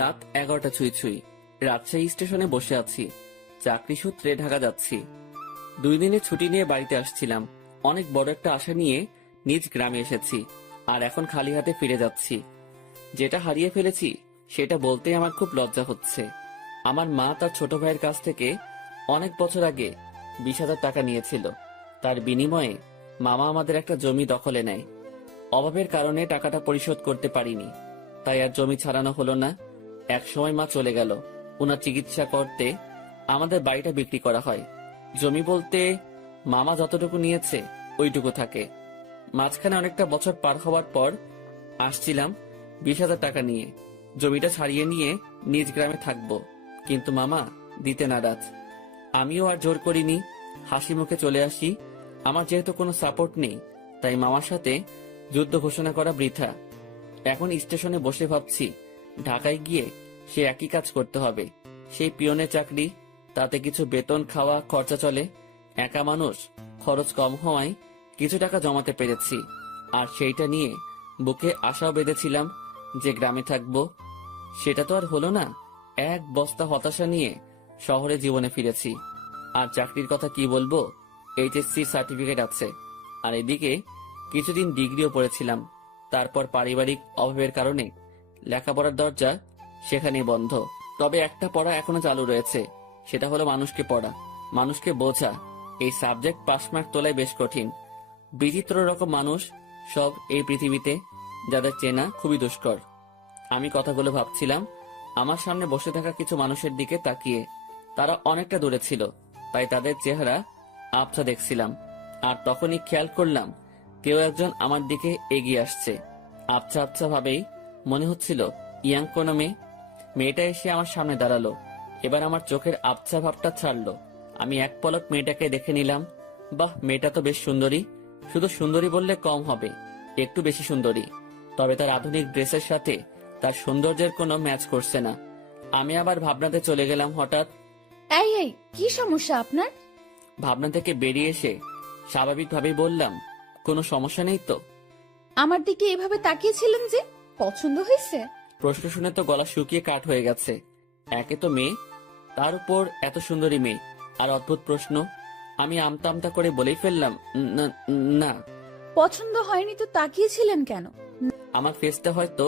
রাত 11টা ছুঁই ছুঁই। রাজশাহী স্টেশনে বসে আছি। চাকরি সূত্রে ঢাকা যাচ্ছি। 2 দিনের ছুটি নিয়ে বাড়িতে আসছিলাম। অনেক বড় একটা আশা নিয়ে নিজ গ্রামে এসেছি, আর এখন খালি হাতে ফিরে যাচ্ছি। যেটা হারিয়ে ফেলেছি সেটা বলতে আমার খুব লজ্জা হচ্ছে। আমার মা তার ছোট ভাইয়ের কাছ থেকে অনেক বছর আগে 20,000 টাকা নিয়েছিল। তার বিনিময়ে মামা আমাদের একটা জমি দখলে নেয়। অভাবের কারণে টাকাটা পরিশোধ করতে পারিনি, তাই আর জমি ছাড়ানো হলো না। এক সময় মা চলে গেল। ওনার চিকিৎসা করতে আমাদের বাড়িটা বিক্রি করা হয়। জমি বলতে মামা যতটুকু নিয়েছে ওইটুকু থাকে। মাঝখানে অনেকটা বছর পার হওয়ার পর আসছিলাম 20,000 টাকা নিয়ে। জমিটা ছাড়িয়ে নিয়ে নিজ গ্রামে থাকবো, কিন্তু মামা দিতে নারাজ। আমিও আর জোর করিনি, হাসি মুখে চলে আসি। আমার যেহেতু কোনো সাপোর্ট নেই, তাই মামার সাথে যুদ্ধ ঘোষণা করা বৃথা। এখন স্টেশনে বসে ভাবছি, ঢাকায় গিয়ে সে একই কাজ করতে হবে। সেই পিয়নের চাকরি, তাতে কিছু বেতন, খাওয়া খরচা চলে। একা মানুষ, খরচ কম হওয়ায় কিছু টাকা জমাতে পেরেছি। আর সেইটা নিয়ে বুকে আশাও বেঁধেছিলাম যে গ্রামে থাকবো। সেটা তো আর হলো না। এক বস্তা হতাশা নিয়ে শহরে জীবনে ফিরেছি। আর চাকরির কথা কি বলবো, এইচএসসি সার্টিফিকেট আছে, আর এদিকে কিছুদিন ডিগ্রিও পড়েছিলাম। তারপর পারিবারিক অভাবের কারণে লেখাপড়ার দরজা সেখানেই বন্ধ। তবে একটা পড়া এখনো চালু রয়েছে, সেটা হলো মানুষকে পড়া, মানুষকে বোঝা। এই সাবজেক্ট পাসমার্ক তোলায় বেশ কঠিন। বিচিত্র রকম মানুষ সব এই পৃথিবীতে, যাদের চেনা খুবই দুষ্কর। আমি কথাগুলো ভাবছিলাম আমার সামনে বসে থাকা কিছু মানুষের দিকে তাকিয়ে। তারা অনেকটা দূরে ছিল, তাই তাদের চেহারা আবছা দেখছিলাম। আর তখনই খেয়াল করলাম কেউ একজন আমার দিকে এগিয়ে আসছে। আবছা আবছা ভাবেই মনে হচ্ছিল ইয়াং কোনো মেয়ে। মেয়েটা এসে আমার সামনে দাঁড়ালো। এবার আমার চোখের আবছা ভাবটা ছাড়লো। আমি এক পলক মেয়েটাকে দেখে নিলাম। বাহ, মেয়েটা তো বেশ সুন্দরী। শুধু সুন্দরী বললে কম হবে, একটু বেশি সুন্দরী। তবে তার আধুনিক ড্রেসের সাথে তার সৌন্দর্যের কোনো ম্যাচ করছে না। আমি আবার ভাবনাতে চলে গেলাম। হঠাৎ এই এই কি সমস্যা আপনার? ভাবনা থেকে বেরিয়ে এসে স্বাভাবিকভাবেই বললাম, কোনো সমস্যা নেই তো। আমার দিকে এভাবে তাকিয়েছিলেন যে, পছন্দ হয়েছে? প্রশ্ন শুনে তো গলা শুকিয়ে কাঠ হয়ে গেছে। একে তো মেয়ে, তার উপর এত সুন্দরী মেয়ে, আর অদ্ভুত প্রশ্ন। আমি আমতা আমতা করে বলেই ফেললাম, না না। পছন্দ হয়নি তো তাকিয়েছিলেন কেন? আমার ফেসটা হয়তো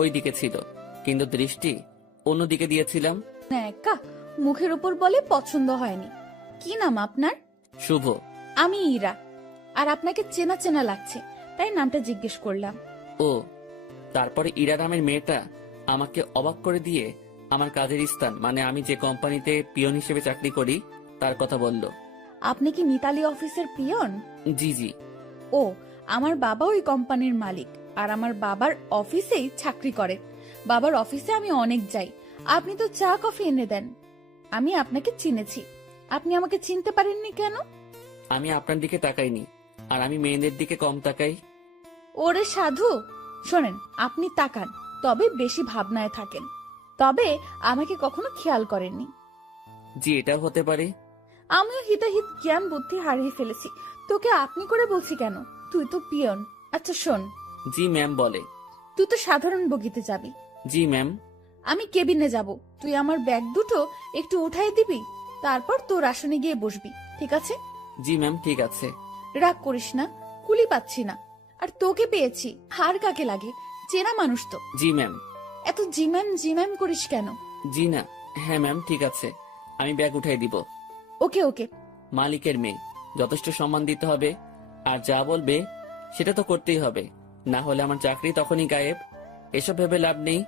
ওই দিকে ছিল, কিন্তু দৃষ্টি অন্যদিকে দিয়েছিলাম। একা মুখের উপর বলে পছন্দ হয়নি। কি নাম আপনার? শুভ। আমি ইরা। আর আপনাকে চেনা চেনা লাগছে, তাই নামটা জিজ্ঞেস করলাম। ও, তারপরে ইরা নামের মেয়েটা আমাকে অবাক করে দিয়ে আমার কাজের স্থান, মানে আমি যে কোম্পানিতে পিয়ন হিসেবে চাকরি করি, তার কথা বলল। আপনি কি মিতালি অফিসের পিয়ন? জি জি। ও, আমার বাবা ওই কোম্পানির মালিক, আর আমার বাবার অফিসেই চাকরি করে। বাবার অফিসে আমি অনেক যাই। আপনি তো চা কফি এনে দেন। আমি আপনাকে চিনেছি, আপনি আমাকে চিনতে পারেননি কেন? আমি আপনার দিকে তাকাইনি, আর আমি মেয়েদের দিকে কম তাকাই। ওরে সাধু, শোনেন, আপনি তাকান, তবে বেশি ভাবনায় থাকেন। তবে আমাকে কখনো খেয়াল করেননি। জি, এটাও হতে পারে। আমিও হিতাহিত জ্ঞান বুদ্ধি হারিয়ে ফেলেছি। তোকে আপনি করে বলছি কেন? তুই তো পিয়ন। আচ্ছা শোন, জি ম্যাম বলে। তুই তো সাধারণ বগিতে যাবি, জি ম্যাম। আমি কেবিনে যাব। তুই আমার ব্যাগ দুটো একটু উঠাই দিবি, তারপর তোর আসনে গিয়ে বসবি, ঠিক আছে? জি ম্যাম, ঠিক আছে। রাগ করিস না, কুলি পাচ্ছি না। আর তোকে পেয়েছি, হার কাকে লাগে, চেনা মানুষ তো। জি ম্যাম। এত জিম্যাম জিম্যাম করিস কেন? জি না, হ্যাঁ ম্যাম, ঠিক আছে, আমি ব্যাগ উঠাই দিব। ওকে ওকে। মালিকের মেয়ে, যথেষ্ট সম্মান দিতে হবে। আর যা বলবে সেটা তো করতেই হবে, না হলে আমার চাকরি তখনই গায়েব। এসব ভেবে লাভ নেই,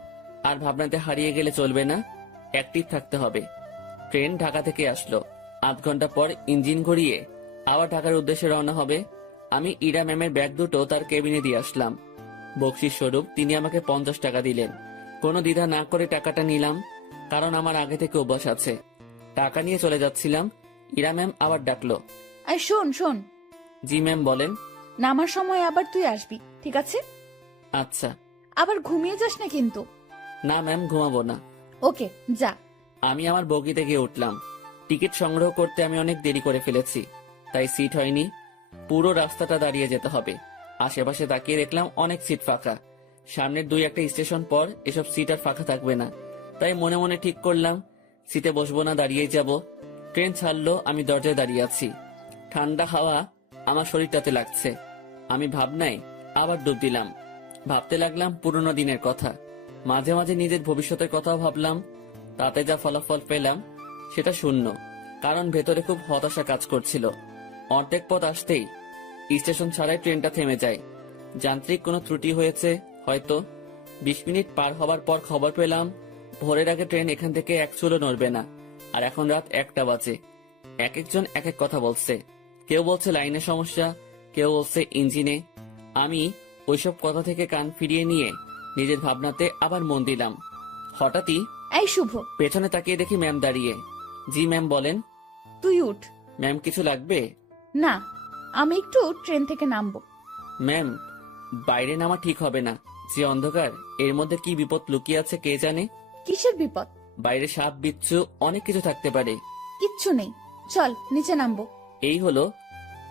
আর ভাবনাতে হারিয়ে গেলে চলবে না, অ্যাক্টিভ থাকতে হবে। ট্রেন ঢাকা থেকে আসলো। 8 ঘন্টা পর ইঞ্জিন ঘুরিয়ে আবার ঢাকার উদ্দেশ্যে রওনা হবে। আমি ইরা ম্যামের ব্যাগ দুটো তার কেবিনে দিয়ে আসলাম। বকশিস স্বরূপ তিনি আমাকে 50 টাকা দিলেন। কোনো দ্বিধা না করে টাকাটা নিলাম, কারণ আমার আগে থেকে অভ্যাস আছে। টাকা নিয়ে চলে যাচ্ছিলাম, ইরা ম্যাম আবার ডাকলো। আর শোন শোন, জি ম্যাম বলেন। নামার সময় আবার তুই আসবি, ঠিক আছে? আচ্ছা। আবার ঘুমিয়ে যাস না কিন্তু। না ম্যাম, ঘুমাবো না। ওকে, যা। আমি আমার বগিতে গিয়ে উঠলাম। টিকিট সংগ্রহ করতে আমি অনেক দেরি করে ফেলেছি, তাই সিট হয়নি। পুরো রাস্তাটা দাঁড়িয়ে যেতে হবে। আশেপাশে তাকিয়ে দেখলাম অনেক সিট ফাঁকা। সামনের 2-1 স্টেশন পর এসব সিট আর ফাঁকা থাকবে না। তাই মনে মনে ঠিক করলাম সিটে বসবো না, দাঁড়িয়েই যাব। ট্রেন ছাড়লো, আমি দরজায় দাঁড়িয়ে আছি। ঠান্ডা হাওয়া আমার শরীরটাতে লাগছে। আমি ভাবনায় আবার ডুব দিলাম। ভাবতে লাগলাম পুরনো দিনের কথা। মাঝে মাঝে নিজের ভবিষ্যতের কথাও ভাবলাম। তাতে যা ফলাফল পেলাম সেটা শূন্য, কারণ ভেতরে খুব হতাশা কাজ করছিল। অর্ধেক পথ আসতেই স্টেশন ছাড়াই ট্রেনটা থেমে যায়। যান্ত্রিক কোনো ত্রুটি হয়েছে হয়তো। 20 মিনিট পার হবার পর খবর পেলাম ভোরের আগে ট্রেন এখান থেকে এক চুলও নড়বে না। আর এখন রাত 1টা বাজে। এক একজন এক এক কথা বলছে। কেউ বলছে লাইনের সমস্যা, কেউ বলছে ইঞ্জিনে। আমি ওইসব কথা থেকে কান ফিরিয়ে নিয়ে নিজের ভাবনাতে আবার মন দিলাম। হঠাৎই এই শুভ, পেছনে তাকিয়ে দেখি ম্যাম দাঁড়িয়ে। জি ম্যাম বলেন। তুই উঠ। ম্যাম কিছু লাগবে? না, আমি একটু ট্রেন থেকে নামবো। ম্যাম বাইরে নামা ঠিক হবে না। যে অন্ধকার, এর মধ্যে কি বিপদ লুকিয়ে আছে কে জানে। কিসের বিপদ? বাইরে সাপ বিচ্ছু অনেক কিছু থাকতে পারে। কিচ্ছু নেই, চল নিচে নামবো। এই হলো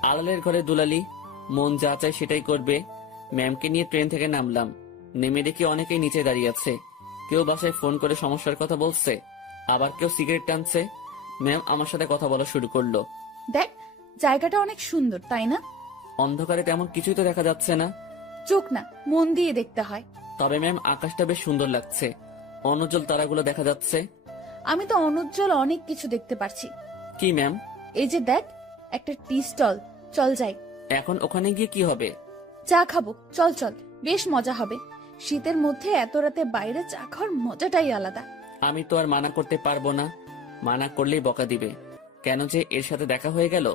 আড়ালের ঘরে দুলালি, মন যা চায় সেটাই করবে। ম্যামকে নিয়ে ট্রেন থেকে নামলাম। নেমে দেখি অনেকেই নিচে দাঁড়িয়ে আছে। কেউ বাসায় ফোন করে সমস্যার কথা বলছে, আবার কেউ সিগারেট টানছে। ম্যাম আমার সাথে কথা বলা শুরু করলো। দেখ, জায়গাটা অনেক সুন্দর, তাই না? অন্ধকারে তেমন কিছুই তো দেখা যাচ্ছে না। চোখ না, মন দিয়ে দেখতে হয়। তবে ম্যাম আকাশটা বেশ সুন্দর লাগছে, অনুজ্জ্বল তারাগুলো দেখা যাচ্ছে। আমি তো অনুজ্জ্বল অনেক কিছু দেখতে পারছি। কি ম্যাম? এই যে দেখ, একটা টি স্টল, চল যাই। এখন ওখানে গিয়ে কি হবে? চা খাবো, চল চল, বেশ মজা হবে। শীতের মধ্যে এত রাতে বাইরে চা খাওয়ার মজাটাই আলাদা। আমি তো আর মানা করতে পারবো না, মানা করলেই বকা দিবে। কেন যে এর সাথে দেখা হয়ে গেল,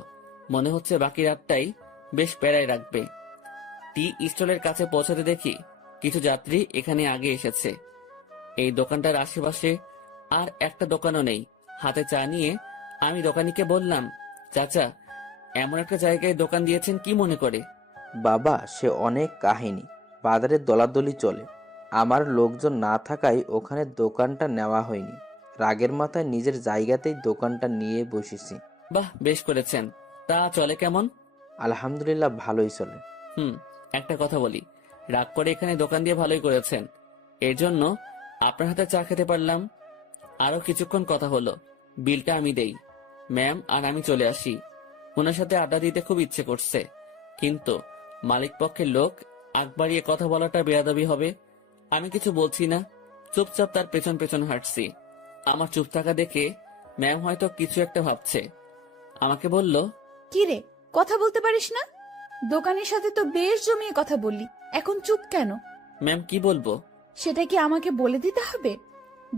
মনে হচ্ছে বাকি রাতটাই বেশ প্যারায় রাখবে। টি স্টলের কাছে পৌঁছাতে দেখি কিছু যাত্রী এখানে আগে এসেছে। এই দোকানটার আশেপাশে আর একটা দোকানও নেই। হাতে চা নিয়ে আমি দোকানিকে বললাম, চাচা এমন একটা জায়গায় দোকান দিয়েছেন কি মনে করে? বাবা, সে অনেক কাহিনী। বাজারে দলাদলি চলে, আমার লোকজন না থাকায় ওখানে দোকানটা নেওয়া হয়নি। রাগের মাথায় নিজের জায়গাতেই দোকানটা নিয়ে বসেছি। বাহ, বেশ করেছেন। তা চলে কেমন? আলহামদুলিল্লাহ, ভালোই চলে। একটা কথা বলি, রাগ করে এখানে দোকান দিয়ে ভালোই করেছেন। এর জন্য আপনার হাতে চা খেতে পারলাম। আরো কিছুক্ষণ কথা হলো, বিলটা আমি দেই। ম্যাম আর আমি চলে আসি। ওনার সাথে আড্ডা দিতে খুব ইচ্ছে করছে, কিন্তু মালিক পক্ষের লোক আগ বাড়িয়ে কথা বলাটা বেয়াদবি হবে। আমি কিছু বলছি না, চুপচাপ তার পেছন পেছন হাঁটছি। আমার চুপ থাকা দেখে ম্যাম হয়তো কিছু একটা ভাবছে। আমাকে বলল, কি রে, কথা বলতে পারিস না? দোকানের সাথে তো বেশ জমিয়ে কথা বললি, এখন চুপ কেন? ম্যাম কি বলবো? সেটা কি আমাকে বলে দিতে হবে?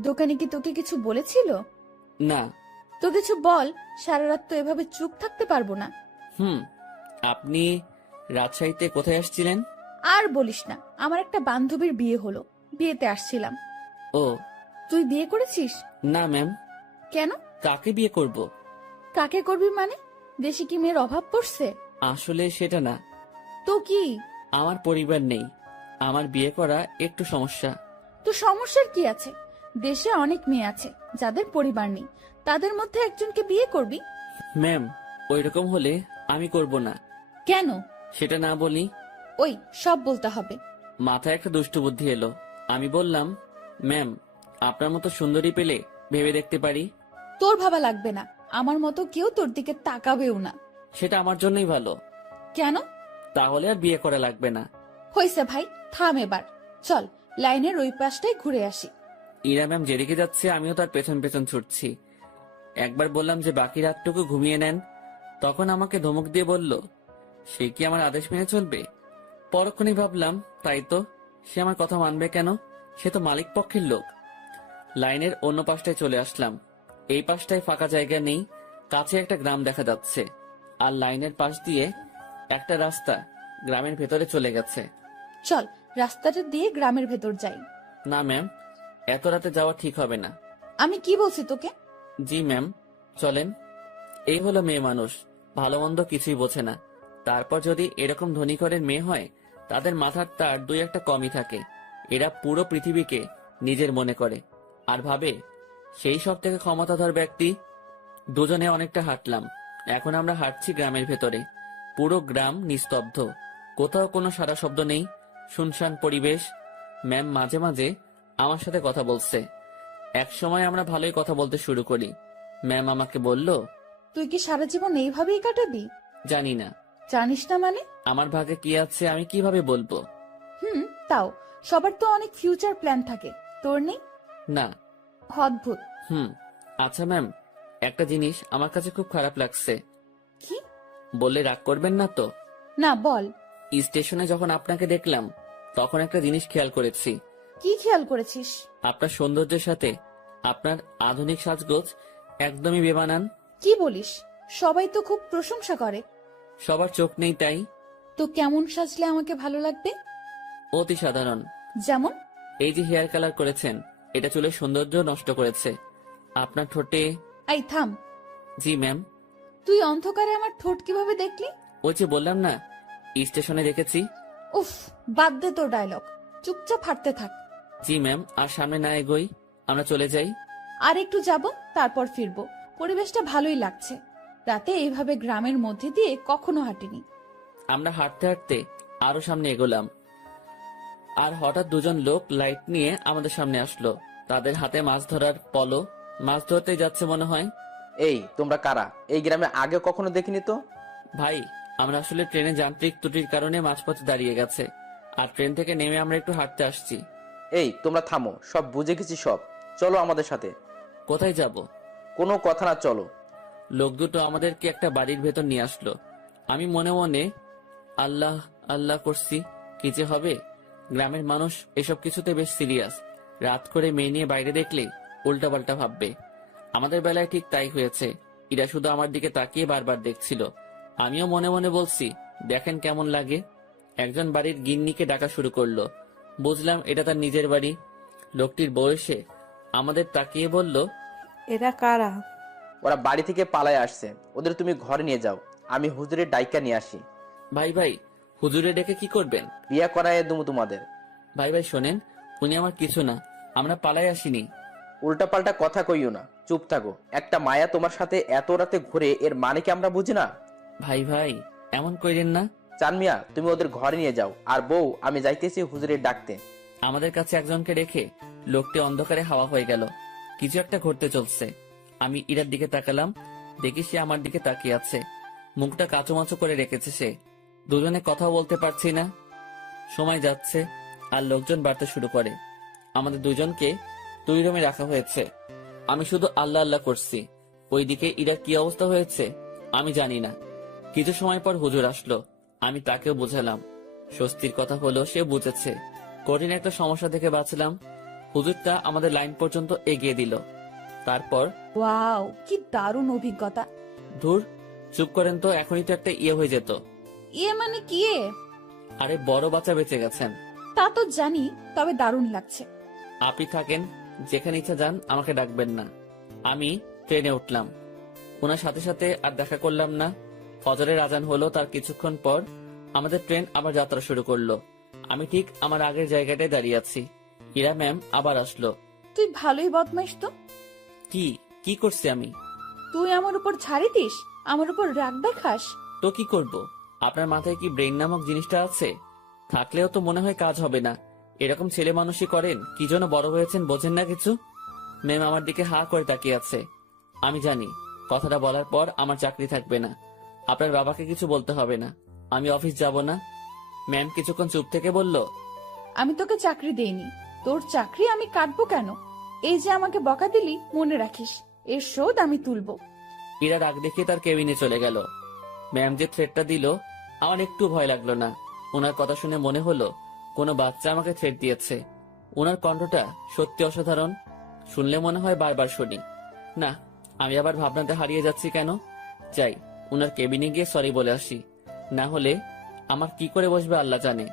দোকানে কি তোকে কিছু বলেছিল? না। তো কিছু বল, সারা রাত তো এভাবে চুপ থাকতে পারবো না। আপনি রাজশাহীতে কোথায় আসছিলেন? আর বলিস না, আমার একটা বান্ধবীর বিয়ে হলো, বিয়েতে আসছিলাম। ও তুই বিয়ে করেছিস? না ম্যাম। কেন? কাকে বিয়ে করব? কাকে করবি মানে? দেশে কি মেয়ের অভাব পড়ছে? আসলে সেটা না, তো কি? আমার পরিবার নেই, আমার বিয়ে করা একটু সমস্যা। তো সমস্যার কি আছে? দেশে অনেক মেয়ে আছে যাদের পরিবার নেই, তাদের মধ্যে একজনকে বিয়ে করবি। ম্যাম ওইরকম হলে আমি করব না। কেন? সেটা না বলি। ওই সব বলতে হবে। মাথায় একটা দুষ্টু বুদ্ধি এলো। আমি বললাম, ম্যাম আপনার মতো সুন্দরী পেলে ভেবে দেখতে পারি। তোর ভাবা লাগবে না, আমার মতো কেউ তোর দিকে তাকাবেও না। সেটা আমার জন্যই ভালো। কেন? তাহলে আর বিয়ে করা লাগবে না। হইছে ভাই, থাম এবার। চল লাইনের ওই পাশটাই ঘুরে আসি। ইরা ম্যাম যেদিকে যাচ্ছে আমিও তার পেছন পেছন ছুটছি। একবার বললাম যে বাকি রাতটুকু ঘুমিয়ে নেন, তখন আমাকে ধমক দিয়ে বলল, সে কি আমার আদেশ মেনে চলবে? পরক্ষণেই ভাবলাম, তাই তো, সে আমার কথা মানবে কেন? সে তো মালিক পক্ষের লোক। লাইনের অন্য পাশটায় চলে আসলাম। এই পাশটায় ফাঁকা জায়গা নেই, কাছে একটা গ্রাম দেখা যাচ্ছে। আর লাইনের পাশ দিয়ে একটা রাস্তা গ্রামের ভেতরে চলে গেছে। চল রাস্তাটা দিয়ে গ্রামের ভেতর যাই। না ম্যাম, এত রাতে যাওয়া ঠিক হবে না। আমি কি বলছি তোকে? জি ম্যাম, চলেন। এই হলো মেয়ে মানুষ, ভালো মন্দ কিছুই বোঝে না। তারপর যদি এরকম ধনী ঘরের মেয়ে হয়, তাদের মাথার তার 2-1 কমই থাকে। এরা পুরো পৃথিবীকে নিজের মনে করে আর ভাবে সেই সব থেকে ক্ষমতাধর ব্যক্তি। দুজনে অনেকটা হাঁটলাম। এখন আমরা হাঁটছি গ্রামের ভেতরে। পুরো গ্রাম নিস্তব্ধ, কোথাও কোনো সারা শব্দ নেই, শুনশান পরিবেশ। ম্যাম মাঝে মাঝে আমার সাথে কথা বলছে। এক সময় আমরা ভালোই কথা বলতে শুরু করি। ম্যাম আমাকে বলল, তুই কি সারা জীবন এইভাবেই কাটাবি? জানি না জানিস না মানে? আমার ভাগ্যে কি আছে আমি কিভাবে বলবো। তাও সবার তো অনেক ফিউচার প্ল্যান থাকে, তোর নেই? না। অদ্ভুত। আচ্ছা ম্যাম, একটা জিনিস আমার কাছে খুব খারাপ লাগছে। কি? বললে রাগ করবেন না তো? না, বল। স্টেশনে যখন আপনাকে দেখলাম তখন একটা জিনিস খেয়াল করেছি। কি খেয়াল করেছিস? আপনার সৌন্দর্যের সাথে আপনার আধুনিক সাজগোজ একদমই বেমানান। কি বলিস? সবাই তো খুব প্রশংসা করে। সবার চোখ নেই তাই। তো কেমন সাজলে আমাকে ভালো লাগবে? অতি সাধারণ। যেমন? এই যে হেয়ার কালার করেছেন, এটা চুলের সৌন্দর্য নষ্ট করেছে। আপনার ঠোঁটে। এই থাম। জি ম্যাম। তুই অন্ধকারে আমার ঠোঁট কিভাবে দেখলি? ওই যে বললাম না, স্টেশনে দেখেছি। উফ, বাদ দে তোর ডায়লগ, চুপচাপ হাঁটতে থাক। জি ম্যাম, আর সামনে না এগোই, আমরা চলে যাই। আর একটু যাব, তারপর ফিরবো। পরিবেশটা ভালোই লাগছে। রাতে এইভাবে গ্রামের মধ্যে দিয়ে কখনো হাঁটিনি। আমরা হাঁটতে হাঁটতে আরো সামনে এগোলাম, আর হঠাৎ দুজন লোক লাইট নিয়ে আমাদের সামনে আসলো। তাদের হাতে মাছ ধরার পলো। মাছ ধরতেই যাচ্ছে মনে হয়। এই তোমরা কারা? এই গ্রামে আগে কখনো দেখিনি তো। ভাই, আমরা আসলে ট্রেনে যান্ত্রিক ত্রুটির কারণে মাঝপথে দাঁড়িয়ে গেছে, আর ট্রেন থেকে নেমে আমরা একটু হাঁটতে আসছি। এই তোমরা থামো, সব বুঝে গেছি সব। চলো আমাদের সাথে। কোথায় যাব? কোনো কথা না, চলো। লোক দুটো আমাদেরকে একটা বাড়ির ভেতর নিয়ে আসলো। আমি মনে মনে আল্লাহ আল্লাহ করছি, কি যে হবে। গ্রামের মানুষ এসব কিছুতে বেশ সিরিয়াস। রাত করে মেয়ে নিয়ে বাইরে দেখলে উল্টাপাল্টা ভাববে। আমাদের বেলায় ঠিক তাই হয়েছে। এরা শুধু আমার দিকে তাকিয়ে বারবার দেখছিল। আমিও মনে মনে বলছি, দেখেন কেমন লাগে। একজন বাড়ির গিন্নিকে ডাকা শুরু করলো। বুঝলাম এটা তার নিজের বাড়ি। লোকটির বয়সে আমাদের তাকিয়ে বলল, এরা কারা? ওরা বাড়ি থেকে পালায় আসছে, ওদের তুমি ঘরে নিয়ে যাও, আমি হুজুরের ডাইকা নিয়ে আসি। ভাই ভাই, হুজুরে ডেকে কি করবেন? বিয়া করায় দেবো তোমাদের। ভাই ভাই শোনেন, উনি আমার কিছু না, আমরা পালাই আসিনি। উল্টাপাল্টা কথা কইও না, চুপ থাকো। একটা মায়া তোমার সাথে এত রাতে ঘুরে, এর মানে কি আমরা বুঝি না? ভাই ভাই এমন কইরেন না। চান মিয়া, তুমি ওদের ঘরে নিয়ে যাও। আর বউ, আমি যাইতেছি হুজুরের ডাকতে। আমাদের কাছে একজনকে রেখে লোকটি অন্ধকারে হাওয়া হয়ে গেল। কিছু একটা ঘটতে চলছে। আমি ইরার দিকে তাকালাম, দেখি সে আমার দিকে তাকিয়ে আছে। মুখটা কাঁচুমাচু করে রেখেছে সে। দুজনে কথাও বলতে পারছি না। সময় যাচ্ছে আর লোকজন বাড়তে শুরু করে। আমাদের দুজনকে দুই রুমে রাখা হয়েছে। আমি শুধু আল্লাহ আল্লাহ করছি। ওইদিকে ইরার কি অবস্থা হয়েছে আমি জানি না। কিছু সময় পর হুজুর আসলো। আমি তাকেও বুঝালাম। স্বস্তির কথা হলো সে বুঝেছে। কঠিন একটা সমস্যা থেকে বাঁচলাম। হুজুরটা আমাদের লাইন পর্যন্ত এগিয়ে দিল। তারপর ওয়াও, কি দারুণ অভিজ্ঞতা। ধুর, চুপ করেন তো, এখনই তো একটা ইয়ে হয়ে যেত। ইয়ে মানে কি? আরে বড় বাচ্চা বেঁচে গেছেন। তা তো জানি, তবে দারুণ লাগছে। আপনি থাকেন, যেখানে ইচ্ছা যান, আমাকে ডাকবেন না। আমি ট্রেনে উঠলাম। ওনার সাথে সাথে আর দেখা করলাম না। ফজরের আজান হলো, তার কিছুক্ষণ পর আমাদের ট্রেন আবার যাত্রা শুরু করলো। আমি ঠিক আমার আগের জায়গাটায় দাঁড়িয়ে আছি। ইরা ম্যাম আবার আসলো। তুই ভালোই বদমাইশ তো। কি কি করছি আমি? তুই আমার উপর ছাড়ি দিস, আমার উপর রাগ দেখাস। তো কি করব? আপনার মাথায় কি ব্রেন নামক জিনিসটা আছে? থাকলেও তো মনে হয় কাজ হবে না। এরকম ছেলে মানুষই করেন, কি জন্য বড় হয়েছেন বোঝেন না কিছু। ম্যাম আমার দিকে হা করে তাকিয়ে আছে। আমি জানি কথাটা বলার পর আমার চাকরি থাকবে না। আপনার বাবাকে কিছু বলতে হবে না, আমি অফিস যাব না। ম্যাম কিছুক্ষণ চুপ থেকে বলল, আমি তোকে চাকরি দেইনি, তোর চাকরি আমি কাটবো কেন? এই যে আমাকে বকা দিলি, মনে রাখিস, এর শোধ আমি তুলবো। ইরা রাগ দেখিয়ে তার কেবিনে চলে গেল। ম্যাম যে থ্রেটটা দিল আমার একটু ভয় লাগলো না। ওনার কথা শুনে মনে হলো কোনো বাচ্চা আমাকে থ্রেট দিয়েছে। ওনার কণ্ঠটা সত্যি অসাধারণ। শুনলে মনে হয় বারবার শুনি। না, আমি আবার ভাবনাতে হারিয়ে যাচ্ছি কেন। যাই, ওনার কেবিনে গিয়ে সরি বলে আসি। না হলে আমার কি করে বসবে আল্লাহ জানে।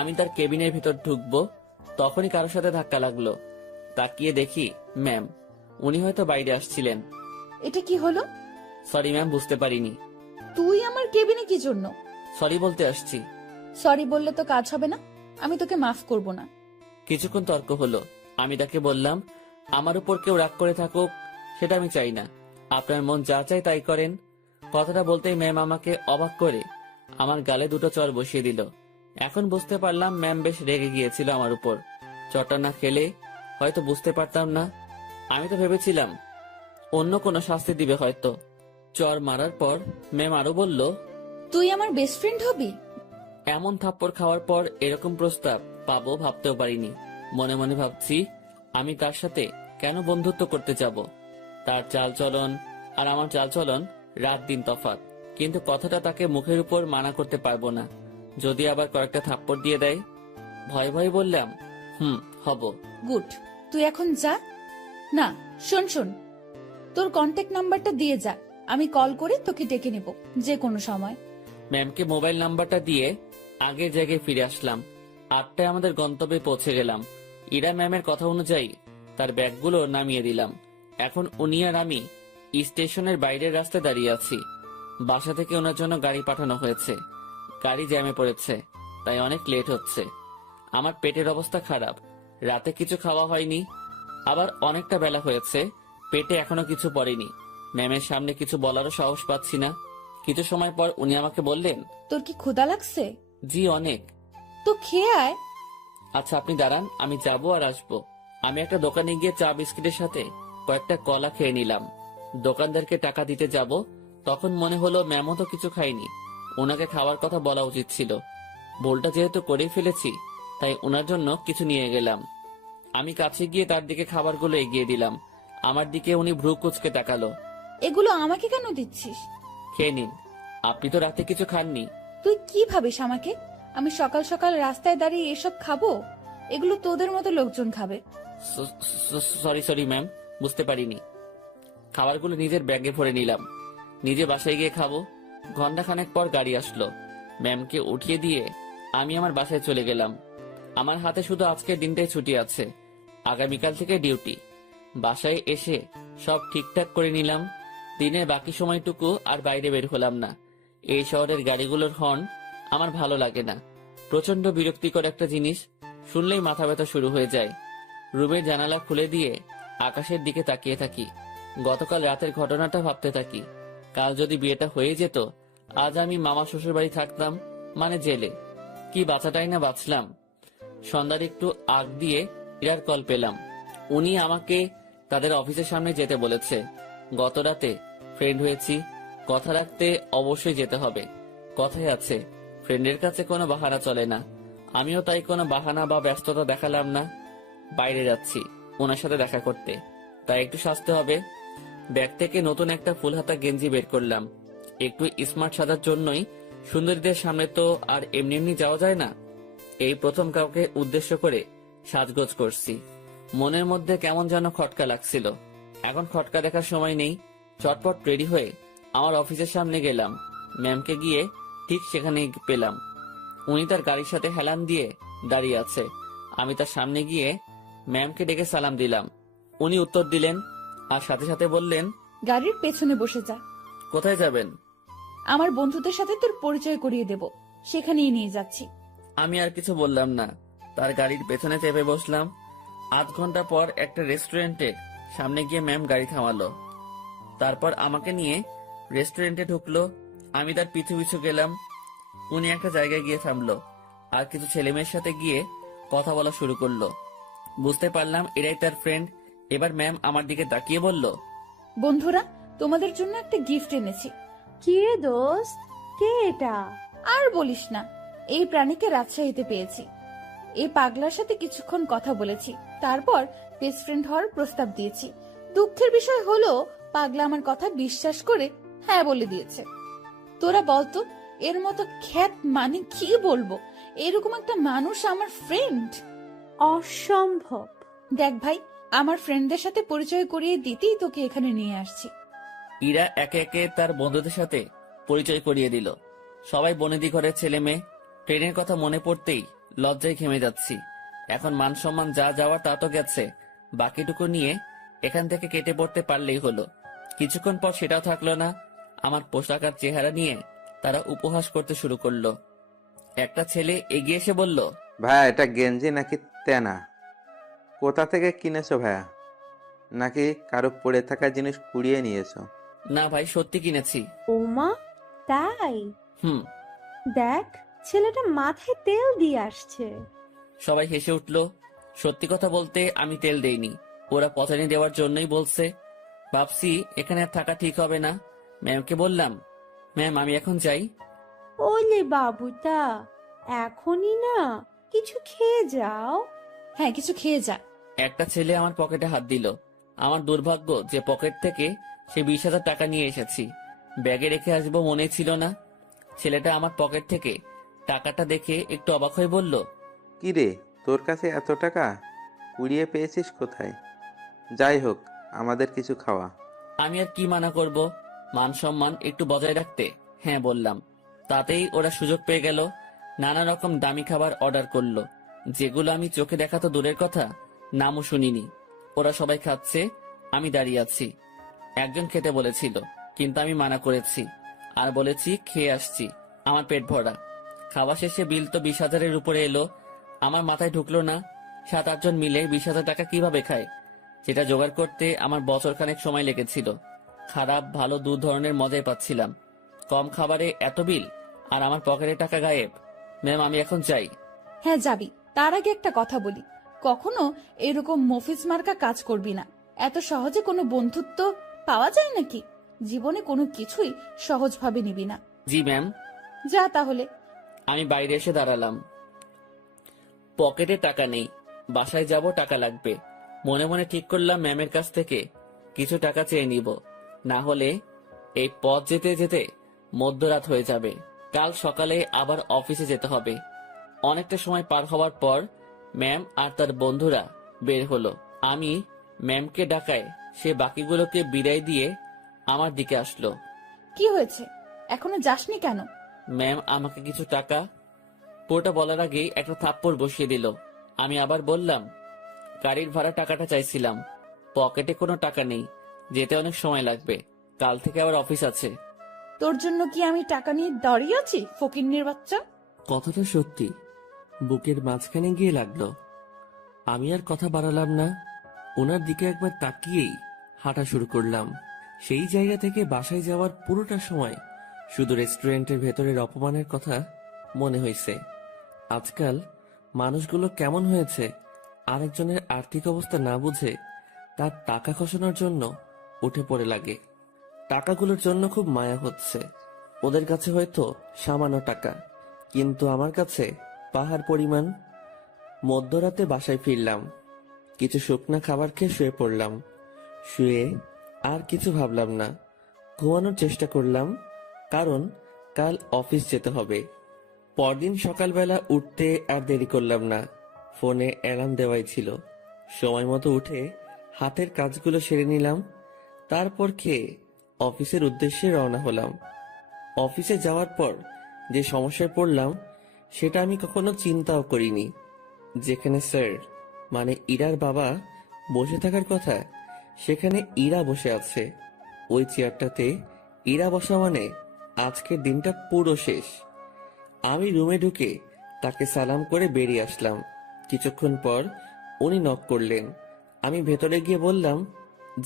আমি তার কেবিনের ভিতর ঢুকবো, তখনই কারোর সাথে ধাক্কা লাগলো। তাকিয়ে দেখি ম্যাম। উনি হয়তো বাইরে আসছিলেন। এটা কি হলো? সরি ম্যাম, বুঝতে পারিনি। তুই আমার কেবিনে কি জন্য? সরি বলতে আসছি। সরি বললে তো কাজ হবে না, আমি তোকে মাফ করব না। কিছুক্ষণ তর্ক হলো। আমি তাকে বললাম, আমার উপর কেউ রাগ করে থাকুক সেটা আমি চাই না। আপনার মন যা চায় তাই করেন। কথাটা বলতেই ম্যাম আমাকে অবাক করে আমার গালে দুটো চড় বসিয়ে দিল। এখন বুঝতে পারলাম ম্যাম বেশ রেগে গিয়েছিল আমার উপর। চটা না খেলে হয়তো বুঝতে পারতাম না। আমি তো ভেবেছিলাম অন্য কোনো শাস্তি দিবে হয়তো। চর মারার পর ম্যাম আরো বলল, তুই আমার বেস্ট ফ্রেন্ড হবি? এমন থাপ্পড় খাওয়ার পর এরকম প্রস্তাব পাবো ভাবতেও পারিনি। মনে মনে ভাবছি, আমি তার সাথে কেন বন্ধুত্ব করতে যাব? তার চালচলন আর আমার চালচলন রাত দিন তফাৎ। কিন্তু কথাটা তাকে মুখের উপর মানা করতে পারবো না, যদি আবার কয়েকটা থাপ্পড় দিয়ে দেয়। ভয় ভয় বললাম, হব। গুড, তুই এখন যা। না, শোন শোন, তোর কন্ট্যাক্ট নাম্বারটা দিয়ে যা, আমি কল করে তোকে ডেকে নেব যে কোনো সময়। ম্যামকে মোবাইল নাম্বারটা দিয়ে আগের জায়গায় ফিরে আসলাম। 8টায় আমাদের গন্তব্যে পৌঁছে গেলাম। ইরা ম্যামের কথা অনুযায়ী তার ব্যাগগুলো নামিয়ে দিলাম। এখন উনি আর আমি স্টেশনের বাইরের রাস্তায় দাঁড়িয়ে আছি। বাসা থেকে ওনার জন্য গাড়ি পাঠানো হয়েছে। গাড়ি জ্যামে পড়েছে, তাই অনেক লেট হচ্ছে। আমার পেটের অবস্থা খারাপ, রাতে কিছু খাওয়া হয়নি, আবার অনেকটা বেলা হয়েছে, পেটে এখনো কিছু পড়েনি। ম্যামের সামনে কিছু বলারও সাহস পাচ্ছি না। কিছু সময় পর উনি আমাকে বললেন, তোর কি ক্ষুধা লাগছে? জি অনেক। তো খেয়ে আয়। আচ্ছা আপনি দাঁড়ান, আমি যাবো আর আসবো। আমি একটা দোকানে গিয়ে চা বিস্কিটের সাথে কয়েকটা কলা খেয়ে নিলাম। দোকানদারকে টাকা দিতে যাব, তখন মনে হলো ম্যামও তো কিছু খাইনি, ওনাকে খাওয়ার কথা বলা উচিত ছিল। ভুলটা যেহেতু করেই ফেলেছি, তাই ওনার জন্য কিছু নিয়ে গেলাম। আমি কাছে গিয়ে তার দিকে খাবারগুলো এগিয়ে দিলাম। আমার দিকে উনি ভ্রু কুঁচকে তাকালো। এগুলো আমাকে কেন দিচ্ছিস? খেয়ে নিন, আপনি তো রাতে কিছু খাননি। তুই কি ভাবিস আমাকে? আমি সকাল সকাল রাস্তায় দাঁড়িয়ে এসব খাবো? এগুলো তোদের মতো লোকজন খাবে। সরি ম্যাম, বুঝতে পারিনি। খাবারগুলো নিজের ব্যাগে ভরে নিলাম, নিজে বাসায় গিয়ে খাবো। ঘন্টাখানেক পর গাড়ি আসলো। ম্যামকে উঠিয়ে দিয়ে আমি আমার বাসায় চলে গেলাম। আমার হাতে শুধু আজকের দিনটাই ছুটি আছে, আগামীকাল থেকে ডিউটি। বাসায় এসে সব ঠিকঠাক করে নিলাম। দিনের বাকি সময়টুকু আর বাইরে বের হলাম না। এই শহরের গাড়িগুলোর হর্ন আমার ভালো লাগে না, প্রচন্ড বিরক্তিকর একটা জিনিস, শুনলেই মাথা ব্যথা শুরু হয়ে যায়। রুমের জানালা খুলে দিয়ে আকাশের দিকে তাকিয়ে থাকি। গতকাল রাতের ঘটনাটা ভাবতে থাকি। কাল যদি বিয়েটা হয়ে যেত, আজ আমি মামা শ্বশুর বাড়ি থাকতাম, মানে জেলে। কি বাঁচাটাই না বাঁচলাম। সন্ধ্যার একটু আগ দিয়ে ইরার কল পেলাম। উনি আমাকে তাদের অফিসের সামনে যেতে বলেছে। গত রাতে ফ্রেন্ড হয়েছি, কথা রাখতে অবশ্যই যেতে হবে। কথাই আছে, ফ্রেন্ডের কাছে কোনো বাহানা চলে না। আমিও তাই কোনো বাহানা বা ব্যস্ততা দেখালাম না। বাইরে যাচ্ছি ওনার সাথে দেখা করতে, তাই একটু সাজতে হবে। ব্যাগ থেকে নতুন একটা ফুল হাতা গেঞ্জি বের করলাম। একটু স্মার্ট সাজার জন্যই। সুন্দরীদের সামনে তো আর এমনি এমনি যাওয়া যায় না। এই প্রথম কাউকে উদ্দেশ্য করে সাজগোজ করছি। মনের মধ্যে কেমন যেন খটকা লাগছিল। এখন খটকা দেখার সময় নেই। চটপট রেডি হয়ে আমার অফিসের সামনে গেলাম। ম্যামকে গিয়ে ঠিক সেখানে পেলাম। উনি তার গাড়ির সাথে হেলান দিয়ে দাঁড়িয়ে আছে। আমি তার সামনে গিয়ে ম্যামকে ডেকে সালাম দিলাম। উনি উত্তর দিলেন আর সাথে সাথে বললেন, গাড়ির পেছনে বসে যা। কোথায় যাবেন? আমার বন্ধুদের সাথে তোর পরিচয় করিয়ে দেব, সেখানেই নিয়ে যাচ্ছি। আমি আর কিছু বললাম না, তার গাড়ির পেছনে চেপে বসলাম। আধ ঘন্টা পর একটা রেস্টুরেন্টের সামনে গিয়ে ম্যাম গাড়ি থামালো। তারপর আমাকে নিয়ে রেস্টুরেন্টে ঢুকলো। আমি তার পিছু পিছু গেলাম। উনি একটা জায়গায় গিয়ে থামলো আর কিছু ছেলেমেয়ের সাথে গিয়ে কথা বলা শুরু করলো। বুঝতে পারলাম এরাই তার ফ্রেন্ড। এবার ম্যাম আমার দিকে তাকিয়ে বলল, বন্ধুরা, তোমাদের জন্য একটা গিফট এনেছি। কি রে দোস্ত, কে এটা? আর বলিস না, এই প্রাণীকে রাজশাহীতে পেয়েছি। এই পাগলার সাথে কিছুক্ষণ কথা বলেছি, তারপর বেস্ট ফ্রেন্ড হওয়ার প্রস্তাব দিয়েছি। দুঃখের বিষয় হলো পাগলা আমার কথা বিশ্বাস করে হ্যাঁ বলে দিয়েছে। তোরা বলতো, এর মতো খ্যাত মানে কি বলবো, এরকম একটা মানুষ আমার ফ্রেন্ড। অসম্ভব। দেখ ভাই, আমার ফ্রেন্ডদের সাথে পরিচয় করিয়ে দিতেই তোকে এখানে নিয়ে আসছি। ইরা একে একে তার বন্ধুদের সাথে পরিচয় করিয়ে দিল। সবাই বনেদি ঘরের ছেলে মেয়ে। ট্রেনের কথা মনে পড়তেই লজ্জায় ঘেমে যাচ্ছি। এখন মান সম্মান যা যাওয়ার তা তো গেছে, বাকিটুকু নিয়ে এখান থেকে কেটে পড়তে পারলেই হলো। কিছুক্ষণ পর সেটাও থাকলো না। আমার পোশাক আর চেহারা নিয়ে তারা উপহাস করতে শুরু করলো। একটা ছেলে এগিয়ে এসে বলল, ভাইয়া এটা গেঞ্জি নাকি তেনা? কোথা থেকে কিনেছো ভাইয়া? নাকি কারো পড়ে থাকা জিনিস কুড়িয়ে নিয়েছো? না ভাই, সত্যি কিনেছি। ওমা, তাই? হুম। দেখ, ছেলেটা মাথায় তেল দিয়ে আসছে। সবাই হেসে উঠলো। সত্যি কথা বলতে আমি তেল দেইনি, ওরা পচানি দেওয়ার জন্যই বলছে। ভাবছি এখানে আর থাকা ঠিক হবে না। ম্যামকে বললাম, ম্যাম আমি এখন যাই। ওলে বাবুটা, এখনই না, কিছু খেয়ে যাও। হ্যাঁ, কিছু খেয়ে যা। একটা ছেলে আমার পকেটে হাত দিল। আমার দুর্ভাগ্য যে পকেট থেকে সে 20,000 টাকা নিয়ে এসেছি, ব্যাগে রেখে আসবো মনে ছিল না। ছেলেটা আমার পকেট থেকে টাকাটা দেখে একটু অবাক হয়ে বলল, কি রে, তোর কাছে এত টাকা কুড়িয়ে পেয়েছিস কোথায়? যাই হোক, আমাদের কিছু খাওয়া। আমি আর কি মানা করব, মান সম্মান একটু বজায় রাখতে হ্যাঁ বললাম। তাতেই ওরা সুযোগ পেয়ে গেল, নানা রকম দামি খাবার অর্ডার করলো, যেগুলো আমি চোখে দেখা তো দূরের কথা, নামও শুনিনি। ওরা সবাই খাচ্ছে, আমি দাঁড়িয়ে আছি। একজন খেতে বলেছিল, কিন্তু আমি মানা করেছি আর বলেছি খেয়ে আসছি, আমার পেট ভরা। খাওয়া শেষে বিল তো 20,000-এর উপরে এলো। আমার মাথায় ঢুকলো না 7-8 জন মিলে 20,000 টাকা কিভাবে খায়, যেটা জোগাড় করতে আমার বছরখানেক সময় লেগেছিল। খারাপ ভালো দু ধরনের মজাই পাচ্ছিলাম। কম খাবারে এত বিল, আর আমার পকেটে টাকা গায়েব। ম্যাম আমি এখন যাই। হ্যাঁ যাবি, তার আগে একটা কথা বলি, কখনো এরকম মফিজ মার্কা কাজ করবি না। এত সহজে কোনো বন্ধুত্ব পাওয়া যায় নাকি? জীবনে কোনো কিছুই সহজভাবে নিবি না। জি ম্যাম। যা তাহলে। আমি বাইরে এসে দাঁড়ালাম। পকেটে টাকা নেই, বাসায় যাব টাকা লাগবে। মনে মনে ঠিক করলাম ম্যামের কাছ থেকে কিছু টাকা চেয়ে নিব, না হলে এই পথ যেতে যেতে মধ্যরাত হয়ে যাবে। কাল সকালে আবার অফিসে যেতে হবে। অনেকটা সময় পার হওয়ার পর ম্যাম আর তার বন্ধুরা বের হলো। আমি ম্যামকে ডাকায় সে বাকিগুলোকে বিদায় দিয়ে আমার দিকে আসলো। কি হয়েছে, এখনো যাসনি কেন? ম্যাম আমাকে কিছু টাকা। পুরোটা বলার আগেই একটা থাপ্পড় বসিয়ে দিল। আমি আবার বললাম, গাড়ির ভাড়া টাকাটা চাইছিলাম, পকেটে কোনো টাকা নেই, যেতে অনেক সময় লাগবে, কাল থেকে আবার অফিস আছে। তোর জন্য কি আমি টাকা নিয়ে দাঁড়িয়ে আছি, ফকিন্নির বাচ্চা? কথাটা সত্যি বুকের মাঝখানে গিয়ে লাগলো। আমি আর কথা বাড়ালাম না, ওনার দিকে একবার তাকিয়েই হাঁটা শুরু করলাম। সেই জায়গা থেকে বাসায় যাওয়ার পুরোটা সময় শুধু রেস্টুরেন্টের ভেতরের অপমানের কথা মনে হয়েছে। আজকাল মানুষগুলো কেমন হয়েছে, আরেকজনের আর্থিক অবস্থা না বুঝে তার টাকা খসানোর জন্য উঠে পড়ে লাগে। টাকাগুলোর জন্য খুব মায়া হচ্ছে। ওদের কাছে হয়তো সামান্য টাকা, কিন্তু আমার কাছে পাহাড় পরিমাণ। মধ্যরাতে বাসায় ফিরলাম, কিছু শুকনা খাবার খেয়ে শুয়ে পড়লাম। শুয়ে আর কিছু ভাবলাম না, ঘুমানোর চেষ্টা করলাম, কারণ কাল অফিস যেতে হবে। পরদিন সকালবেলা উঠতে আর দেরি করলাম না, ফোনে অ্যালার্ম দেওয়াই ছিল। সময় মতো উঠে হাতের কাজগুলো সেরে নিলাম, তারপর খেয়ে অফিসের উদ্দেশ্যে রওনা হলাম। অফিসে যাওয়ার পর যে সমস্যায় পড়লাম সেটা আমি কখনো চিন্তাও করিনি। যেখানে স্যার মানে ইরার বাবা বসে থাকার কথা, সেখানে ইরা বসে আছে। ওই চেয়ারটাতে ইরা বসা মানে আজকের দিনটা পুরো শেষ। আমি রুমে ঢুকে তাকে সালাম করে বেরিয়ে আসলাম। কিছুক্ষণ পর উনি নক করলেন। আমি ভেতরে গিয়ে বললাম,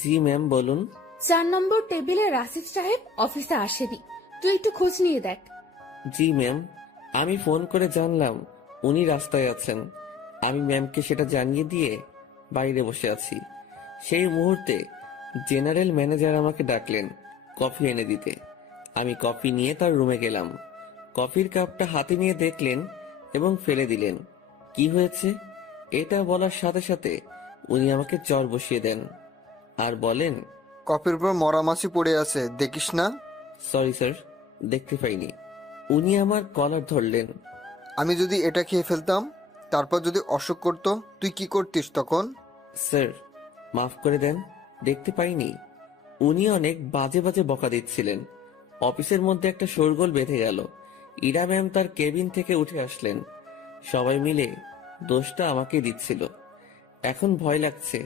জি ম্যাম বলুন। 4 নম্বর টেবিলে রাসিফ সাহেব অফিসে আসেনি, তুই একটু খোঁজ নিয়ে দেখ। জি ম্যাম। আমি ফোন করে জানলাম উনি রাস্তায় আছেন। আমি ম্যামকে সেটা জানিয়ে দিয়ে বাইরে বসে আছি। সেই মুহূর্তে জেনারেল ম্যানেজার আমাকে ডাকলেন কফি এনে দিতে। আমি কফি নিয়ে তার রুমে গেলাম। কফির কাপটা হাতে নিয়ে দেখলেন এবং ফেলে দিলেন। কি হয়েছে এটা বলার সাথে সাথে উনি আমাকে চর বসিয়ে দেন আর বলেন, কফির উপর মরা মাছি পড়ে আছে, দেখিস না? সরি স্যার, দেখতে পাইনি। উনি আমার কলার ধরলেন। আমি যদি এটা খেয়ে ফেলতাম, তারপর যদি অসুখ করতো, তুই কি করতিস তখন? স্যার মাফ করে দেন, দেখতে পাইনি। উনি অনেক বাজে বাজে বকা দিচ্ছিলেন। অফিসের মধ্যে একটা শোরগোল বেঁধে গেল। ইরা ম্যাম তার কেবিন থেকে উঠে আসলেন। সবাই মিলে দোষটা আমাকে দিচ্ছিল। এখন ভয় লাগছে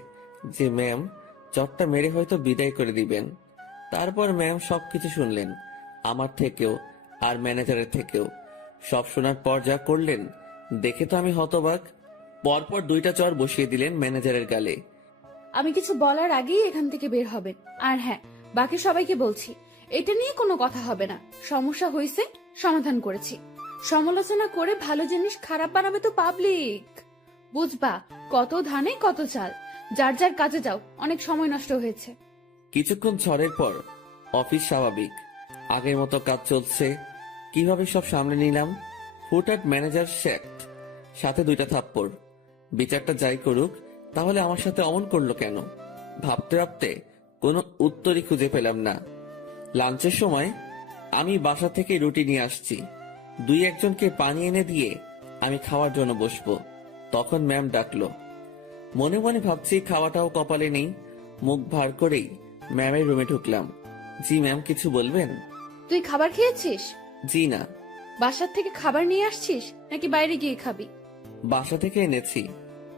যে ম্যাম চটটা মেরে হয়তো বিদায় করে দিবেন। তারপর ম্যাম সবকিছু শুনলেন, আমার থেকেও আর ম্যানেজারের থেকেও। সব শোনার পর যা করলেন দেখে তো আমি হতবাক। পরপর 2টা চর বসিয়ে দিলেন ম্যানেজারের গালে। আমি কিছু বলার আগেই এখান থেকে বের হবেন। আর হ্যাঁ, বাকি সবাইকে বলছি, এটা নিয়ে কোনো কথা হবে না। সমস্যা হয়েছে, সমাধান করেছি। সমালোচনা করে ভালো জিনিস খারাপ বানাবে তো পাবলিক। বুঝবা, কত ধানে কত চাল। যার যার কাজে যাও, অনেক সময় নষ্ট হয়েছে। কিছুক্ষণ ঝড়ের পর অফিস স্বাভাবিক, আগের মতো কাজ চলছে। কিভাবে সব সামলে নিলাম। হুটহাট ম্যানেজার শেফট, সাথে 2টা থাপ্পড়। বিচারটা যাই করুক, তাহলে আমার সাথে অমন করলো কেন? ভাবতে ভাবতে কোনো উত্তরই খুঁজে পেলাম না। লাঞ্চের সময় আমি বাসা থেকে রুটি নিয়ে আসছি। 2-1জনকে পানি এনে দিয়ে আমি খাওয়ার জন্য বসবো। তখন ম্যাম ডাকলো। মনে মনে ভাবছি খাওয়াটাও কপালে নেই। মুখ ভার করেই ম্যামের রুমে ঢুকলাম। জি ম্যাম, কিছু বলবেন? তুই খাবার খেয়েছিস? জি না। বাসার থেকে খাবার নিয়ে আসছিস নাকি বাইরে গিয়ে খাবি? বাসা থেকে এনেছি।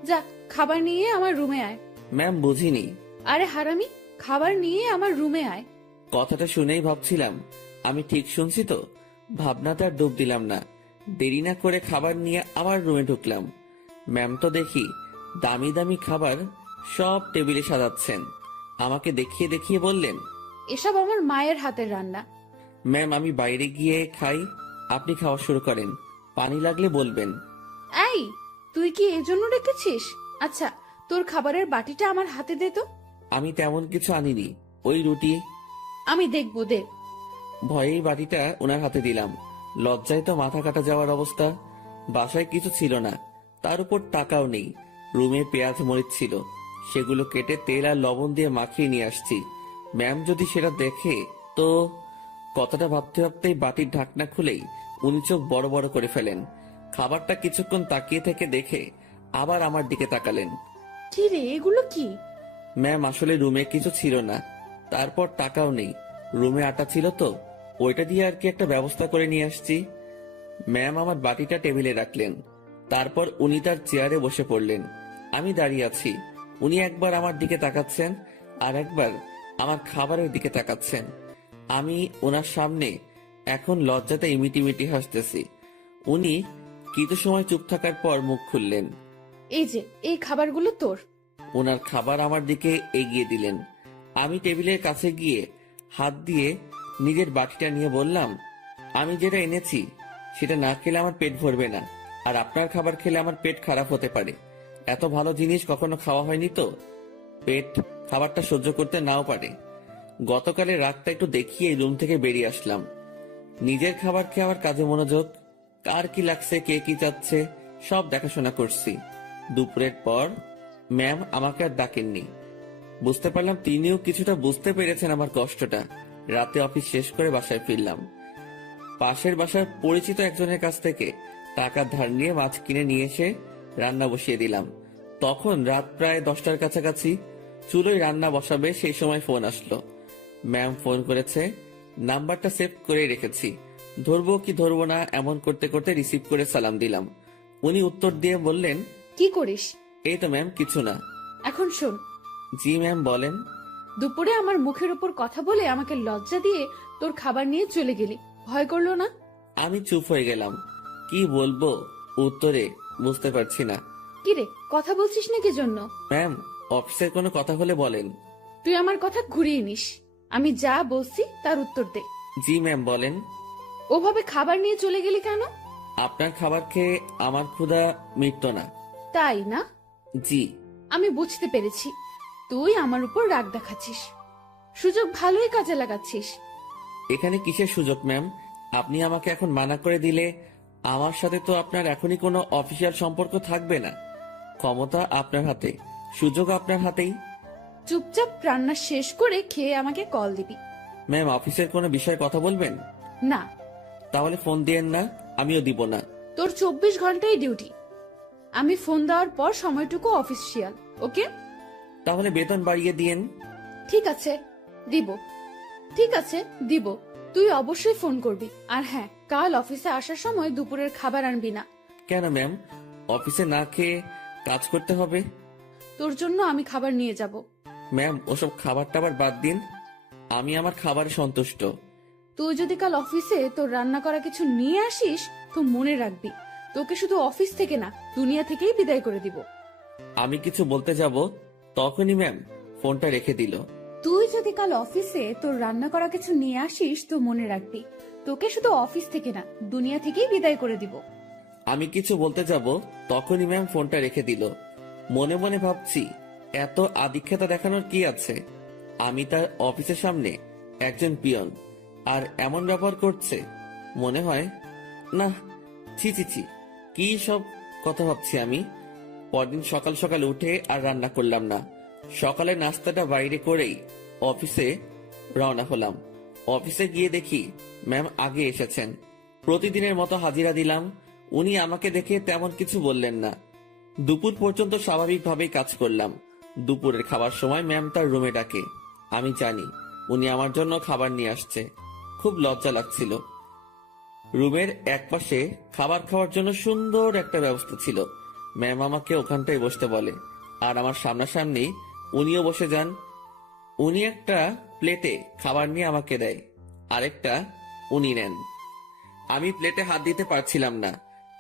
যা, খাবার নিয়ে আমার রুমে আয়। ম্যাম, বুঝিনি। আরে হারামি, খাবার নিয়ে আমার রুমে আয়। কথাটা শুনেই ভাবছিলাম আমি ঠিক শুনছি তো। ভাবনাতে আর ডুব দিলাম না। দেরি না করে খাবার নিয়ে আবার রুমে ঢুকলাম। ম্যাম তো দেখি দামি দামি খাবার সব টেবিলে সাজাচ্ছেন। আমাকে দেখিয়ে দেখিয়ে বললেন, এসব আমার মায়ের হাতের রান্না। ম্যাম আমি বাইরে গিয়ে খাই, আপনি খাওয়া শুরু করেন। পানি লাগলে বলবেন। এই, তুই কি এজন্য রেখেছিস? আচ্ছা, তোর খাবারের বাটিটা আমার হাতে দে তো। আমি তেমন কিছু আনিনি, ওই রুটি। আমি দেখবো, দে। ভয়েই বাটিটা ওনার হাতে দিলাম। লজ্জায় তো মাথা কাটা যাওয়ার অবস্থা। বাসায় কিছু ছিল না, তার উপর টাকাও নেই। রুমে পেঁয়াজ মরিচ ছিল, সেগুলো কেটে তেল আর লবণ দিয়ে মাখিয়ে নিয়ে আসছি। ম্যাম যদি সেটা দেখে তো। কথাটা ভাবতে ভাবতেই বাটির ঢাকনা খুলেই উনি চোখ বড় বড় করে ফেলেন। খাবারটা কিছুক্ষণ তাকিয়ে থেকে দেখে আবার আমার দিকে তাকালেন। কি রে, এগুলো কি? ম্যাম আসলে রুমে কিছু ছিল না, তারপর টাকাও নেই। রুমে আটা ছিল তো, ওইটা দিয়ে আর কি একটা ব্যবস্থা করে নিয়ে আসছি। ম্যাম আমার বাটিটা টেবিলে রাখলেন, তারপর উনি তার চেয়ারে বসে পড়লেন। আমি দাঁড়িয়ে আছি। উনি একবার আমার দিকে তাকাচ্ছেন, আর একবার আমার খাবারের দিকে তাকাচ্ছেন। আমি ওনার সামনে এখন লজ্জাতে ইমিটিমিটি হাসতেছি। উনি কিছু সময় চুপ থাকার পর মুখ খুললেন। এই যে, এই খাবারগুলো তোর। ওনার খাবার আমার দিকে এগিয়ে দিলেন। আমি টেবিলের কাছে গিয়ে হাত দিয়ে নিজের বাটিটা নিয়ে বললাম, আমি যেটা এনেছি সেটা না খেলে আমার পেট ভরবে না, আর আপনার খাবার খেলে আমার পেট খারাপ হতে পারে। এত ভালো জিনিস কখনো খাওয়া হয়নি তো, পেট খাবারটা সহ্য করতে নাও পারে। গতকালের রাতটা একটু দেখিয়ে রুম থেকে বেরিয়ে আসলাম। নিজের খাবার খেয়ে আমার কাজে মনোযোগ। কার কি লাগছে, কে কি চাচ্ছে, সব দেখাশোনা করছি। দুপুরের পর ম্যাম আমাকে আর ডাকেননি। বুঝতে পারলাম তিনিও কিছুটা বুঝতে পেরেছেন আমার কষ্টটা। রাতে অফিস শেষ করে বাসায় ফিরলাম। পাশের বাসার পরিচিত একজনের কাছ থেকে টাকা ধার নিয়ে মাছ কিনে নিয়ে এসে রান্না বসিয়ে দিলাম। তখন রাত প্রায় 10টার কাছাকাছি। চুলোয় রান্না বসাবে সেই সময় ফোন আসলো। ম্যাম ফোন করেছে, নাম্বারটা সেভ করে রেখেছি। ধরবো কি ধরবো না এমন করতে করতে রিসিভ করে সালাম দিলাম। উনি উত্তর দিয়ে বললেন, কি করিস? এই তো ম্যাম, কিছু না। এখন শোন, জি ম্যাম, বলেন। দুপুরে আমার মুখের উপর কথা বলে আমাকে লজ্জা দিয়ে তোর খাবার নিয়ে চলে গেলি, ভয় করলো না? আমি চুপ হয়ে গেলাম। কি বলবো উত্তরে বুঝতে পারছি না। কি রে, কথা বলছিস না কি জন্য? ম্যাম, অফিসের কোনো কথা হলে বলেন। তুই আমার কথা ঘুরিয়ে নিস। আমি যা বলছি তার উত্তর দে। জি ম্যাম, বলেন। ওভাবে খাবার নিয়ে চলে গেলি কেন? আপনার খাবার খেয়ে আমার ক্ষুধা মিটত না। তাই না? জি। আমি বুঝতে পেরেছি, তুই আমার উপর রাগ দেখাচ্ছিস। সুযোগ ভালোই কাজে লাগাচ্ছিস। এখানে কিসের সুযোগ ম্যাম? আপনি আমাকে এখন মানা করে দিলে আমার সাথে তো আপনার এখনই কোনো অফিসিয়াল সম্পর্ক থাকবে না। ক্ষমতা আপনার হাতে, সুযোগ আপনার হাতেই। চুপচাপ রান্না শেষ করে খেয়ে আমাকে কল দিবি। ম্যাম, অফিসের কোনো বিষয়ে কথা বলবেন? না। তাহলে ফোন দিয়েন না, আমিও দিব না। তোর 24 ঘন্টাই ডিউটি। আমি ফোন দেওয়ার পর সময়টুকু অফিসিয়াল, ওকে? তাহলে বেতন বাড়িয়ে দিয়েন। ঠিক আছে, দিব। ঠিক আছে, দিব। তুই অবশ্যই ফোন করবি। আর হ্যাঁ, কাল অফিসে আসার সময় দুপুরের খাবার আনবি না। কেন ম্যাম? অফিসে না খেয়ে কাজ করতে হবে? তোর জন্য আমি খাবার নিয়ে যাব। ম্যাম, ওসব খাবার টাবার বাদ দিন, আমি আমার খাবারে সন্তুষ্ট। তুই যদি কাল অফিসে তোর রান্না করা কিছু নিয়ে আসিস তো মনে রাখবি, তোকে শুধু অফিস থেকে না, দুনিয়া থেকেই বিদায় করে দিব। আমি কিছু বলতে যাব তখনই ম্যাম ফোনটা রেখে দিল। তুই যদি কাল অফিসে তোর রান্না করা কিছু নিয়ে আসিস তো মনে রাখবি, তোকে শুধু অফিস থেকে না, দুনিয়া থেকেই বিদায় করে দিব। আমি কিছু বলতে যাব তখনই ম্যাম ফোনটা রেখে দিল। মনে মনে ভাবছি, এত আদিক্ষেতা দেখানোর কি আছে? আমি তার অফিসের সামনে একজন পিয়ন, আর এমন ব্যবহার করছে। মনে হয় না, ছি ছি ছি, কি সব কথা ভাবছি আমি। পরদিন সকাল সকাল উঠে আর রান্না করলাম না। সকালে নাস্তাটা বাইরে করেই অফিসে রওনা হলাম। অফিসে গিয়ে দেখি ম্যাম আগে এসেছেন। প্রতিদিনের মতো হাজিরা দিলাম। উনি আমাকে দেখে তেমন কিছু বললেন না। দুপুর পর্যন্ত স্বাভাবিকভাবেই কাজ করলাম। দুপুরের খাবার সময় ম্যাম তার রুমে ডাকে। আমি জানি উনি আমার জন্য খাবার নিয়ে আসছে। খুব লজ্জা লাগছিল। রুমের একপাশে খাবার খাওয়ার জন্য সুন্দর একটা ব্যবস্থা ছিল। ম্যাম আমাকে ওখানটায় বসতে বলে, আর আমার সামনাসামনি উনিও বসে যান। উনি একটা প্লেটে খাবার নিয়ে আমাকে দেয়, আরেকটা উনি নেন। আমি প্লেটে হাত দিতে পারছিলাম না,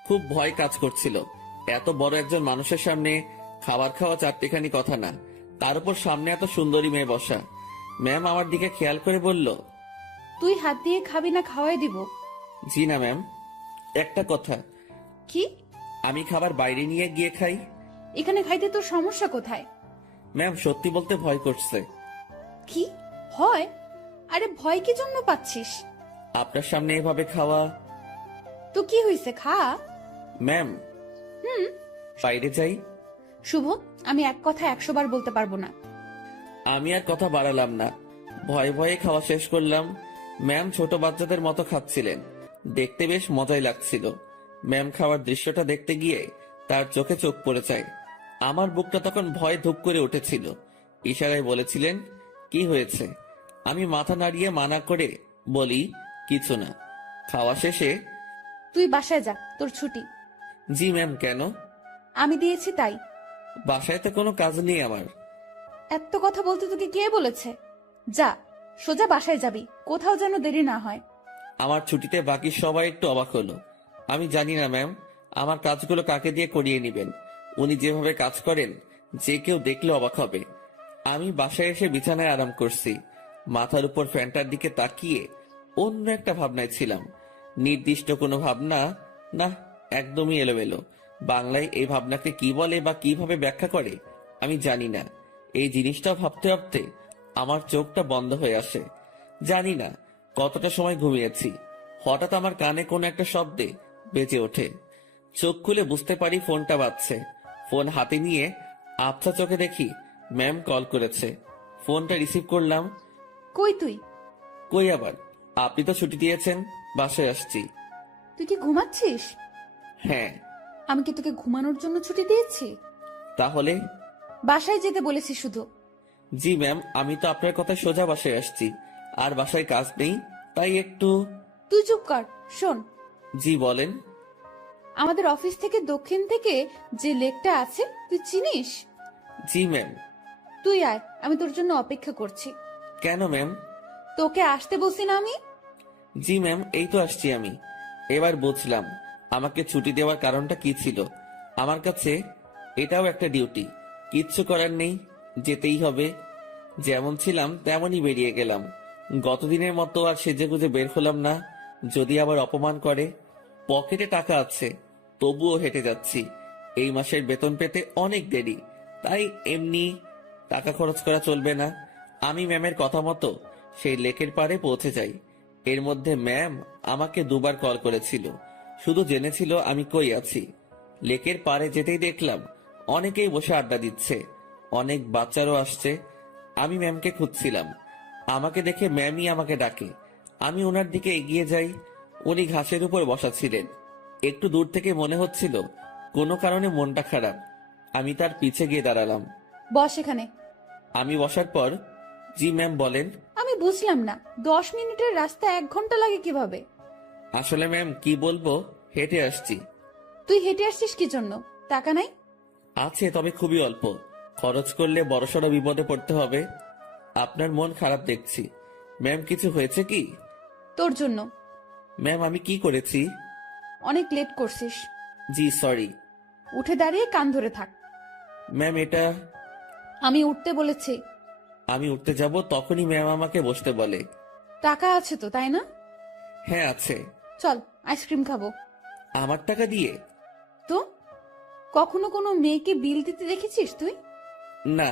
খুব ভয় কাজ করছিল। এত বড় একজন মানুষের সামনে খাবার খাওয়া চারটিখানি কথা না, তার উপর সামনে এত সুন্দরী মেয়ে বসা। ম্যাম আমার দিকে খেয়াল করে বলল, তুই হাত দিয়ে খাবি না খাওয়াই দিব? জি না ম্যাম। একটা কথা, কি? আমি খাবার বাইরে নিয়ে গিয়ে খাই। এখানে খাইতে তোর সমস্যা কোথায়? ম্যাম সত্যি বলতে ভয় করছে। কি ভয়? আরে ভয় কি জন্য পাচ্ছিস? আপনার সামনে এভাবে খাওয়া। তো কি হয়েছে, খা। ম্যাম বাইরে যাই। শুভ, আমি এক কথা 100 বার বলতে পারবো না। আমি আর কথা বাড়ালাম না, ভয়ে ভয়ে খাওয়া শেষ করলাম। ম্যাম ছোট বাচ্চাদের মতো খাচ্ছিলেন, দেখতে বেশ মজাই লাগছিল। ম্যাম খাওয়ার দৃশ্যটা দেখতে গিয়ে তার চোখে চোখ পড়ে যায়। আমার বুকটা তখন ভয়ে ধুপ করে উঠেছিল। ইশারায় বলেছিলেন, কি হয়েছে? আমি মাথা নাড়িয়ে মানা করে বলি, কিছু না। খাওয়া শেষে, তুই বাসায় যা, তোর ছুটি। জি ম্যাম। কেন? আমি দিয়েছি তাই। বাসায় তো কোনো কাজ নেই আমার। এত কথা বলতে তোকে কে বলেছে? যা, সোজা বাসায় যাবি, কোথাও যেন দেরি না হয়। আমার ছুটিতে বাকি সবাই একটু অবাক হলো। আমি জানি না ম্যাম, আমার কাজগুলো কাকে দিয়ে করিয়ে নেবেন। উনি যেভাবে কাজ করেন, যে কেউ দেখলে অবাক হবে। আমি বাসায় এসে বিছানায় আরাম করছি। মাথার উপর ফ্যানটার দিকে তাকিয়ে অন্য একটা ভাবনায় ছিলাম। নির্দিষ্ট কোনো ভাবনা না, একদমই এলোমেলো। বাংলায় এই ভাবনাকে কি বলে বা কিভাবে ব্যাখ্যা করে আমি জানি না। এই জিনিসটা ভাবতে ভাবতে আমার চোখটা বন্ধ হয়ে আসে। জানি না কতটা সময় ঘুমিয়েছি। হঠাৎ আমার কানে কোনো একটা শব্দে বেজে ওঠে। চোখ খুলে বুঝতে পারি ফোনটা বাজছে। ফোন হাতে নিয়ে আবছা চোখে দেখি ম্যাম কল করেছে। ফোনটা রিসিভ করলাম। কই তুই? কই আবার, আপনি তো ছুটি দিয়েছেন, বাসায় আসছি। তুই কি ঘুমাচ্ছিস? হ্যাঁ। আমি কি তোকে ঘুমানোর জন্য ছুটি দিয়েছি? তাহলে? বাসায় যেতে বলেছি শুধু। জি ম্যাম, আমি তো আপনার কথায় সোজা বাসায় আসছি। আর বাসায় কাজ নেই, তাই একটু। তুই চুপ কর, শোন। জি বলেন। আমাদের অফিস থেকে দক্ষিণ থেকে যে লেকটা আছে, তুই চিনিস? জি ম্যাম। তুই আয়, আমি তোর জন্য অপেক্ষা করছি। কেন ম্যাম? তোকে আসতে বলছি না আমি? জি ম্যাম, এই তো আসছি আমি। এবার বুঝলাম আমাকে ছুটি দেওয়ার কারণটা কি ছিল। আমার কাছে এটাও একটা ডিউটি, কিচ্ছু করার নেই, যেতেই হবে। যেমন ছিলাম তেমনই বেরিয়ে গেলাম। গতদিনের মতো আর সেজেগুজে বের হলাম না, যদি আবার অপমান করে। পকেটে টাকা আছে, তবুও হেঁটে যাচ্ছি। এই মাসের বেতন পেতে অনেক দেরি, তাই এমনি টাকা খরচ করা চলবে না। আমি ম্যামের কথা মতো সেই লেকের পাড়ে পৌঁছে যাই। এর মধ্যে ম্যাম আমাকে 2বার কল করেছিল, শুধু জেনেছিল আমি কই আছি। লেকের পাড়ে যেতেই দেখলাম অনেকেই বসে আড্ডা দিচ্ছে, অনেক বাচ্চারও আসছে। আমি ম্যামকে খুঁজছিলাম। আমাকে দেখে ম্যামই আমাকে ডাকে। আমি ওনার দিকে এগিয়ে যাই। উনি ঘাসের উপর বসা ছিলেন। একটু দূর থেকে মনে হচ্ছিল কোনো কারণে মনটা খারাপ। আমি তার পিছে গিয়ে দাঁড়ালাম। বস এখানে। আমি বসার পর, জি ম্যাম বলেন। আমি বুঝলাম না, 10 মিনিটের রাস্তা 1 ঘন্টা লাগে কিভাবে? আসলে ম্যাম কি বলবো, হেঁটে আসছি। তুই হেঁটে আসছিস কি জন্য? টাকা নাই? আছে, তবে খুবই অল্প। খরচ করলে বড়সড় বিপদে পড়তে হবে। আপনার মন খারাপ দেখছি। ম্যাম কিছু হয়েছে কি? তোর জন্য। ম্যাম আমি কি করেছি? অনেক লেট করছিস। জি সরি। উঠে দাঁড়িয়ে কান ধরে থাক। ম্যাম এটা। আমি উঠতে বলেছি। আমি উঠতে যাব তখনই ম্যাম আমাকে বসতে বলে। টাকা আছে তো, তাই না? হ্যাঁ আছে। চল আইসক্রিম খাবো। আমার টাকা দিয়ে? তো কখনো কোনো মেয়েকে বিল দিতে দেখেছিস তুই? না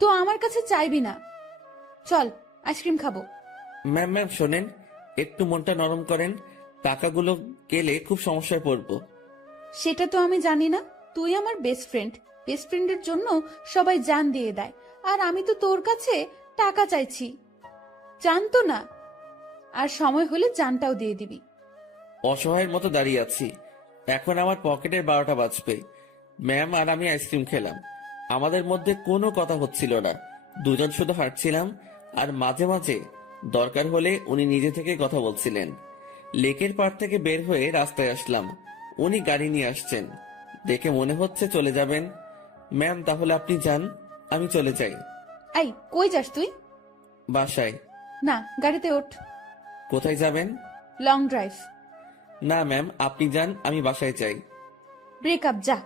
তো আমার কাছে চাইবি না। চল আইসক্রিম খাবো। ম্যাম ম্যাম শোনেন, একটু মনটা নরম করেন, টাকাগুলো গেলে খুব সমস্যায় পড়বো। সেটা তো আমি জানি না। তুই আমার বেস্ট ফ্রেন্ড, বেস্ট ফ্রেন্ডের জন্য সবাই জান দিয়ে দেয়, আর আমি তো তোর কাছে টাকা চাইছি। জানতো না, আর সময় হলে জানটাও দিয়ে দিবি। অসহায়ের মতো দাঁড়িয়ে আছি, এখন আমার পকেটের 12টা বাজবে। ম্যাম আর আমি আইসক্রিম খেলাম, আমাদের মধ্যে কোনো কথা হচ্ছিল না, দুজন শুধু হাঁটছিলাম, আর মাঝে মাঝে দরকার হলে উনি নিজে থেকে কথা বলছিলেন। লেকের পাড় থেকে বের হয়ে রাস্তায় আসলাম, উনি গাড়ি নিয়ে আসছেন, দেখে মনে হচ্ছে চলে যাবেন। ম্যাম তাহলে আপনি যান, আমি চলে যাই। এই কই যাস তুই? বাসায়। না, গাড়িতে ওঠ। কোথায় যাবেন? Long drive. না ম্যাম আপনি যান, আমি বাসায় চাই। ব্রেকআপ, যা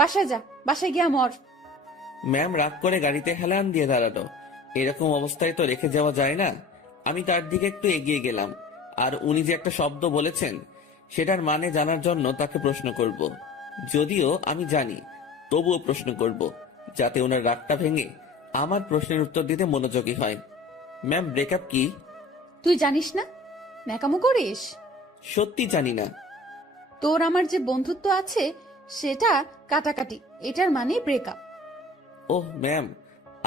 বাসায় যা, বাসায় গিয়া মর। ম্যাম রাগ করে গাড়িতে হেলান দিয়ে দাঁড়ালো। এরকম অবস্থায় তো রেখে যাওয়া যায় না। আমি তার দিকে একটু এগিয়ে গেলাম, আর উনি যে একটা শব্দ বলেছেন সেটার মানে জানার জন্য তাকে প্রশ্ন করব। যদিও আমি জানি, তবুও প্রশ্ন করব, যাতে ওনার রাগটা ভেঙে আমার প্রশ্নের উত্তর দিতে মনোযোগী হয়। ম্যাম ব্রেকআপ কি? তুই জানিস না? ন্যাকামো করিস? সত্যি জানি না। তোর আমার যে বন্ধুত্ব আছে সেটা কাটাকাটি, এটার মানে ব্রেকআপ। ওহ ম্যাম,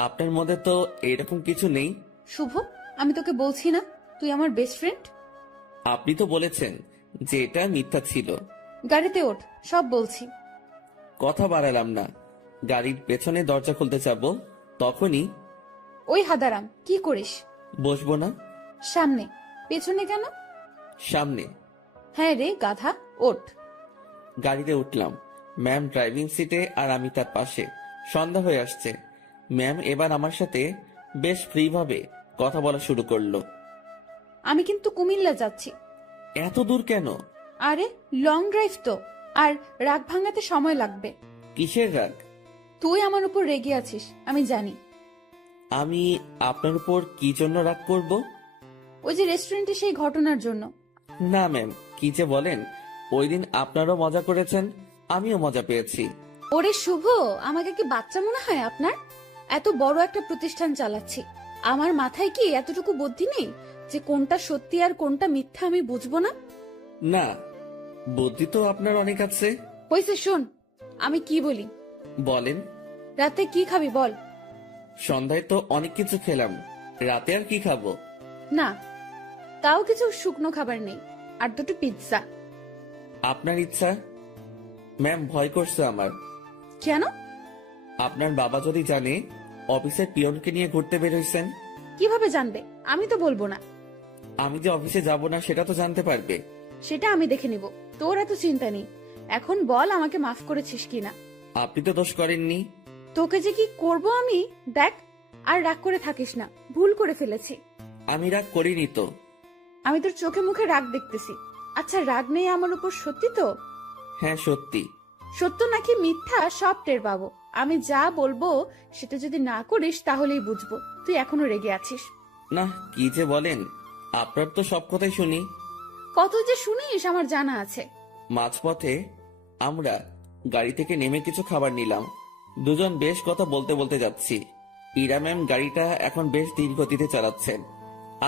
আপনার মধ্যে তো এরকম কিছু নেই। শুভ, আমি তোকে বলছি না তুই আমার বেস্ট ফ্রেন্ড? আপনি তো বলেছেন যে এটা মিথ্যা ছিল। গাড়িতে ওঠ, সব বলছি। কথা বাড়ালাম না, গাড়ির পেছনে দরজা খুলতে যাব, তখনই ওই হাদারাম, কি করিস? বসবো না। সামনে। পেছনে কেন? সামনে। হ্যাঁ রে গাধা, ওঠ। গাড়িতে উঠলাম, ম্যাম ড্রাইভিং সিটে আর আমি তার পাশে। সন্ধ্যা হয়ে আসছে, ম্যাম এবার আমার সাথে বেশ ফ্রি ভাবে কথা বলা শুরু করলো। আমি কিন্তু কুমিল্লা যাচ্ছি। এত দূর কেন? আরে লং ড্রাইভ তো, আর রাগ ভাঙাতে সময় লাগবে। কিসের রাগ? তুই আমার উপর রেগে আছিস, আমি জানি। আমি আপনার উপর কি জন্য রাগ করব? ওই যে রেস্টুরেন্টে সেই ঘটনার জন্য। না ম্যাম, কি যে বলেন, ওই দিন আপনারও মজা করেছেন, আমিও মজা পেয়েছি। ওরে শুভ, আমাকে কি বাচ্চা মনে হয় আপনার? এত বড় একটা প্রতিষ্ঠান চালাচ্ছি, আমার মাথায় কি এতটুকু বুদ্ধি নেই যে কোনটা সত্যি আর কোনটা মিথ্যা আমি বুঝবো না? না, বুদ্ধি তো আপনার অনেক আছে। হইছে, শোন আমি কি বলি। বলেন। রাতে কি খাবি বল? সন্ধ্যায় তো অনেক কিছু খেলাম, রাতে আর কি খাবো? না, তাও কিছু শুকনো খাবার নেই, আর দুটো পিৎজা। আপনার ইচ্ছা। ম্যাম ভয় করছে আমার। কেন? আপনার বাবা যদি জানে অফিসের পিয়নকে নিয়ে ঘুরতে বের হইছেন। কিভাবে জানবে? আমি তো বলবো না। আমি যে অফিসে যাব না সেটা তো জানতে পারবে। সেটা আমি দেখে নিব, তোর এত চিন্তা নেই। এখন বল আমাকে মাফ করেছিস কিনা। আপনি তো দোষ করেননি। তোকে যে কি করব আমি, দেখ। আর রাগ করে থাকিস না, ভুল করে ফেলেছি। আমি রাগ করিনি তো। আমি তোর চোখে মুখে রাগ দেখতেছি। আচ্ছা, রাগ নেই আমার উপর, সত্যি তো? হ্যাঁ সত্যি। সত্য নাকি মিথ্যা সব টের পাবো। আমি যা বলবো সেটা যদি না করিস তাহলেই বুঝবো তুই এখনো রেগে আছিস। না, কি যে বলেন, আপনার তো সব কথাই শুনি। কত যে শুনিস আমার জানা আছে। মাঝপথে আমরা গাড়ি থেকে নেমে কিছু খাবার নিলাম, দুজন বেশ কথা বলতে বলতে যাচ্ছি। ইরা ম্যাম গাড়িটা এখন বেশ ধীর গতিতে চালাচ্ছেন,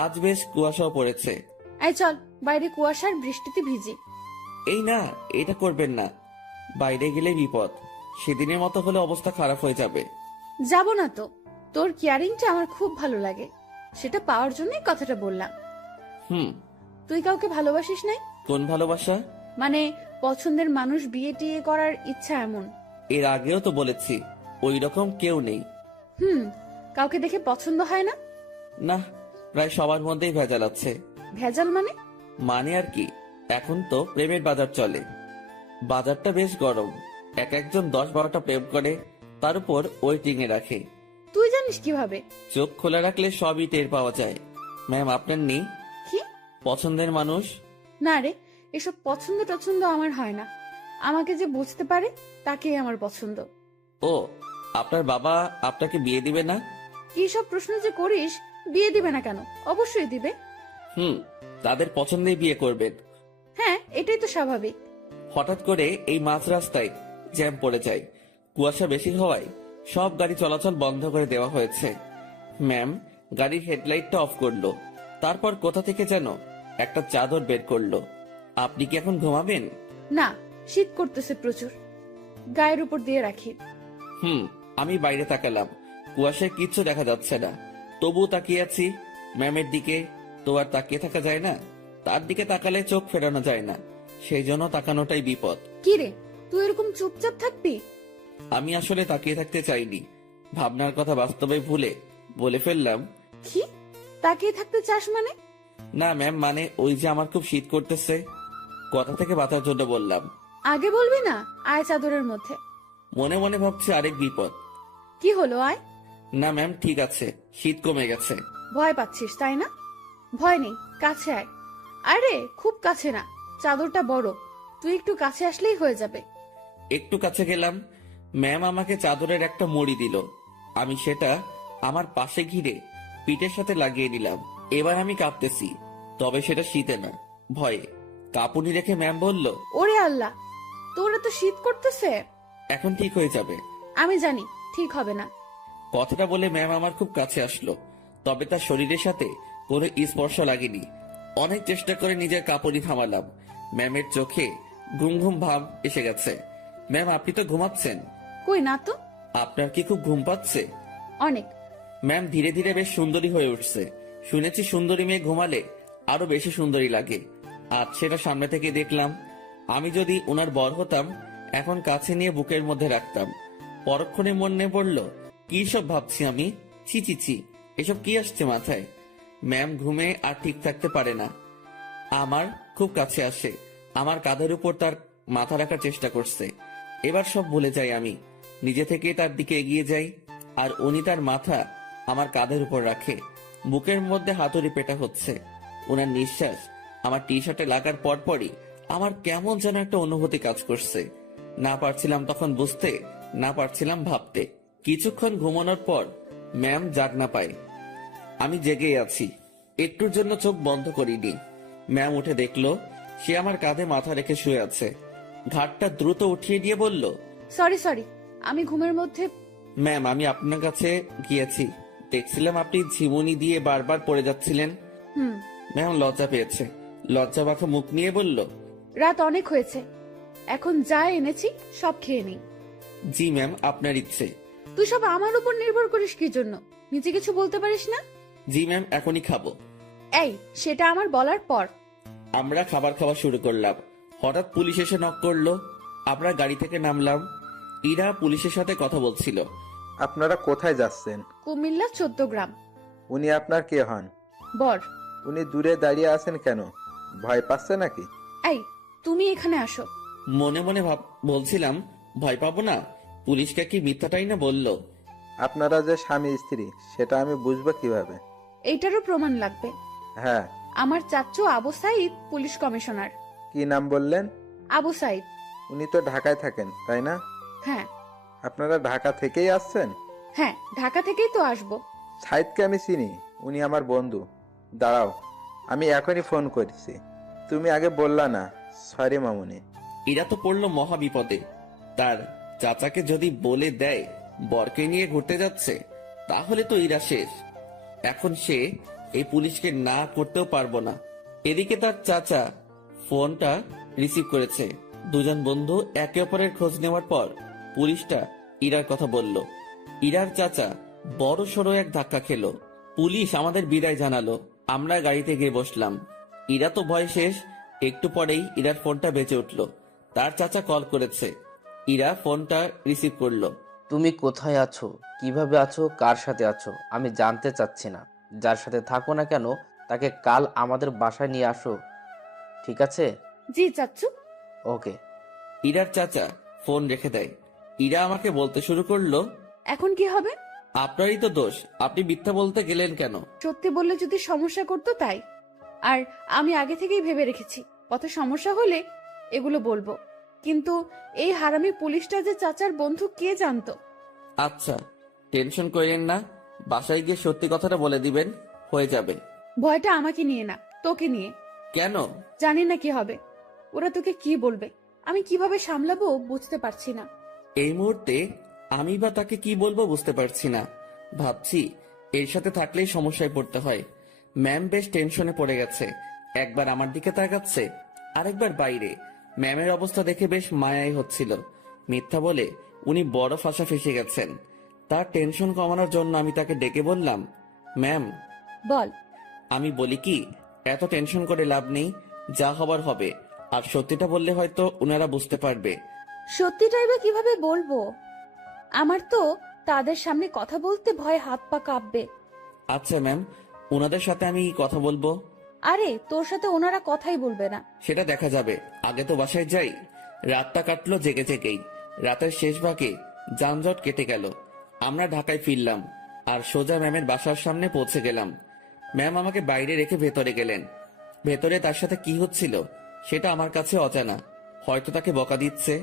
আজ বেশ কুয়াশাও পড়েছে। এই চল, বাইরে কুয়াশার বৃষ্টিতে ভিজি। এই না, এটা করবেন না, বাইরে গেলে বিপদ। সেদিনের মতো হলে অবস্থা খারাপ হয়ে যাবে। যাব না তো, তোর কেয়ারিংটা আমার খুব ভালো লাগে, সেটা পাওয়ার জন্যই কথাটা বললাম। হুম। তুই কাউকে ভালোবাসিস নাই? কোন ভালোবাসা? মানে পছন্দের মানুষ বিয়ে টিয়ে করার ইচ্ছা এমন? এর আগেও তো বলেছি ওই রকম কেউ নেই। কাউকে দেখে পছন্দ হয় না? না, প্রায় সবার মধ্যেই ভেজাল আছে। ভেজাল মানে? মানে আর কি, এখন তো প্রেমের বাজার চলে। বাজারটা বেশ গরম, এক একজন 10-12টা প্রেম করে, তার উপর ওয়েটিং এ রাখে। তুই জানিস কিভাবে? চোখ খোলা রাখলে সবই টের পাওয়া যায়। ম্যাম আপনার নেই কি পছন্দের মানুষ? না রে, এসব পছন্দ টছন্দ আমার হয় না। আমাকে যে বুঝতে পারে তাকেই আমার পছন্দ। ও, আপনার বাবা আপনাকে বিয়ে দিবে না? কি সব প্রশ্ন যে করিস, বিয়ে দিবে না কেন? অবশ্যই দিবে। তাদের পছন্দেই বিয়ে করবেন। হ্যাঁ, এটাই তো স্বাভাবিক। হঠাৎ করে এই মাঝ রাস্তায় জ্যাম পড়ে যায়। কুয়াশা বেশি হওয়ায় সব গাড়ি চলাচল বন্ধ করে দেওয়া হয়েছে। ম্যাম গাড়ির হেডলাইটটা অফ করলো, তারপর কোথা থেকে যেন একটা চাদর বের করলো। আপনি কি এখন ঘুমাবেন? না, শীত করতেছে প্রচুর, গায়ের উপর দিয়ে রাখি। আমি বাইরে তাকালাম, কুয়াশায় কিচ্ছু দেখা যাচ্ছে না, তবুও তাকিয়ে আছি ম্যামের দিকে। তো আর তাকিয়ে থাকা যায় না, তার দিকে তাকালে চোখ ফেরানো যায় না, সেই জন্য তাকানোটাই বিপদ। কি রে, তুই এরকম চুপচাপ থাকবি? আমি আসলে তাকিয়ে থাকতে চাইনি, ভাবনার কথা বাস্তবে ভুলে বলে ফেললাম। কি তাকিয়ে থাকতে চাস মানে? না ম্যাম, মানে ওই যে আমার খুব শীত করতেছে, কথা থেকে বাঁচার জন্য বললাম। আগে বলবি না? আয় চাদরের মধ্যে। মনে মনে ভাবছি আরেক বিপদ। কি হলো, আয়। না ম্যাম, ঠিক আছে, শীত কমে গেছে। ভয় পাচ্ছিস তাই না? ভয় নেই, কাছে আয়। আরে খুব কাছে না, চাদরটা বড়, তুই একটু কাছে আসলেই হয়ে যাবে। একটু কাছে গেলাম, ম্যাম আমাকে চাদরের একটা মুড়ি দিল। আমি সেটা আমার পাশে ঘিরে পিঠের সাথে লাগিয়ে নিলাম। এবার আমি কাঁপতেছি, তবে সেটা শীতে না, ভয়ে। কাঁপুনি রেখে ম্যাম বলল, ওরে আল্লাহ, তোর এত শীত করতেছে। এখন ঠিক হয়ে যাবে। আমি জানি ঠিক হবে না। কথাটা বলে ম্যাম আমার খুব কাছে আসলো, তবে তার শরীরের সাথে কোনো স্পর্শ লাগেনি। অনেক চেষ্টা করে নিজের কাঁপুনি থামালাম। ম্যামের চোখে ঘুম ঘুম ভাব এসে গেছে। ম্যাম, আপনি তো ঘুমাচ্ছেন। কই না তো। আপনার কি খুব ঘুম পাচ্ছে? অনেক। ম্যাম ধীরে ধীরে বেশ সুন্দরী হয়ে উঠছে। শুনেছি সুন্দরী মেয়ে ঘুমালে আরো বেশি সুন্দরী লাগে। আজ সেটা সামনে থেকে দেখলাম। আমি যদি ওনার বর হতাম, এখন কাছে নিয়ে বুকের মধ্যে রাখতাম। পরক্ষণে মনে পড়ল, কি সব ভাবছি আমি। ছি ছি ছি, এসব কি আসছে মাথায়। ম্যাম ঘুমে আর ঠিক থাকতে পারে না, আমার খুব কাছে আসে, আমার কাঁধের উপর তার মাথা রাখার চেষ্টা করছে। এবার সব ভুলে যাই আমি, নিজে থেকে তার দিকে এগিয়ে যাই, আর উনি তার মাথা আমার কাঁধের উপর রাখে। বুকের মধ্যে হাতুড়ি পেটা হচ্ছে। ওনার নিঃশ্বাস আমার টি শার্টে লাগার পরপরই আমার কেমন যেন একটা অনুভূতি কাজ করছে। না পারছিলাম তখন বুঝতে, না পারছিলাম ভাবতে। কিছুক্ষণ ঘুমানোর পর ম্যাম জাগনা পায়, আমি জেগেই আছি। একটুর জন্য চোখ বন্ধ করিনি। ম্যাম উঠে দেখলো সে আমার কাঁধে মাথা রেখে শুয়ে আছে। ঘাটটা দ্রুত উঠিয়ে দিয়ে বলল, সরি সরি, আমি ঘুমের মধ্যে। ম্যাম আমি আপনার কাছে গিয়েছি, দেখছিলাম আপনি ঝিমুনি দিয়ে বারবার পড়ে যাচ্ছিলেন। হুম। ম্যাম লজ্জা পেয়েছে, লজ্জা মাখা মুখ নিয়ে বলল, রাত অনেক হয়েছে, এখন যা এনেছি সব খেয়ে নেই। জি ম্যাম, আপনার ইচ্ছে। তুই সব আমার উপর নির্ভর করিস কি জন্য? নিজে কিছু বলতে পারিস না? জি ম্যাম, এখনই খাবো। এই, সেটা আমার বলার পর। আমরা খাবার খাওয়া শুরু করলাম। হঠাৎ পুলিশ এসে নক করলো। আমরা গাড়ি থেকে নামলাম। ইরা পুলিশের সাথে কথা বলছিল। আপনারা কোথায় যাচ্ছেন? কুমিল্লা 14 গ্রাম। উনি আপনার কে হন? বর। উনি দূরে দাঁড়িয়ে আছেন কেন? ভয় পাচ্ছে নাকি? এই, তুমি এখানে আসো। মনে মনে বলছিলাম, ভয় পাবো না, পুলিশকে কি মিথ্যাটাই না বললো। আপনারা যে স্বামী স্ত্রী সেটা আমি বুঝবো কিভাবে? এইটারও প্রমাণ লাগবে। হ্যাঁ। আমার চাচ্চু আবু সাইদ পুলিশ কমিশনার। কি নাম বললেন? আবু সাইদ। উনি তো ঢাকায় থাকেন তাই না? হ্যাঁ। আপনারা ঢাকা থেকেই আসছেন? হ্যাঁ, ঢাকা থেকেই তো আসবো। সাইদকে আমি চিনি, উনি আমার বন্ধু। দাঁড়াও, আমি এখনই ফোন করছি। তুমি আগে বললা না। সরি মামুনি। এরা তো পড়লো মহা বিপদে। তার চাচাকে যদি বলে দেয় বরকে নিয়ে ঘুরতে যাচ্ছে, তাহলে তো ইরা শেষ। এখন সে এই পুলিশকে না করতেও পারবো না। এদিকে তার চাচা ফোনটা রিসিভ করেছে। দুজন বন্ধু একে অপরের খোঁজ নেওয়ার পর পুলিশটা ইরার কথা বলল। ইরার চাচা বড় সড়ো এক ধাক্কা খেলো। পুলিশ আমাদের বিদায় জানালো। আমরা গাড়িতে গিয়ে বসলাম। ইরা তো ভয় শেষ। একটু পরেই ইরার ফোনটা বেজে উঠলো। তার চাচা কল করেছে। ইরা ফোনটা রিসিভ করলো। তুমি কোথায় আছো, কিভাবে আছো, কার সাথে আছো আমি জানতে চাচ্ছি না। যার সাথে থাকো না কেন তাকে কাল আমাদের বাসায় নিয়ে আসো, ঠিক আছে? জি চাচ্চু। ওকে। ইরার চাচা ফোন রেখে দেয়। ইরা আমাকে বলতে শুরু করলো, এখন কি হবে? আপনারই তো দোষ, আপনি মিথ্যা বলতে গেলেন কেন? সত্যি বললে যদি সমস্যা করতো তাই। আর আমি আগে থেকেই ভেবে রেখেছি পথে সমস্যা হলে এগুলো বলবো। কিন্তু এই হারামি পুলিশটা যে চাচার বন্ধু কে জানতো? আচ্ছা, টেনশন করেন না, বাসায় গিয়ে সত্যি কথাটা বলে দিবেন, হয়ে যাবে। ভয়টা আমাকে নিয়ে না, তোকে নিয়ে। কেন? জানি না কি হবে, ওরা তোকে কি বলবে। আমি কিভাবে সামলাবো বুঝতে পারছি না। এই মুহূর্তে আমি বা তাকে কি বলবো বুঝতে পারছি না। ভাবছি এর সাথে থাকলেই সমস্যায় পড়তে হয়। ম্যাম বেশ টেনশনে পড়ে গেছে, একবার আমার দিকে তাকাচ্ছে, আরেকবার বাইরে। ম্যামের অবস্থা দেখে বেশ মায়াই হচ্ছিল। মিথ্যা বলে উনি বড় ফাঁসা ফেসে গেছেন। তার টেনশন কমানোর জন্য আমি তাকে ডেকে বললাম, ম্যাম। বল। আমি বলি কি, এত টেনশন করে লাভ নেই, যা হবার হবে। আর সত্যিটা বললে হয়তো উনারা বুঝতে পারবে। সত্যিটাই বা কিভাবে বলবো? আমার তো তাদের সামনে কথা বলতে ভয়ে হাত পা কাঁপবে। আচ্ছা ম্যাম, ওনাদের সাথে আমি কথা বলবো। আরে তোর সাথে ওনারা কথাই বলবে না। সেটা দেখা যাবে, আগে তো বাসায় যাই। রাতটা কাটলো জেগে জেগেই। রাতের শেষ ভাগে যানজট কেটে গেল। আমরা ঢাকায় ফিরলাম আর সোজা ম্যামের বাসার সামনে পৌঁছে গেলাম। ম্যাম আমাকে বাইরে রেখে ভেতরে গেলেন। ভেতরে তার সাথে কি হচ্ছিল সেটা আমার কাছে অজানা। হয়তো তাকে বকা দিচ্ছে।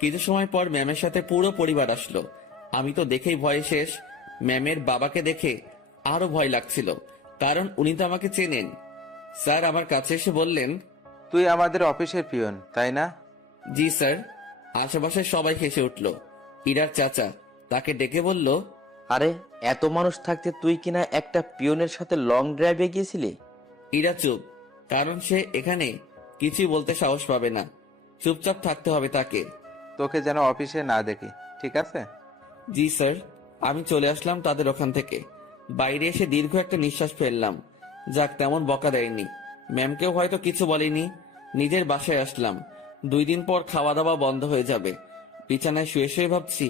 কিছু সময় পর ম্যামের সাথে পুরো পরিবার আসলো। আমি তো দেখেই ভয়ে শেষ। ম্যামের বাবাকে দেখে আরো ভয় লাগছিল, কারণ উনি তো আমাকে চেনেন। স্যার আমার কাছে এসে বললেন, তুই আমাদের অফিসের পিয়ন তাই না? জি স্যার। আশেপাশে সবাই হেসে উঠল। ইরার চাচা তাকে ডেকে বলল, আরে এত মানুষ থাকতে তুই কিনা একটা পিয়নের সাথে লং ড্রাইভে গিয়েছিলি? ইরা চুপ, কারণ সে এখানে কিছুই বলতে সাহস পাবে না। চুপচাপ থাকতে হবে তাকে। তোকে যেন অফিসে না দেখি, ঠিক আছে? জি স্যার। আমি চলে আসলাম তাদের ওখান থেকে। বাইরে এসে দীর্ঘ একটা নিঃশ্বাস ফেললাম। যাক, তেমন বকা দেয়নি। ম্যামকেও হয়তো কিছু বলেনি। নিজের বাসায় আসলাম। 2 দিন পর খাওয়া দাওয়া বন্ধ হয়ে যাবে। বিছানায় শুয়ে শুয়ে ভাবছি,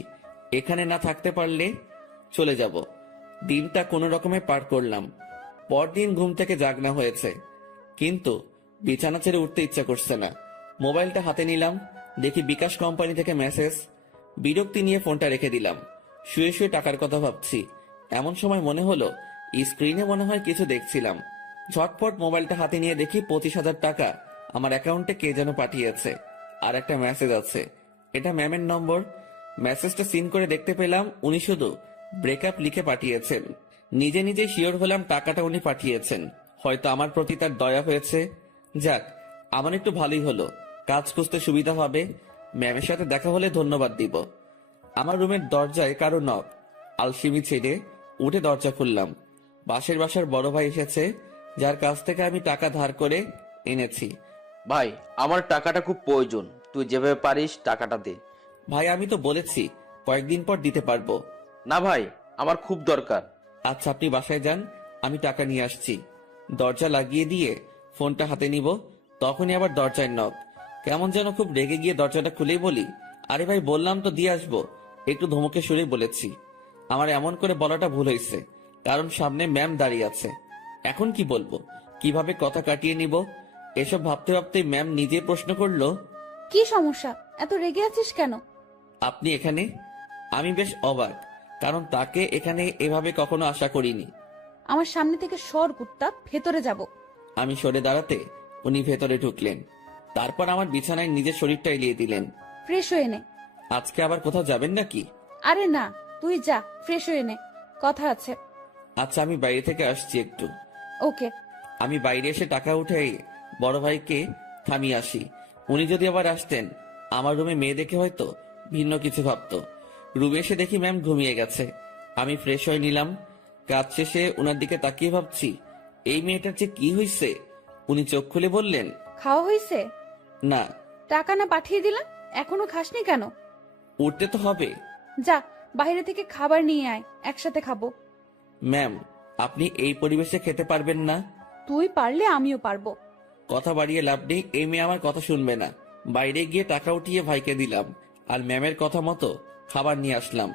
এখানে না থাকতে পারলে চলে যাব। দিনটা কোনো রকমে পার করলাম। পরদিন ঘুম থেকে জাগনা হয়েছে, কিন্তু বিছানা ছেড়ে উঠতে ইচ্ছা করছে না। মোবাইলটা হাতে নিলাম, দেখি বিকাশ কোম্পানি থেকে মেসেজ। বিরক্তি নিয়ে ফোনটা রেখে দিলাম। শুয়ে শুয়ে টাকার কথা ভাবছি। এমন সময় মনে হলো স্ক্রিনে মনে হয় কিছু দেখছিলাম। ঝটপট মোবাইলটা হাতে নিয়ে দেখি 25,000 টাকা আমার অ্যাকাউন্টে কে যেন পাঠিয়েছে। আর একটা মেসেজ আছে, এটা ম্যামের নম্বর। মেসেজটা সিন করে দেখতে পেলাম উনি শুধু ব্রেকআপ লিখে পাঠিয়েছেন। নিজে নিজে শিওর হলাম টাকাটা উনি পাঠিয়েছেন। হয়তো আমার প্রতি তার দয়া হয়েছে। যাক, আমার একটু ভালোই হলো, কাজ খুঁজতে সুবিধা হবে। ম্যামের সাথে দেখা হলে ধন্যবাদ দিব। আমার রুমের দরজায় কারো নক। আলসিমি ছেড়ে উঠে দরজা খুললাম। পাশের বাসার বড় ভাই এসেছে, যার কাছ থেকে আমি টাকা ধার করে এনেছি। ভাই আমার টাকাটা খুব প্রয়োজন, তুই যেভাবে পারিস টাকাটা দে। ভাই আমি তো বলেছি কয়েকদিন পর দিতে পারবো। না ভাই, আমার খুব দরকার। আচ্ছা আপনি বাসায় যান, আমি টাকা নিয়ে আসছি। দরজা লাগিয়ে দিয়ে ফোনটা হাতে নিব, তখনই আবার দরজায় নক। কেমন যেন খুব রেগে গিয়ে দরজাটা খুলেই বলি, আরে ভাই বললাম তো দিয়ে আসবো। একটু ধমকে সুরে বলেছি। আমার এমন করে বলাটা ভুল হয়েছে, কারণ সামনে ম্যাম দাঁড়িয়ে আছে। এখন কি বলবো, কিভাবে কথা কাটিয়ে নিব, এসব ভাবতে ভাবতে ম্যাম নিজে প্রশ্ন করলো, কি সমস্যা? এত রেগে আছিস কেন? আপনি এখানে? আমি বেশ অবাক, কারণ তাকে এখানে এভাবে কখনো আশা করিনি। আমার সামনে থেকে সর কুত্তা, ভেতরে যাব। আমি সরে দাঁড়াতে উনি ভেতরে ঢুকলেন। তারপর আমার বিছানায় নিজের শরীরটা এলিয়ে দিলেন। ফ্রেশ হয়ে নে। আজকে আবার কোথাও যাবেন নাকি? আরে না, তুই যা, ফ্রেশ হয়ে নে, কথা আছে। আচ্ছা আমি বাইরে থেকে আসছি একটু। ওকে। আমি বাইরে এসে টাকা উঠে বড় ভাইকে থামিয়ে আসি। উনি যদি আবার আসতেন, আমার রুমে মেয়ে দেখে হয়তো ভিন্ন কিছু ভাবতো। রুমে এসে দেখি ম্যাম ঘুমিয়ে গেছে। আমি ফ্রেশ হয়ে নিলাম। কাজ শেষে ওনার দিকে তাকিয়ে ভাবছি, এই মেয়েটার যে কি হয়েছে। উনি চোখ খুলে বললেন, খাওয়া হয়েছে? না। টাকা না পাঠিয়ে দিলাম, এখনো খাসনি কেন? উঠতে তো হবে। যা, বাইরে থেকে খাবার নিয়ে আয়, একসাথে খাবো। ম্যাম, আপনি এই পরিবেশে খেতে পারবেন না। তুই পারলে আমিও পারবো। কথা বাড়িয়ে লাভ নেই, এই মেয়ে আমার কথা শুনবে না। বাইরে গিয়ে টাকা উঠিয়ে ভাইকে দিলাম, আর ম্যামের কথা মতো খাবার নিয়ে আসলাম।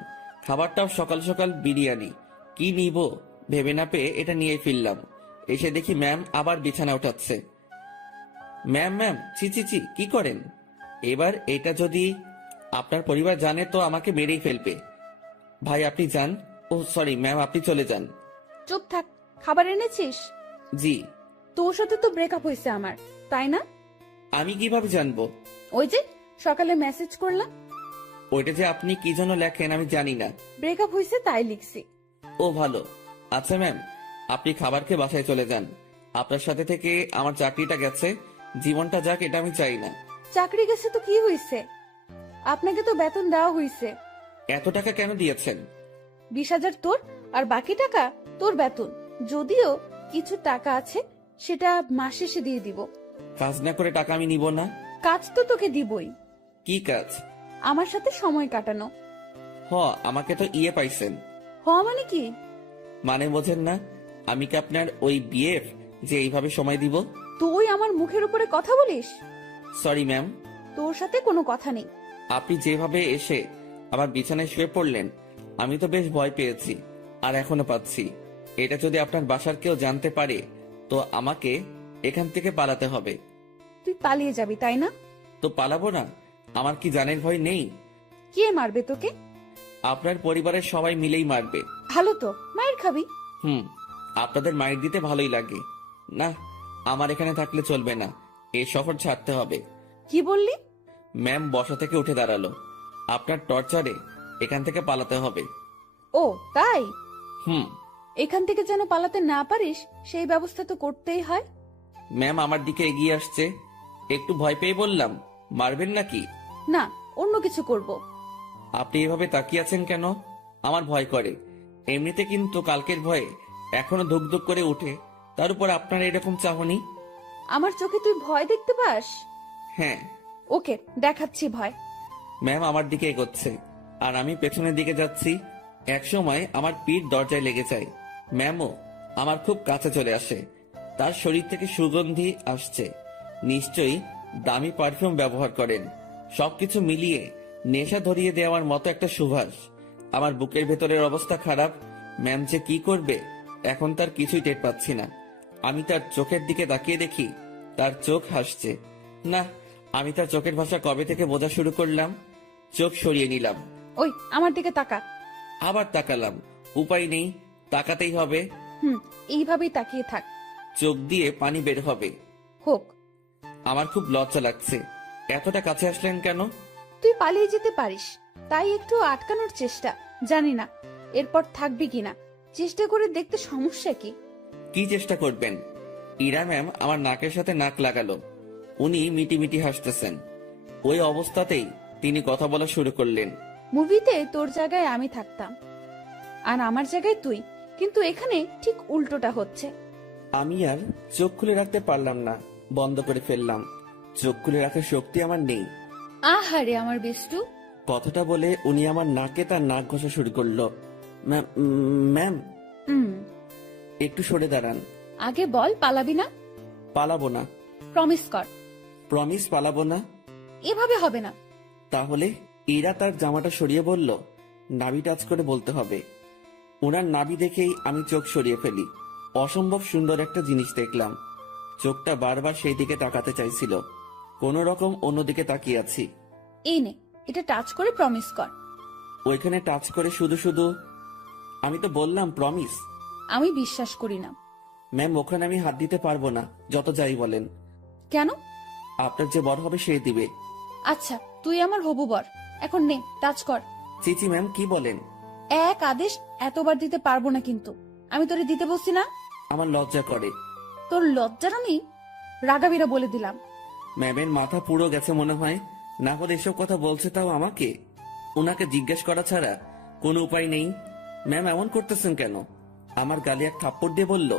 খাবারটাও সকাল সকাল বিরিয়ানি। কি নিব ভেবে না পেয়ে এটা নিয়ে ফিরলাম। এসে দেখি ম্যাম আবার বিছানা উঠাচ্ছে। ম্যাম ম্যাম, ছি ছি ছি, কি করেন? এবার এটা যদি আপনার পরিবার জানে তো আমাকে মেরেই ফেলবে। ভাই আপনি যান। ও সরি ম্যাম, আপনি চলে যান। চুপ থাক। খাবার এনেছিস? জি। তোর সাথে তো ব্রেকআপ হয়েছে আমার, তাই না? আমি কিভাবে জানবো? ওই যে সকালে মেসেজ করলাম। ওইটা যে আপনি কি জন্য লেখেন আমি জানি না। ব্রেকআপ হয়েছে তাই লিখছি। ও ভালো। আচ্ছা ম্যাম, আপনি খাবার খেয়ে বাসায় চলে যান। আপনার সাথে থেকে আমার চাকরিটা গেছে, জীবনটা যাক এটা আমি চাই না। চাকরি গেছে তো কি হয়েছে? আপনাকে তো বেতন দেওয়া হয়েছে। এত টাকা কেন দিয়েছেন? 20,000 তোর, আর বাকি টাকা তোর বেতন। যদিও কিছু টাকা আছে, সেটা মাস শেষে দিয়ে দিব। কাজ না করে টাকা আমি নিব না। কাজ তো তোকে দিবই। কি কাজ? আমার সাথে সময় কাটানো। আমাকে তো পাইছেন। মানে কি? মানে বোঝেন না? আমি কি আপনার ওই বিএফ যে এইভাবে সময় দিব? তুই আমার মুখের উপরে কথা বলিস? Sorry ma'am. তোর সাথে কোনো কথা নেই। আপনি যেভাবে এসে আমার বিছানায় শুয়ে পড়লেন, আমি তো বেশ ভয় পেয়েছি, আর এখনো পাচ্ছি। এটা যদি আপনার বাসার কেউ জানতে পারে, তো আমাকে এখান থেকে পালাতে হবে। তুই পালিয়ে যাবি তাই না? তো পালাবো না? আমার কি জানের ভয় নেই? কে মারবে তোকে? আপনার পরিবারের সবাই মিলেই মারবে। ভালো তো, মায়ের খাবি। আপনাদের মাইর দিতে ভালোই লাগে না। আমার এখানে থাকলে চলবে না, এই শহর ছাড়তে হবে। কি বললি? ম্যাম বসা থেকে উঠে দাঁড়ালো। আপনার টর্চারে এখান থেকে পালাতে হবে। ও তাই? হুম। এখান থেকে যেন পালাতে না পারিস, সেই ব্যবস্থা তো করতেই হয়। ম্যাম আমার দিকে এগিয়ে আসছে। একটু ভয় পেয়ে বললাম, মারবেন নাকি? না, অন্য কিছু করব। আপনি এভাবে তাকিয়ে আছেন কেন? আমার ভয় করে। এমনিতে কিন্তু কালকের ভয়ে এখনো ধুক ধুক করে উঠে, তার উপর আপনার এরকম চাহনি। আমার চোখে তুই ভয় দেখতে পাস? হ্যাঁ। ওকে, দেখাচ্ছি ভয়। ম্যাম আমার দিকে এগোচ্ছে, আর আমি পেছনের দিকে যাচ্ছি। এক সময় আমার পিঠ দরজায় লেগে যায়। ম্যামও আমার খুব কাছে চলে আসে। তার শরীর থেকে সুগন্ধি আসছে। নিশ্চয়ই দামি পারফিউম ব্যবহার করেন। সবকিছু মিলিয়ে নেশা ধরিয়ে দেওয়ার মতো একটা সুবাস। আমার বুকের ভেতরের অবস্থা খারাপ। ম্যাম যে কি করবে এখন তার কিছুই টের পাচ্ছি না। আমি তার চোখের দিকে তাকিয়ে দেখি তার চোখ হাসছে। না, আমি তার চোখের ভাষা কবে থেকে বোঝা শুরু করলাম। চোখ সরিয়ে নিলাম। ওই আমার দিকে তাকা। আবার তাকালাম। উপায় নেই, তাকাতেই হবে। এইভাবেই তাকিয়ে থাক। চোখ দিয়ে পানি বের হবে। হোক। আমার খুব লজ্জা লাগছে। এতটা কাছে আসলেন কেন? তুই পালিয়ে যেতে পারিস, তাই একটু আটকানোর চেষ্টা। জানি না এরপর থাকবি কিনা, চেষ্টা করে দেখতে সমস্যা কি? কি চেষ্টা করবেন? ইরা ম্যাম আমার নাকের সাথে নাক লাগালো। উনি মিটি মিটি হাসতেছেন। ওই অবস্থাতেই তিনি কথা বলা শুরু করলেন। মুভিতে তোর জায়গায় আমি থাকতাম, আর আমার জায়গায় তুই, কিন্তু এখানে ঠিক উল্টোটা হচ্ছে। আমি আর চোখ খুলে রাখতে পারলাম না, বন্ধ করে ফেললাম। চোখ খুলে রাখার শক্তি আমার নেই। আহারে আমার বেষ্টু। কথাটা বলে উনি আমার নাকে তার নাক ঘষা শুরু করলো। ম্যাম, একটু সরে দাঁড়ান। আগে বল পালাবি না? পালাবো না। প্রমিস কর। প্রমিস পালাবো না। এভাবে হবে না। তাহলে? ইরা তার জামাটা সরিয়ে বলল, নাভি টাচ করে বলতে হবে। ওনার নাভি দেখেই আমি চোখ সরিয়ে ফেলি। অসম্ভব সুন্দর একটা জিনিস দেখলাম। চোখটা বারবার সেই দিকে তাকাতে চাইছিল। কোন রকম অন্যদিকে তাকিয়ে আছি। এই নে, এটা টাচ করে প্রমিস কর। ওইখানে টাচ করে শুধু শুধু? আমি তো বললাম প্রমিস। আমি বিশ্বাস করি না। ম্যাম ওখানে আমি হাত দিতে পারবো না, যত যাই বলেন। কেন? আপনার যে বর হবে সে দিবে। আচ্ছা, তুই আমার হবু বর, এখন নে টাচ কর। চিচি ম্যাম কি বলেন? এক আদেশ এতবার দিতে পারবো না, কিন্তু আমি তোরে দিতে বসছি না। আমার লজ্জা করে। তোর লজ্জার আমি রাগাবিরা বলে দিলাম। ম্যামের মাথা পুরো গেছে মনে হয়, না হলে এসব কথা বলছে তাও আমাকে। ওনাকে জিজ্ঞেস করা ছাড়া কোনো উপায় নেই। ম্যাম এমন করতেছেন কেন? আমার গালে এক থাপ্পড় দিয়ে বলল,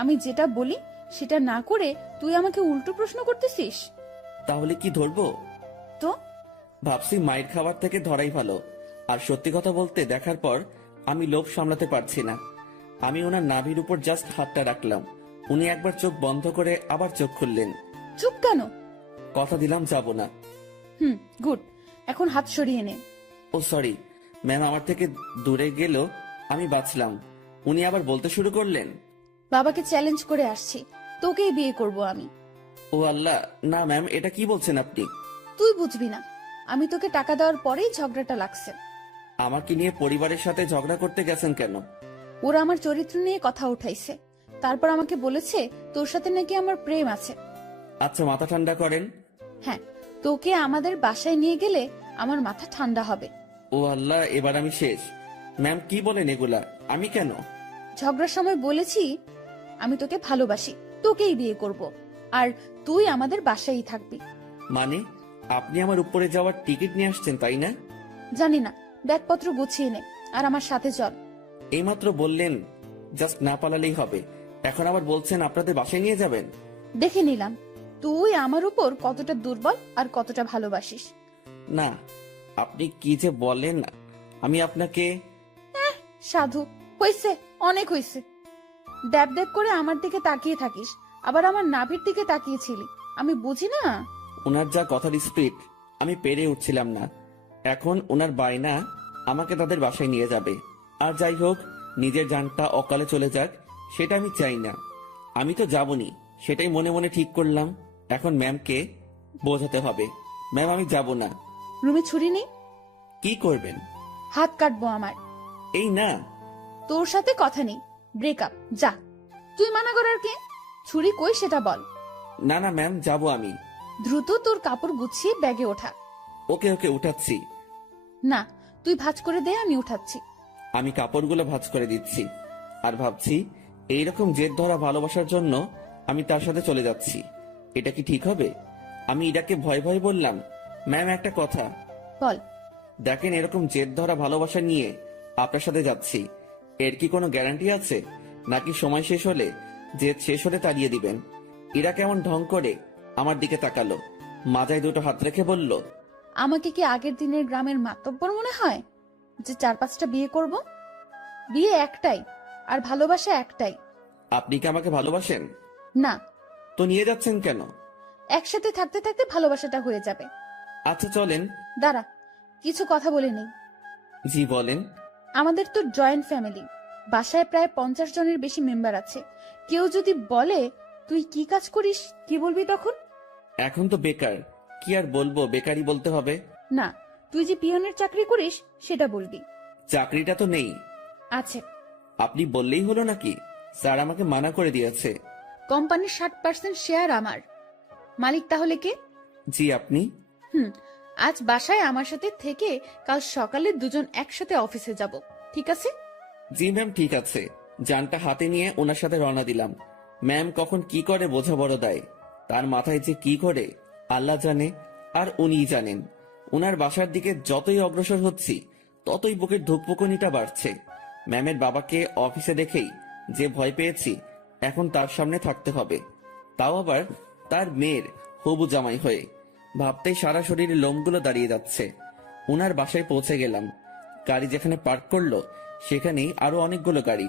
আমি যেটা বলি সেটা না করে তুই আমাকে উল্টো প্রশ্ন করতেছিস। তাহলে কি ধরবো? তো ভাবছি মায়ের খাবার থেকে ধরাই ভালো। আর সত্যি কথা বলতে দেখার পর আমি লোভ সামলাতে পারছি না। আমি ওনার নাভির উপর জাস্ট হাতটা রাখলাম। উনি একবার চোখ বন্ধ করে আবার চোখ খুললেন। চুপ কেন? কথা দিলাম যাব না। গুড, এখন হাত সরিয়ে নে। ও সরি ম্যাম, আমার থেকে দূরে গেল, আমি বাঁচলাম। উনি আবার বলতে শুরু করলেন, বাবাকে চ্যালেঞ্জ করে আসছি, তোকেই বিয়ে করব আমি। ও আল্লাহ, না ম্যাম এটা কি বলছেন আপনি? তুই বুঝবি না, আমি তোকে টাকা দেওয়ার পরেই ঝগড়াটা লাগছে। আমাকে নিয়ে পরিবারের সাথে ঝগড়া করতে গেছেন কেন? ওরা আমার চরিত্র নিয়ে কথা উঠাইছে, তারপর আমাকে বলেছে তোর সাথে নাকি আমার প্রেম আছে। আচ্ছা মাথা ঠান্ডা করেন। হ্যাঁ, তোকে আমাদের বাসায় নিয়ে গেলে আমার মাথা ঠান্ডা হবে। ও আল্লাহ, এবার আমি শেষ। ম্যাম কি বলেন এগুলা? আমি কেন? ঝগড়ার সময় বলেছি আমি তোকে ভালোবাসি, তোকেই বিয়ে করব, আর তুই আমাদের বাসায়ই থাকবি। মানে আপনি আমার উপরে যাওয়ার টিকিট নিয়ে আসছেন তাই না? জানি না, ব্যাগপত্র গুছিয়ে নে আর আমার সাথে চল। এইমাত্র বললেন জাস্ট না পালালেই হবে, এখন আবার বলছেন আপনাদের বাসায় নিয়ে যাবেন। দেখে নিলাম তুই আমার উপর কতটা দুর্বল আর কতটা ভালোবাসিস। না, আপনি কি যে বলেন, আমি আপনাকে। সাধু, হইছে, অনেক হইছে। ড্যাব ড্যাব করে আমার দিকে তাকিয়ে থাকিস, আবার আমার নাভির দিকে তাকিয়েছিলি, আমি বুঝি না। ওনার যা কথার স্পিড আমি পেরে উঠছিলাম না। এখন ওনার বায়না আমাকে তাদের বাসায় নিয়ে যাবে। আর যাই হোক, নিজের জানটা অকালে চলে যাক সেটা আমি চাই না। আমি তো যাবনি, সেটাই মনে মনে ঠিক করলাম। এখন ম্যামকে বোঝাতে হবে, ম্যাম আমি যাব না। রুমে ছুরি নেই? কি করবেন? হাত কাটবো আমার। এই না। তোর সাথে কথা নেই, ব্রেকআপ, যা। তুই মানা করার কে? ছুরি কই সেটা বল। না না ম্যাম, যাব আমি। দ্রুত তোর কাপড় গুছিয়ে ব্যাগে ওঠা। ওকে ওকে, উঠাচ্ছি। না, তুই ভাঁজ করে দে, আমি উঠাচ্ছি। আমি কাপড়গুলো ভাঁজ করে দিচ্ছি আর ভাবছি এইরকম জেদ ধরা ভালোবাসার জন্য আমি তার সাথে চলে যাচ্ছি। এটা কি ঠিক হবে? আমি ইরাকে ভয় ভয় বললাম, ম্যাম একটা কথা। বল। দেখেন, এরকম জেদ ধরা ভালোবাসা নিয়ে আপনার সাথে যাচ্ছি, এর কি কোনো গ্যারান্টি আছে? নাকি সময় শেষ হলে, জেদ শেষ হলে তাড়িয়ে দিবেন? ইরা কেমন ঢং করে আমার দিকে তাকালো, মাথায় দুটো হাত রেখে বলল, আমাকে কি আগের দিনের গ্রামের মাতব্বর মনে হয় যে 4-5টা বিয়ে করব? বিয়ে একটাই, আর ভালোবাসা একটাই। আপনি কি আমাকে ভালোবাসেন? না। তো নিয়ে যাচ্ছেন কেন? একসাথে থাকতে থাকতে ভালোবাসাটা হয়ে যাবে। আচ্ছা চলেন। দাঁড়া, কিছু কথা বলে নেই। জি বলেন। আমাদের তো জয়েন্ট ফ্যামিলি, বাসায় প্রায় 50 জনের বেশি মেম্বার আছে। কেউ যদি বলে তুই কি কাজ করিস, কি বলবি তখন? এখন তো বেকার, কি আর বলবো, বেকারই বলতে হবে। না, তুই যে পিয়নের চাকরি করিস সেটা বলবি। চাকরিটা তো নেই। আছে। আপনি বললেই হলো নাকি? স্যার আমাকে মানা করে দিয়েছে। কোম্পানির 60% শেয়ার আমার। মালিক তাহলে কে? জি আপনি। আজ বাসায় আমার সাথে থেকে কাল সকালে দুজন একসাথে অফিসে যাব, ঠিক আছে? জি ম্যাম, ঠিক আছে। যানটা হাতে নিয়ে ওনার সাথে রওনা দিলাম। ম্যাম কখন কি করে বোঝা বড় দায়, তার মাথায় যে কি করে আল্লাহ জানে, আর উনিই জানেন। ওনার বাসার দিকে যতই অগ্রসর হচ্ছি ততই বুকের ধুকপুকুনিটা বাড়ছে। ম্যামের বাবাকে অফিসে দেখেই যে ভয় পেয়েছি, এখন তার সামনে থাকতে হবে, তাও আবার তার মেয়ের হবু জামাই হয়ে। ভাবতেই সারা শরীরে লোমগুলো দাঁড়িয়ে যাচ্ছে। ওনার বাসায় পৌঁছে গেলাম। গাড়ি যেখানে পার্ক করলো সেখানেই আরো অনেকগুলো গাড়ি।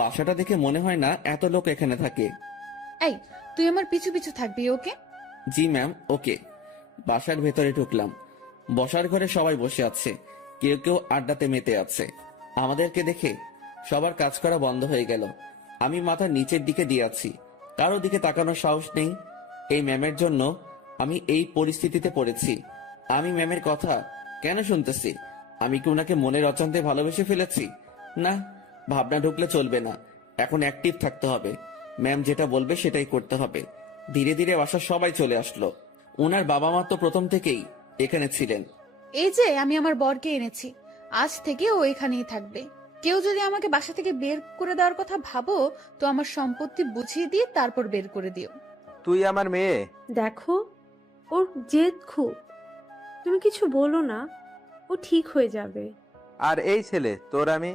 বাসাটা দেখে মনে হয় না এত লোক এখানে থাকে। এই, তুই আমার পিছু পিছু থাকবি, ওকে? জি ম্যাম, ওকে। বাসার ভেতরে ঢুকলাম। বসার ঘরে সবাই বসে আছে, কেউ কেউ আড্ডাতে মেতে আছে। আমাদেরকে দেখে সবার কাজ করা বন্ধ হয়ে গেল। আমি মাথা নিচের দিকে দিয়ে আছি, কারো দিকে তাকানোর সাহস নেই। এই ম্যামের জন্য আমি এই পরিস্থিতিতে পড়েছি। আমি ম্যামের কথা কেন শুনতেছি? আমি কি ওনাকে মনের অজান্তে ভালোবেসে ফেলেছি? না, ভাবনা ঢুকলে চলবে না, এখন অ্যাক্টিভ থাকতে হবে। ম্যাম যেটা বলবে সেটাই করতে হবে। ধীরে ধীরে বাসা সবাই চলে আসলো। ওনার বাবা মা তো প্রথম থেকেই এখানে ছিলেন। এই যে আমি আমার বরকে এনেছি, আজ থেকে ও এখানেই থাকবে। কেউ যদি আমাকে বাসা থেকে বের করে দেওয়ার কথা ভাবো তো আমার সম্পত্তি বুঝিয়ে দিয়ে তারপর বের করে দিও। তুই আমার মেয়ে। দেখো, ওর জেদ খুব। তুমি কিছু বলো না, ও ঠিক হয়ে যাবে। আর এই ছেলে তোর আমি।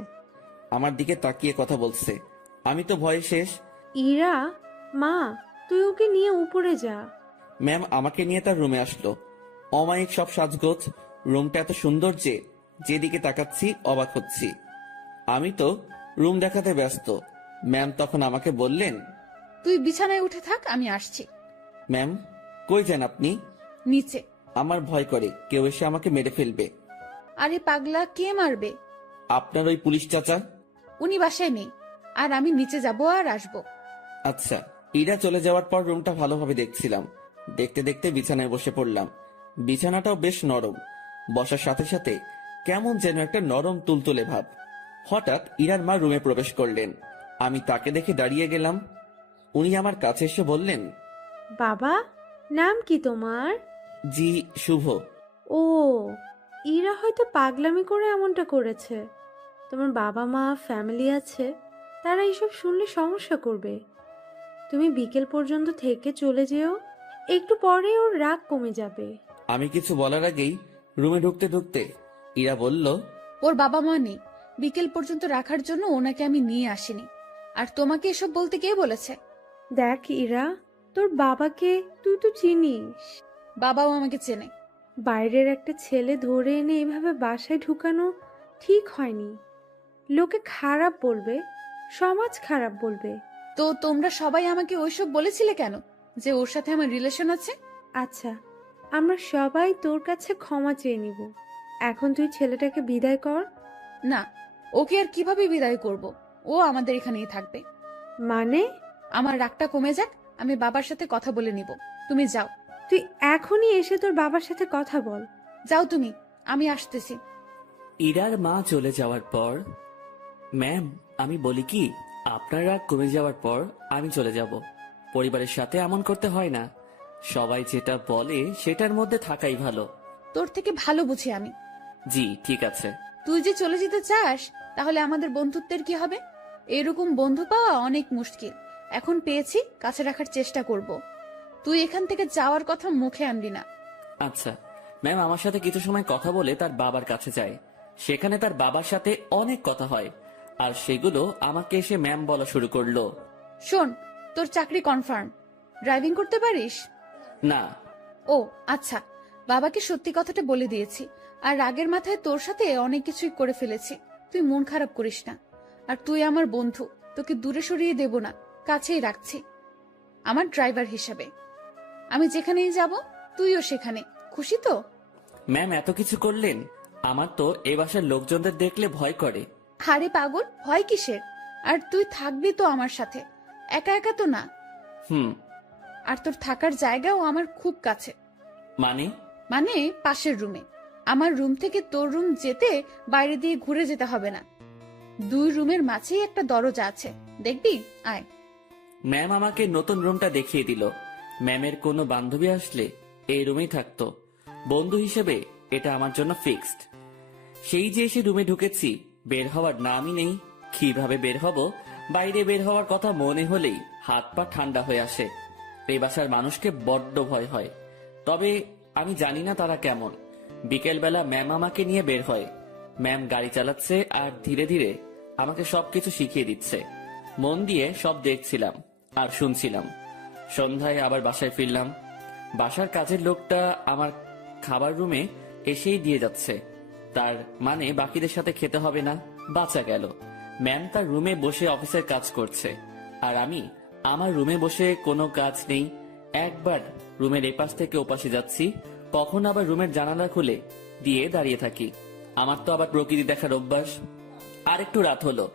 আমার দিকে তাকিয়ে কথা বলছে। আমি তো ভয়ে শেষ। ইরা, মা, তুই ওকে নিয়ে উপরে যা। ম্যাম আমাকে নিয়ে তার রুমে আসলো। অমায়িক সব সাজগোজ, রুমটা এত সুন্দর যে যেদিকে তাকাচ্ছি অবাক হচ্ছি। আমি তো রুম দেখাতে ব্যস্ত। ম্যাম তখন আমাকে বললেন, তুই বিছানায় উঠে থাক, আমি আসছি। ম্যাম কই যান আপনি? নিচে। আমার ভয় করে কেউ এসে আমাকে মেরে ফেলবে। আরে পাগলা, কে মারবে? আপনার ওই পুলিশ চাচা। উনি বাসায় নেই, আর আমি নিচে যাব আর আসবো। আচ্ছা। ইরা চলে যাওয়ার পর রুমটা ভালোভাবে দেখছিলাম। দেখতে দেখতে বিছানায় বসে পড়লাম। বিছানাটাও বেশ নরম। বসার সাথে সাথে কেমন যেন একটা নরম তুলতুলে ভাব। হঠাৎ ইরার মা রুমে প্রবেশ করলেন। আমি তাকে দেখে দাঁড়িয়ে গেলাম। উনি আমার কাছে এসে বললেন, বাবা, নাম কি তোমার? জি শুভ। ও, ইরা হয়তো পাগলামি করে এমনটা করেছে। তোমার বাবা মা, ফ্যামিলি আছে, তারা এইসব শুনলে সমস্যা করবে। তুমি বিকেল পর্যন্ত থেকে চলে যেও, একটু পরে ওর রাগ কমে যাবে। আমি কিছু বলার আগেই রুমে ঢুকতে ঢুকতে ইরা বলল, ওর বাবা মা নেই, বিকেল পর্যন্ত রাখার জন্য ওনাকে আমি নিয়ে আসিনি। আর তোমাকে এসব বলতে কে বলেছে? দেখ ইরা, তোর বাবাকে তুই তো চিনিস। বাবাও আমাকে চেনে। বাইরের একটা ছেলে ধরে এনে এভাবে বাসায় ঢুকানো ঠিক হয়নি। লোকে খারাপ বলবে, সমাজ খারাপ বলবে। তো তোমরা সবাই আমাকে ওইসব বলেছিলে কেন, যে ওর সাথে আমার রিলেশন আছে? আচ্ছা, আমরা সবাই তোর কাছে ক্ষমা চেয়ে নিব। এখন তুই ছেলেটাকে বিদায় কর। না, ওকে আর কিভাবে বিদায় করব? ও আমাদের এখানেই থাকবে। মানে? আমার রাগটা কমে যাক, আমি বাবার সাথে কথা বলে নিব। তুমি যাও। তুই এখনই এসে তোর বাবার সাথে কথা বল। যাও তুমি, আমি আসতেছি। ইরার মা চলে যাওয়ার পর, ম্যাম আমি বলি কি, আপনার রাগ কমে যাওয়ার পর আমি চলে যাব। পরিবারের সাথে এমন করতে হয় না। সবাই যেটা বলে সেটার মধ্যে থাকাই ভালো। তোর থেকে ভালো বুঝি আমি। জি ঠিক আছে। তুই যে চলে যেতে চাস, তাহলে আমাদের বন্ধুত্বের কি হবে? এরকম বন্ধু পাওয়া অনেক মুশকিল। এখন পেয়েছি, কাছে রাখার চেষ্টা করব। তুই এখান থেকে যাওয়ার কথা মুখে আনবি না। আচ্ছা ম্যাম, আমার সাথে কিছু সময় কথা বলে তার বাবার কাছে যায়। সেখানে তার বাবার সাথে অনেক কথা হয়, আর সেগুলো আমাকে এসে ম্যাম বলা শুরু করলো। শোন, তোর চাকরি কনফার্ম। ড্রাইভিং করতে পারিস? না। ও আচ্ছা, বাবাকে সত্যি কথাটা বলে দিয়েছি। আর রাগের মাথায় তোর সাথে অনেক কিছুই করে ফেলেছি। তুই মন খারাপ করিস না। আর তুই আমার বন্ধু, তোকে দূরে সরিয়ে দেব না, কাছেই রাখছি আমার ড্রাইভার হিসাবে। আমি যেখানেই যাব তুইও সেখানে। খুশি তো? ম্যাম এত কিছু করলেন, আমার তো এ বাসার লোকজনদের দেখলে ভয় করে। আরে পাগল, ভয় কিসের? আর তুই থাকবি তো আমার সাথে, একা একা তো না। হুম। আর তোর থাকার জায়গাও আমার খুব কাছে। মানে? মানে পাশের রুমে। আমার রুম থেকে তোর রুম যেতে বাইরে দিয়ে ঘুরে যেতে হবে না। 2 রুমের মাঝেই একটা দরজা আছে, দেখবি? আয়। ম্যাম আমাকে নতুন রুমটা দেখিয়ে দিল। ম্যামের কোনো বান্ধবী আসলে এই রুমেই থাকতো। বন্ধু হিসেবে এটা আমার জন্য ফিক্সড। সেই যে এসে রুমে ঢুকেছি, বের হওয়ার নামই নেই। কিভাবে বের হব? বাইরে বের হওয়ার কথা মনে হলেই হাত পা ঠান্ডা হয়ে আসে। এই বাসার মানুষকে বড্ড ভয় হয়। তবে আমি জানি না তারা কেমন। বিকেলবেলা ম্যাম আমাকে নিয়ে বের হয়। ম্যাম গাড়ি চালাচ্ছে আর ধীরে ধীরে আমাকে সবকিছু শিখিয়ে দিচ্ছে। মন দিয়ে সব দেখছিলাম আর শুনছিলাম। সন্ধ্যায় আবার বাসায় ফিরলাম। বাসার কাজের লোকটা আমার খাবার রুমে এসেই দিয়ে যাচ্ছে। তার মানে বাকিদের সাথে খেতে হবে না। বাঁচা গেল। ম্যাম তার রুমে বসে অফিসের কাজ করছে, আর আমি আমার রুমে বসে কোনো কাজ নেই। একবার রুমের এপাশ থেকে ওপাশে যাচ্ছি, কখন আবার রুমের জানালা খুলে দিয়ে দাঁড়িয়ে থাকি। আমার তো আবার প্রকৃতি দেখার অভ্যাস। আর একটু রাত হলো,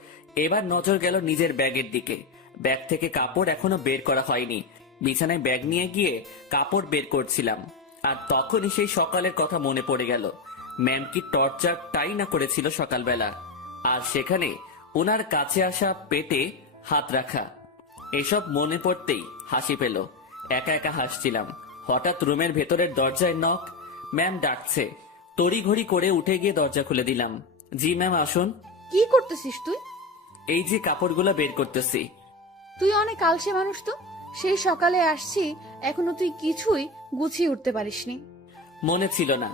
এবার নজর গেল নিজের ব্যাগের দিকে। ব্যাগ থেকে কাপড় এখনো বের করা হয়নি। বিছানায় ব্যাগ নিয়ে গিয়ে কাপড় বের করছিলাম, আর তখনই সেই সকালের কথা মনে পড়ে গেল। ম্যাম কি টর্চারটাই না করেছিল সকালবেলা, আর সেখানে ওনার কাছে আসা পেটে হাত রাখা। এসব মনে পড়তেই হাসি পেল। একা একা হাসছিলাম। হঠাৎ রুমের ভেতরের দরজায় নক। ম্যাম ডাকছে। তড়িঘড়ি করে উঠে গিয়ে দরজা খুলে দিলাম। জি ম্যাম আসুন। কি করতেছিস তুই? এই যে কাপড়গুলো বের করতেছি। তুই অনেক আলসে মানুষ তো। সেই সকালে আসছি, এখনো তুই কিছুই গুছিয়ে উঠতে পারিসনি। মনে ছিল না।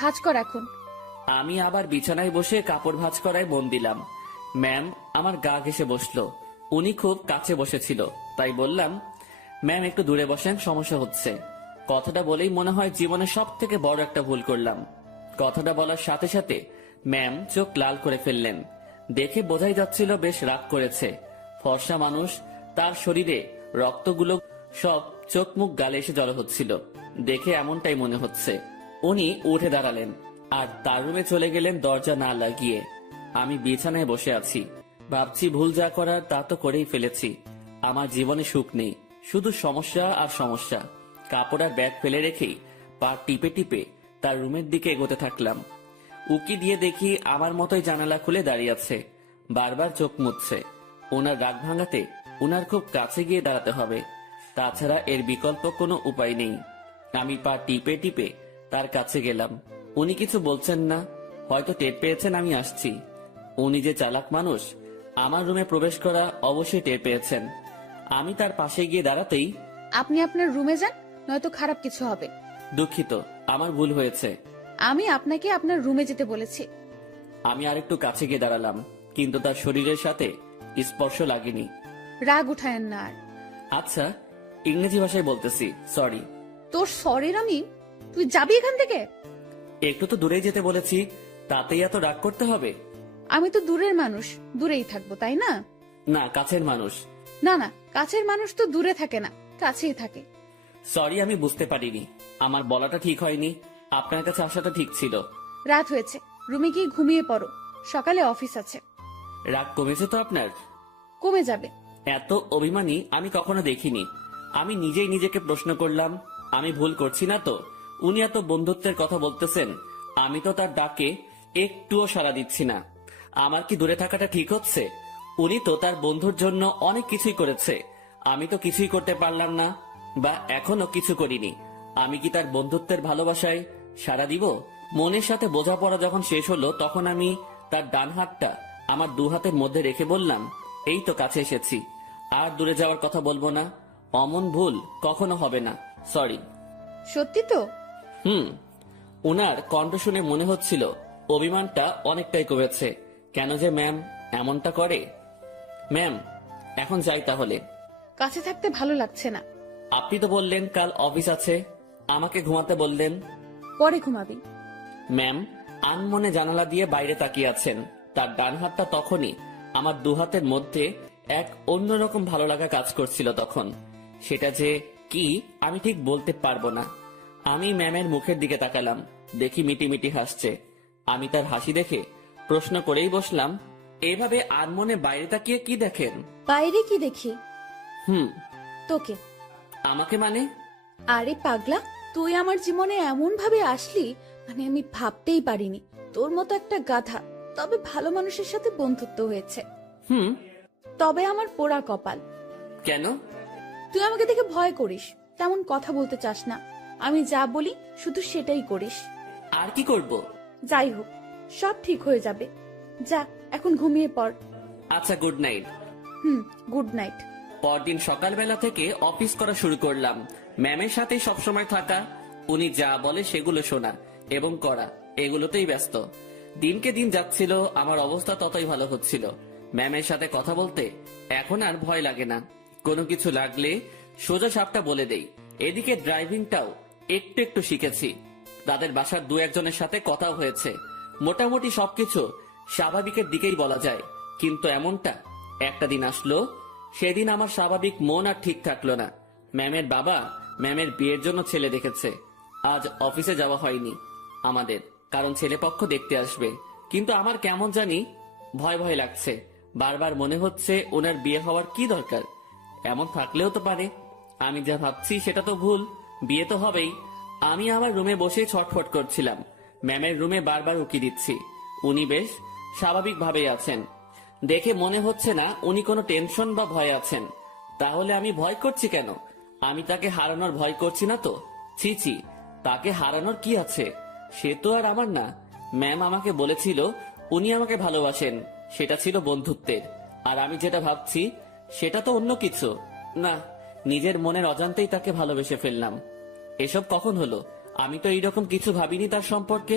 ভাঁজ কর এখন। আমি আবার বিছানায় বসে কাপড় ভাঁজ করায় মন দিলাম। ম্যাম আমার গা ঘেসে বসলো। উনি খুব কাছে বসেছিল, তাই বললাম, ম্যাম একটু দূরে বসেন, সমস্যা হচ্ছে। কথাটা বলেই মনে হয় জীবনে সব থেকে বড় একটা ভুল করলাম। কথাটা বলার সাথে সাথে ম্যাম চোখ লাল করে ফেললেন। দেখে বোঝাই যাচ্ছিল বেশ রাগ করেছে। ফর্সা মানুষ, তার শরীরে রক্তগুলো সব চোখ মুখ গালে এসে জড়ো হচ্ছিল। দেখে এমনটাই মনে হচ্ছে। উনি উঠে দাঁড়ালেন আর তার রুমে চলে গেলেন দরজা না লাগিয়ে। আমি বিছানায় বসে আছি, ভাবছি ভুল যা করার তা তো করেই ফেলেছি। আমার জীবনে সুখ নেই, শুধু সমস্যা আর সমস্যা। কাপড় আর ব্যাগ ফেলে রেখেই পা টিপে টিপে তার রুমের দিকে এগোতে থাকলাম। উকি দিয়ে দেখি আমার মতোই জানালা খুলে দাঁড়িয়ে আছে, বারবার চোখ মুছছে। ওনার রাগ ভাঙাতে ওনার খুব কাছে গিয়ে দাঁড়াতে হবে, তাছাড়া এর বিকল্প কোনো উপায় নেই। আমি পা টিপে টিপে তার কাছে গেলাম। উনি কিছু বলছেন না, হয়তো টের পেয়েছেন আমি আসছি। উনি যে চালাক মানুষ, আমার রুমে প্রবেশ করা অবশ্যই টের পেয়েছেন। আমি তার পাশে গিয়ে দাঁড়াতেই, আপনি আপনার রুমে যান, নয়তো খারাপ কিছু হবে। দুঃখিত, আমার ভুল হয়েছে। আমি আপনাকে আপনার রুমে যেতে বলেছি। আমি আরেকটু কাছে গিয়ে দাঁড়ালাম, কিন্তু তার শরীরের সাথে স্পর্শ লাগেনি। রাগ উঠায়েন না আর। আচ্ছা, ইংরেজি ভাষায় বলতেছি, সরি। তোর সরের আমি, তুই যাবি এখান থেকে? একটু তো দূরেই যেতে বলেছি, তাতেই এত রাগ করতে হবে? আমি তো দূরের মানুষ, দূরেই থাকবো, তাই না? না, কাছের মানুষ। না না, কাছের মানুষ তো দূরে থাকে না, কাছেই থাকে। সরি, আমি বুঝতে পারিনি। আমার বলাটা ঠিক হয়নি, আপনার কাছে আসাটা ঠিক ছিল। রাত হয়েছে, রুমে গিয়ে ঘুমিয়ে পড়ো, সকালে অফিস আছে। রাগ কমেছে তো আপনার? কমে যাবে। এত অভিমানী আমি কখনো দেখিনি। আমি নিজেই নিজেকে প্রশ্ন করলাম, আমি ভুল করছি না তো? উনি এত বন্ধুত্বের কথা বলতেছেন, আমি তো তার ডাকে একটুও সাড়া দিচ্ছি না। আমার কি দূরে থাকাটা ঠিক হচ্ছে? উনি তো তার বন্ধুর জন্য অনেক কিছুই করেছে, আমি তো কিছুই করতে পারলাম না, বা এখনো কিছু করিনি। আমি কি তার বন্ধুত্বের ভালোবাসায় সাড়া দিব? মনের সাথে বোঝাপড়া যখন শেষ হলো, তখন আমি তার ডান হাতটা আমার দু হাতের মধ্যে রেখে বললাম, এই তো কাছে এসেছি, আর দূরে যাওয়ার কথা বলবো না। অমন ভুল কখনো হবে না, সরি। সত্যি তো? উনার কণ্ঠ শুনে মনে হচ্ছিল অভিমানটা অনেকটাই কমেছে। কেন যে ম্যাম এমনটা করে? ম্যাম, এখন যাই তাহলে। কাছে থাকতে ভালো লাগছে না। আপনি তো বললেন কাল অফিস আছে, আমাকে ঘুমাতে বললেন। পরে ঘুমাবি। ম্যাম আনমনে জানালা দিয়ে বাইরে তাকিয়ে আছেন। তার ডান হাতটা তখনই আমার দু হাতের মধ্যে এক অন্যরকম ভালো লাগা কাজ করছিল তখন। সেটা যে কি আমি ঠিক বলতে পারবো না। আমি ম্যামের মুখের দিকে তাকালাম, দেখি মিটিমিটি হাসছে। আমি তার হাসি দেখে প্রশ্ন করেই বসলাম, এভাবে আনমনে বাইরে তাকিয়ে কি দেখেন? বাইরে কি দেখি? তোকে। আমাকে মানে? আরে পাগলা, তুই আমার জীবনে এমন ভাবে আসলি, মানে আমি ভাবতেই পারিনি। তোর মতো একটা গাধা, তবে ভালো মানুষের সাথে বন্ধুত্ব হয়েছে। তবে আমার পোড়া কপাল। কেন? তুই আমাকে দেখে ভয় করিস, তেমন কথা বলতে চাস না। আমি যা বলি শুধু সেটাই করিস। আর কি করব? যাই হোক, সব ঠিক হয়ে যাবে। যা, এখন ঘুমিয়ে পড়। আচ্ছা, গুড নাইট। Good night. পরদিন সকালবেলা থেকে অফিস করা শুরু করলাম। ম্যামের সাথেই সবসময় থাকা, উনি যা বলে সেগুলো শোনা এবং করা, এগুলোতেই ব্যস্ত। দিনকে দিন যাচ্ছিল, আমার অবস্থা ততই ভালো হচ্ছিল। ম্যামের সাথে কথা বলতে এখন আর ভয় লাগে না। কোনো কিছু লাগলে সোজা সাপটা বলে দেই। এদিকে ড্রাইভিংটাও একটু একটু শিখেছি। তাদের বাসার দু একজনের সাথে কথাও হয়েছে। মোটামুটি সবকিছু স্বাভাবিকের দিকেই বলা যায়। কিন্তু এমনটা একটা দিন আসলো, সেদিন আমার স্বাভাবিক মন আর ঠিক থাকলো না। ম্যামের বাবা ম্যামের বিয়ের জন্য ছেলে দেখেছে। আজ অফিসে যাওয়া হয়নি আমাদের, কারণ ছেলেপক্ষ দেখতে আসবে। কিন্তু আমার কেমন জানি ভয় ভয় লাগছে। বারবার মনে হচ্ছে ওনার বিয়ে হওয়ার কি দরকার? এমন থাকলেও তো পারে। আমি যা ভাবছি সেটা তো ভুল, বিয়ে তো হবেই। আমি আমার রুমে বসে ছটফট করছিলাম। ম্যামের রুমে বারবার উকি দিচ্ছি। উনি বেশ স্বাভাবিকভাবেই আছেন। দেখে মনে হচ্ছে না উনি কোনো টেনশন বা ভয় আছেন। তাহলে আমি ভয় করছি কেন? আমি তাকে হারানোর ভয় করছি না তো? ছি ছি, তাকে হারানোর কি আছে? সে তো আর আমার না। ম্যাম আমাকে বলেছিল উনি আমাকে ভালোবাসেন, সেটা ছিল বন্ধুত্বের। আর আমি যেটা ভাবছি সেটা তো অন্য কিছু। না, নিজের মনের অজান্তেই তাকে ভালোবেসে ফেললাম। এসব কখন হলো? আমি তো এইরকম কিছু ভাবিনি তার সম্পর্কে।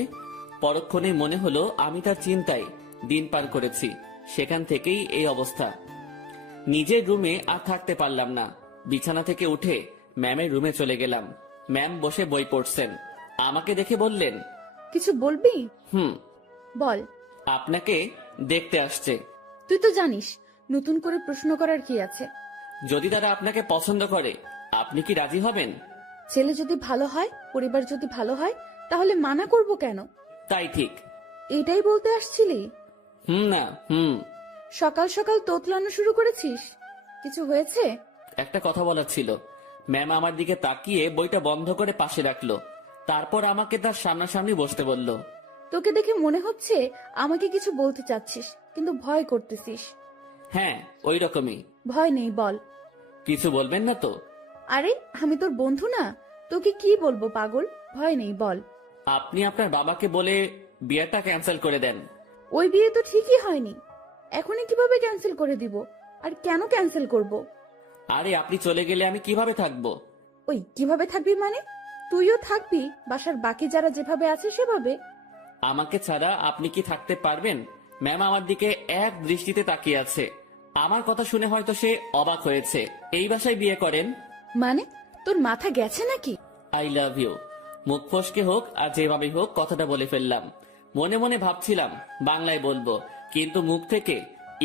পরক্ষণেই মনে হলো আমি তার চিন্তায় দিন পার করেছি, সেখান থেকেই এই অবস্থা। নিজের রুমে আর থাকতে পারলাম না। বিছানা থেকে উঠে ম্যামের রুমে চলে গেলাম। ম্যাম বসে বই পড়ছেন। আমাকে দেখে বললেন, কিছু বলবি? বল। আপনাকে দেখতে আসছে। তুই তো জানিস, নতুন করে প্রশ্ন করার কি আছে? যদি তারা আপনাকে পছন্দ করে, আপনি কি রাজি হবেন? ছেলে যদি ভালো হয়, পরিবার যদি ভালো হয়, তাহলে মানা করব কেন? তাই ঠিক। এটাই বলতে আসছিলি? না। সকাল সকাল তোতলানো শুরু করেছিস? কিছু হয়েছে? একটা কথা বলার ছিল। ম্যাম আমার দিকে তাকিয়ে বইটা বন্ধ করে পাশে রাখলো। তারপর আমাকে তার সামনাসামনি বসতে বলল। তোকে দেখে মনে হচ্ছে আমাকে কিছু বলতে চাচ্ছিস, কিন্তু ভয় করতেছিস। হ্যাঁ, ওই রকমই। ভয় নেই, বল। কিছু বলবেন না তো? আরে আমি তোর বন্ধু না, তোকে কি বলবো পাগল? ভয় নেই, বল। আপনি আপনার বাবাকে বলে বিয়েটা ক্যান্সেল করে দেন। ওই বিয়ে তো ঠিকই হয়নি, এখনই কিভাবে ক্যান্সেল করে দিব? আর কেন ক্যান্সেল করব? আরে আপনি চলে গেলে আমি কিভাবে থাকবো? ওই কিভাবে থাকবি মানে? তুইও থাকবি বাসার বাকি যারা যেভাবে আছে সেভাবে। আমাকে ছাড়া আপনি কি থাকতে পারবেন? ম্যাম আমার দিকে এক দৃষ্টিতে তাকিয়ে আছে। আমার কথা শুনে হয়তো সে অবাক হয়েছে। এই বাসায় বিয়ে করেন? মানে তোর মাথা গেছে নাকি? I love you. মুখ ফসকে হোক আর যেভাবে হোক কথাটা বলে ফেললাম। মনে মনে ভাবছিলাম বাংলায় বলবো, কিন্তু মুখ থেকে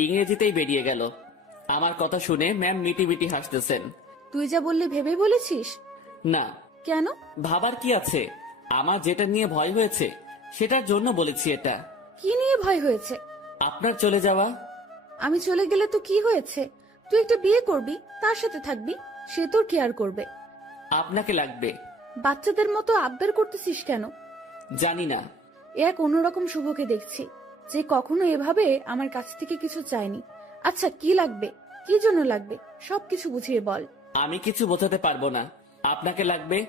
ইংরেজিতেই বেরিয়ে গেল। আমার কথা শুনে ম্যাম মিটি মিটি হাসতেছেন। তুই যা বললি ভেবে বলেছিস? না, কেন? ভাবার কি আছে? আমার যেটা নিয়ে ভয় হয়েছে সেটার জন্য বলেছি এটা। কি নিয়ে ভয় হয়েছে? আপনার চলে যাওয়া। আমি চলে গেলে তো কি হয়েছে? তুই একটা বিয়ে করবি, তার সাথে থাকবি, সে তোর কেয়ার করবে। আপনাকে লাগবে। বাচ্চাদের মতো আবদার করতেছিস কেন? জানি না। এক অন্যরকম শুভকে দেখছি, যে কখনো এভাবে আমার কাছ থেকে কিছু চায়নি। আচ্ছা কি লাগবে, কি জন্য লাগবে, সবকিছু বুঝিয়ে বল। আমি কিছু বোঝাতে পারবো না। আপনাকে লাগবে,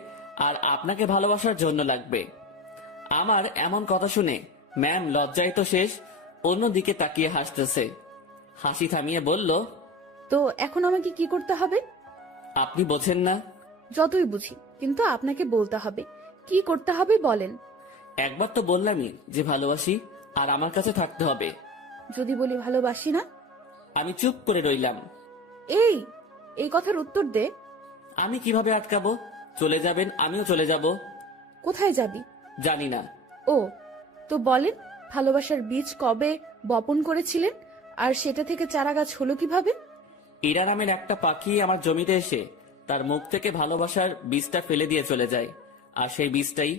আর আপনাকে ভালোবাসার জন্য লাগবে। আমার এমন কথা শুনে ম্যাম লজ্জায় তো শেষ, অন্যদিকে তাকিয়ে হাসতেছে। হাসি থামিয়ে বলল, তো এখন আমাকে কি করতে হবে? আপনি বোঝেন না? যতই বুঝি, কিন্তু আপনাকে বলতে হবে। কি করতে হবে বলেন। একবার তো বললামই যে ভালোবাসি, আর আমার কাছে থাকতে হবে। যদি বলি ভালোবাসি না? আমি চুপ করে রইলাম। এই কথার উত্তর দে। আমি কিভাবে আটকাবো? চলে যাবেন, আমিও চলে যাব। কোথায় যাবি? জানি না। ও, তো বলেন, ভালোবাসার বীজ কবে বপন করেছিলেন, আর সেটা থেকে চারা গাছ হলো কিভাবে? ইরা নামের একটা পাখি আমার জমিতে এসে তার মুখ থেকে ভালোবাসার বীজটা ফেলে দিয়ে চলে যায়, আর সেই বীজটাই।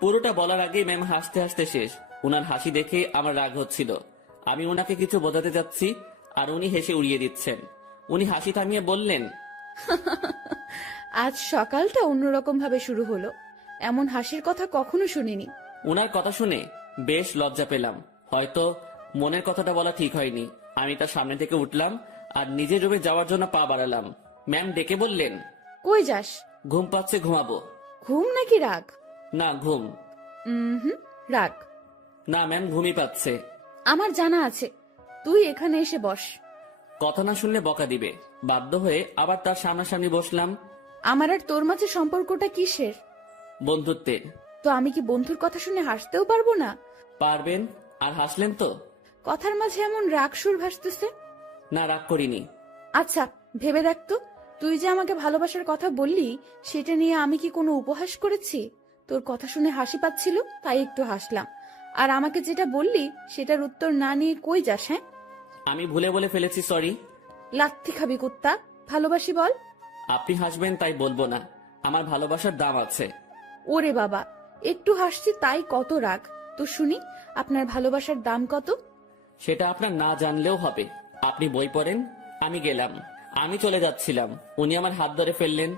পুরোটা বলার আগেই ম্যাম হাসতে হাসতে শেষ। উনার হাসি দেখে আমার রাগ হচ্ছিল। আমি উনাকে কিছু বোঝাতে যাচ্ছি, আর উনি হেসে উড়িয়ে দিচ্ছেন। উনি হাসি থামিয়ে বললেন, আজ সকালটা অন্যরকম ভাবে শুরু হলো। এমন হাসির কথা কখনো শুনিনি। উনার কথা শুনে বেশ লজ্জা পেলাম। হয়তো মনের কথাটা বলা ঠিক হয়নি। আমি তার সামনে থেকে উঠলাম আর নিজের রুমে যাওয়ার জন্য পা বাড়ালাম। ম্যাম ডেকে বললেন, কই যাস? ঘুম পাচ্ছে, ঘুমাবো। ঘুম নাকি রাগ? না, ঘুম। হুম, রাগ। না ম্যাম, ঘুমই পাচ্ছে। আমার জানা আছে, তুই এখানে এসে বস। কথা না শুনলে বকা দিবে। বাধ্য হয়ে আবার তার সামনাসামনি বসলাম। আমার আর তোর মাঝে সম্পর্কটা কিসের? বন্ধুত্বের। তো আমি কি বন্ধুর কথা শুনে হাসতেও পারবো না? পারবেন। আর হাসলেন তো? কথার মাঝে এমন রাগ সুর ভাসতেছে। না, রাগ করিনি। আচ্ছা ভেবে দেখ তো, তুই যে আমাকে ভালোবাসার কথা বললি, সেটা নিয়ে আমি কি কোনো উপহাস করেছি? তোর কথা শুনে হাসি পাচ্ছিল তাই একটু হাসলাম। আর আমাকে যেটা বললি সেটার উত্তর না নিয়ে কই যাস? হ্যাঁ, আমি ভুলে বলে ফেলেছি, সরি। লাথি খাবি কুত্তা। ভালোবাসি বল। আপনি হাসবেন তাই বলবো না। আমার ভালোবাসার দাম আছে। ওরে বাবা, একটু হাসছি তাই কত রাগ? তো শুনি, আপনার ভালোবাসার দাম কত? সেটা আপনার না জানলেও হবে। আপনি বই পড়েন। আমি গেলাম। আমি চলে যাচ্ছিলাম, উনি আমার হাত ধরে ফেললেন।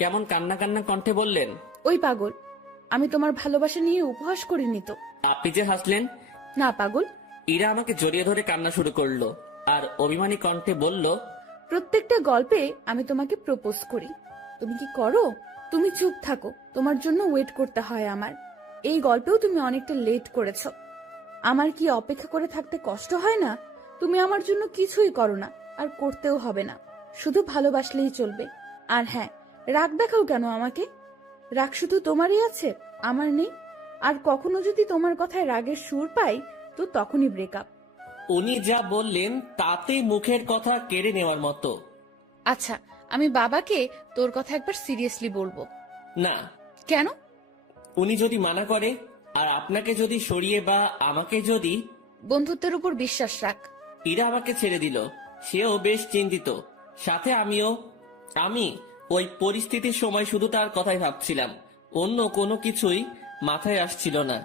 কেমন কান্না কান্না কণ্ঠে বললেন, ওই পাগল, আমি তোমার ভালোবাসা নিয়ে উপহাস করিনি তো। আপনি যে হাসলেন। না পাগল। ইরা আমাকে জড়িয়ে ধরে কান্না শুরু করলো, আর অভিমানী কণ্ঠে বলল, প্রত্যেকটা গল্পে আমি তোমাকে প্রপোজ করি, তুমি কি করো? তুমি চুপ থাকো, তোমার জন্য ওয়েট করতে হয় আমার। এই গল্পেও তুমি অনেকটা লেট করেছো। আমার কি অপেক্ষা করে থাকতে কষ্ট হয় না? তুমি আমার জন্য কিছুই করো না, আর করতেও হবে না। শুধু ভালোবাসলেই চলবে। আর হ্যাঁ, রাগ দেখাও কেন আমাকে? রাগ শুধু তোমারই আছে, আমার নেই। আর কখনো যদি তোমার কথায় রাগের সুর পাই, তো তখনই ব্রেকআপ। উনি যা বললেন তাতে মুখের কথা কেড়ে নেওয়ার মতো। আচ্ছা, আমি বাবাকে তোর কথা একবার সিরিয়াসলি বলবো। না। কেন? উনি যদি মানা করে, আর আপনাকে যদি সরিয়ে বা আমাকে যদি। বন্ধুত্বের উপর বিশ্বাস রাখ। ইরা আমাকে ছেড়ে দিল, সেও বেশ চিন্তিত, সাথে আমিও। আমি ওই পরিস্থিতির সময় শুধু তার কথাই ভাবছিলাম, অন্য কোনো কিছুই মাথায় আসছিল না।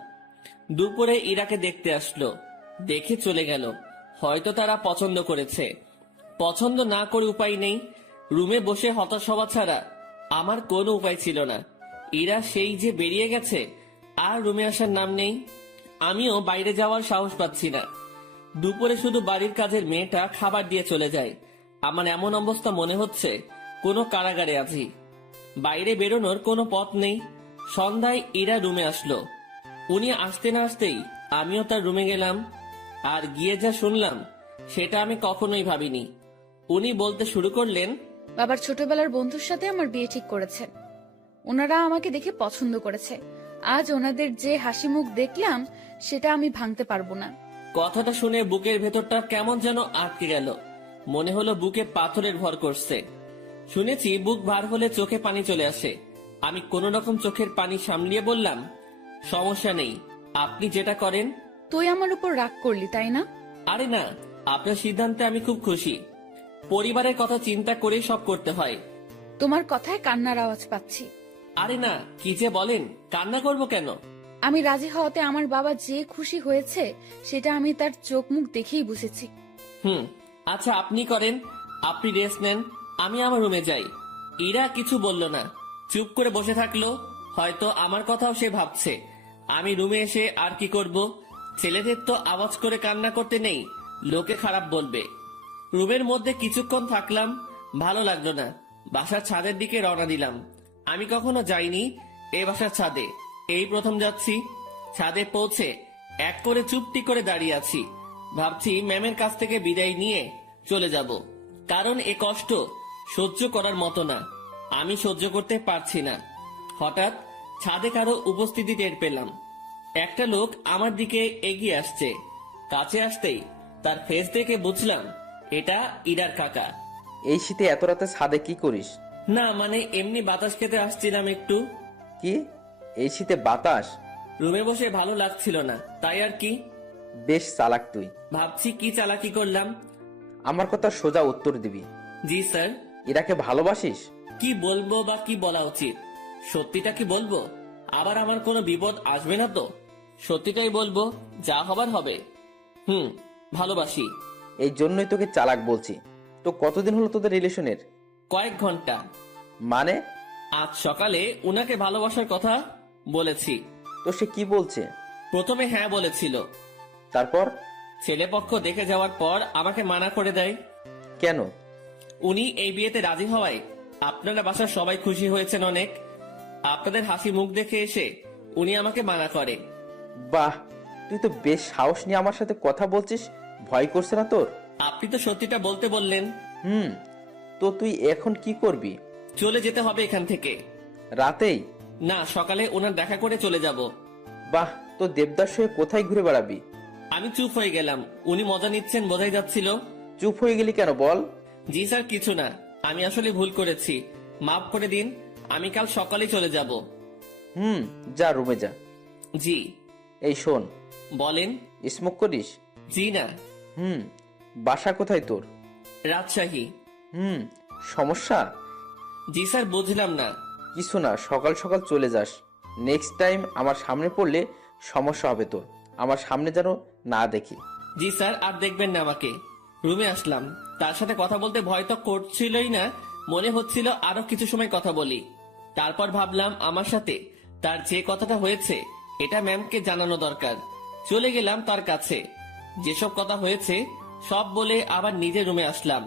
দুপুরে ইরাকে দেখতে আসলো, দেখে চলে গেল। হয়তো তারা পছন্দ করেছে। পছন্দ না করে উপায় নেই। রুমে বসে হতাশ হওয়া ছাড়া আমার কোনো উপায় ছিল না। ইরা সেই যে বেরিয়ে গেছে, আর রুমে আসার নাম নেই। আমিও বাইরে যাওয়ার সাহস পাচ্ছি না। দুপুরে শুধু বাড়ির কাজের মেয়েটা খাবার দিয়ে চলে যায়। আমার এমন অবস্থা মনে হচ্ছে কোনো কারাগারে আছি। বাইরে বেরোনোর কোনো পথ নেই। সন্ধ্যায় ইরা রুমে আসলো। উনি আসতে না আসতেই আমিও তার রুমে গেলাম। আর গিয়ে যা শুনলাম সেটা আমি কখনোই ভাবিনি। উনি বলতে শুরু করলেন, বাবার ছোটবেলার বন্ধুর সাথে আমার বিয়ে ঠিক করেছেন। ওনারা আমাকে দেখে পছন্দ করেছে। আজ ওনাদের যে হাসি মুখ দেখলাম সেটা আমি ভাঙতে পারবো না। কথাটা শুনে বুকের ভেতরটা কেমন যেন আটকে গেল। মনে হলো বুকে পাথরের ভর করছে। শুনেছি বুক ভার হলে চোখে পানি চলে আসে। আমি কোনো রকম চোখের পানি সামলিয়ে বললাম, সমস্যা নেই, আপনি যেটা করেন। তুই আমার উপর রাগ করলি তাই না? আরে না, আপনার সিদ্ধান্তে আমি খুব খুশি। পরিবারের কথা চিন্তা করে সব করতে হয়। তোমার কথায় কান্নার আওয়াজ পাচ্ছি। আরে না, কি যে বলেন, কান্না করব কেন? আমি রাজি হওয়াতে আমার বাবা যে খুশি হয়েছে সেটা আমি তার চোখ মুখ দেখেই বুঝেছি। আচ্ছা আপনি করেন, আপনি রেস্ট নেন, আমি আমার রুমে যাই। ইরা কিছু বলল না, চুপ করে বসে থাকলো। হয়তো আমার কথাও সে ভাবছে। আমি রুমে এসে আর কি করব? ছেলেদের তো আওয়াজ করে কান্না করতে নেই, লোকে খারাপ বলবে। রুমের মধ্যে কিছুক্ষণ থাকলাম, ভালো লাগলো না। বাসার ছাদের দিকে রওনা দিলাম। আমি কখনো যাইনি এই বাসার ছাদে, এই প্রথম যাচ্ছি। ছাদে পৌঁছে এক করে চুপটি করে দাঁড়িয়ে আছি। ভাবছি ম্যামের কাছ থেকে বিদায় নিয়ে চলে যাব, কারণ এ কষ্ট সহ্য করার মতো না, আমি সহ্য করতে পারছি না। হঠাৎ ছাদে কারো উপস্থিতি টের পেলাম। একটা লোক আমার দিকে এগিয়ে আসছে। কাছে আসতেই তার ফেস দেখে বুঝলাম এটা ইরার কাকা। এই শীতে এত রাতে ছাদে কি করিস? না মানে এমনি বাতাস খেতে আসছিলাম একটু। কি, এই শীতে বাতাস? রুমে বসে ভালো লাগছিল না, তাই আর কি। বেশ চালাক তুই। ভাবছি কি চালাকি করলাম। আমার কথা সোজা উত্তর দিবি। জি স্যার। ইরাকে ভালোবাসিস? কি বলবো বা কি বলা উচিত? সত্যিটা কি বলবো? আবার আমার কোনো বিপদ আসবে না তো? সত্যিটাই বলবো, যা হবার হবে। ভালোবাসি। এই জন্যই তোকে চালাক বলছি। তো কতদিন হলো তোদের রিলেশনের? কয়েক ঘন্টা। মানে? আজ সকালে উনাকে ভালোবাসার কথা বলেছি। তো সে কি বলছে? প্রথমে হ্যাঁ বলেছিল, তারপর? ছেলেপক্ষ দেখে যাওয়ার পর আমাকে মানা করে দেয়। কেন? উনি এই বিয়েতে রাজি হওয়ায় আপনারা বাসার সবাই খুশি হয়েছেন অনেক। আপনাদের হাসি মুখ দেখে এসে উনি আমাকে মানা করে। বাহ, তুই তো বেশ সাহস নিয়ে আমার সাথে কথা বলছিস। ভয় করছে না তোর? আপনি তো সত্যিটা বলতে বললেন। তো তুই এখন কি করবি? চলে যেতে হবে এখান থেকে। রাতেই? না, সকালে ওনার দেখা করে চলে যাব। বাহ, তো দেবদাস হয়ে কোথায় ঘুরে বেড়াবি? আমি চুপ হয়ে গেলাম। উনি মজা নিচ্ছেন বোঝাই যাচ্ছিল। চুপ হয়ে গেলি কেন বল? জি স্যার, কিছু না, আমি আসলে ভুল করেছি, মাফ করে দিন। আমি কাল সকালেই চলে যাব। যা রুমে যা। জি। এই শোন। বলেন। স্মোক করিস? জি না। বাসা কোথায় তোর? রাজশাহী। সমস্যা? জি স্যার, বুঝলাম না। কিছু না, সকাল সকাল চলে যাস। নেক্সট টাইম আমার সামনে পড়লে সমস্যা হবে তোর। আমার সামনে যেন না দেখি। জি স্যার, আর দেখবেন না আমাকে। রুমে আসলাম, তার সাথে কথা বলতে ভয় তো করছিলই না, মনে হচ্ছিল আরো কিছু সময় কথা বলি। তারপর ভাবলাম আমার সাথে তার যে কথাটা হয়েছে এটা ম্যামকে জানানো দরকার। চলে গেলাম তার কাছে, যেসব কথা হয়েছে সব বলে আবার নিজের রুমে আসলাম।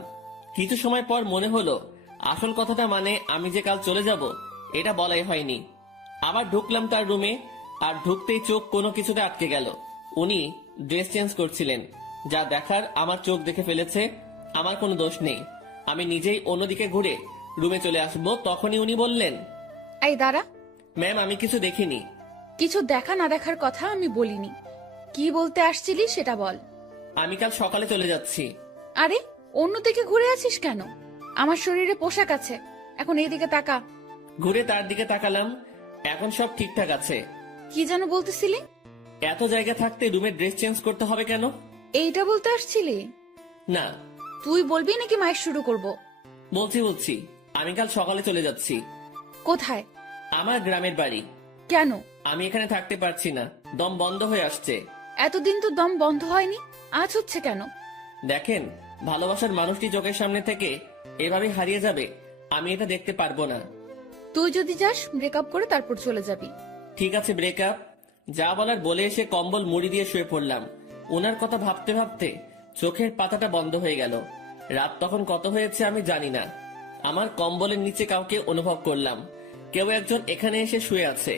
কিছু সময় পর মনে হলো আসল কথাটা মানে আমি যে কাল চলে যাব এটা বলাই হয়নি। আবার ঢুকলাম তার রুমে, আর ঢুকতেই চোখ কোনো কিছুতে আটকে গেল। উনি ড্রেস চেঞ্জ করছিলেন। যা দেখার আমার চোখ দেখে ফেলেছে, আমার কোনো দোষ নেই। আমি নিজেই অন্যদিকে ঘুরে রুমে চলে আসবো, তখনই উনি বললেন, এই দাঁড়া। ম্যাম আমি কিছু দেখিনি। কিছু দেখা না দেখার কথা আমি বলিনি। কি বলতে আসছিলি সেটা বল। আমি কাল সকালে চলে যাচ্ছি। আরে, অন্যদিকে ঘুরে আছিস কেন? আমার শরীরে পোশাক আছে, এখন এইদিকে তাকা। ঘুরে তার দিকে তাকালাম, এখন সব ঠিকঠাক আছে। কি যেন বলতেছিলি? এত জায়গা থাকতে রুমে ড্রেস চেঞ্জ করতে হবে কেন? এইটা বলতে আসছিলি? না। তুই বলবি নাকি মায়ের শুরু করব? বলছি আমি কাল সকালে চলে যাচ্ছি। কোথায়? আমার গ্রামের বাড়ি। কেন? আমি এখানে থাকতে পারছি না, দম বন্ধ হয়ে আসছে। এতদিন তো দম বন্ধ হয়নি, আজ হচ্ছে কেন? দেখেন, ভালোবাসার মানুষটি চোখের সামনে থেকে এভাবে হারিয়ে যাবে, আমি এটা দেখতে পারবো না। তুই যদি যাস ব্রেকআপ করে তারপর চলে যাবি। ঠিক আছে, ব্রেকআপ। যা বলার বলে এসে কম্বল মুড়ি দিয়ে শুয়ে পড়লাম। ওনার কথা ভাবতে ভাবতে চোখের পাতাটা বন্ধ হয়ে গেল। রাত তখন কত হয়েছে আমি জানি না। আমার কম্বলের নিচে কাউকে অনুভব করলাম। কেউ একজন এখানে এসে শুয়ে আছে।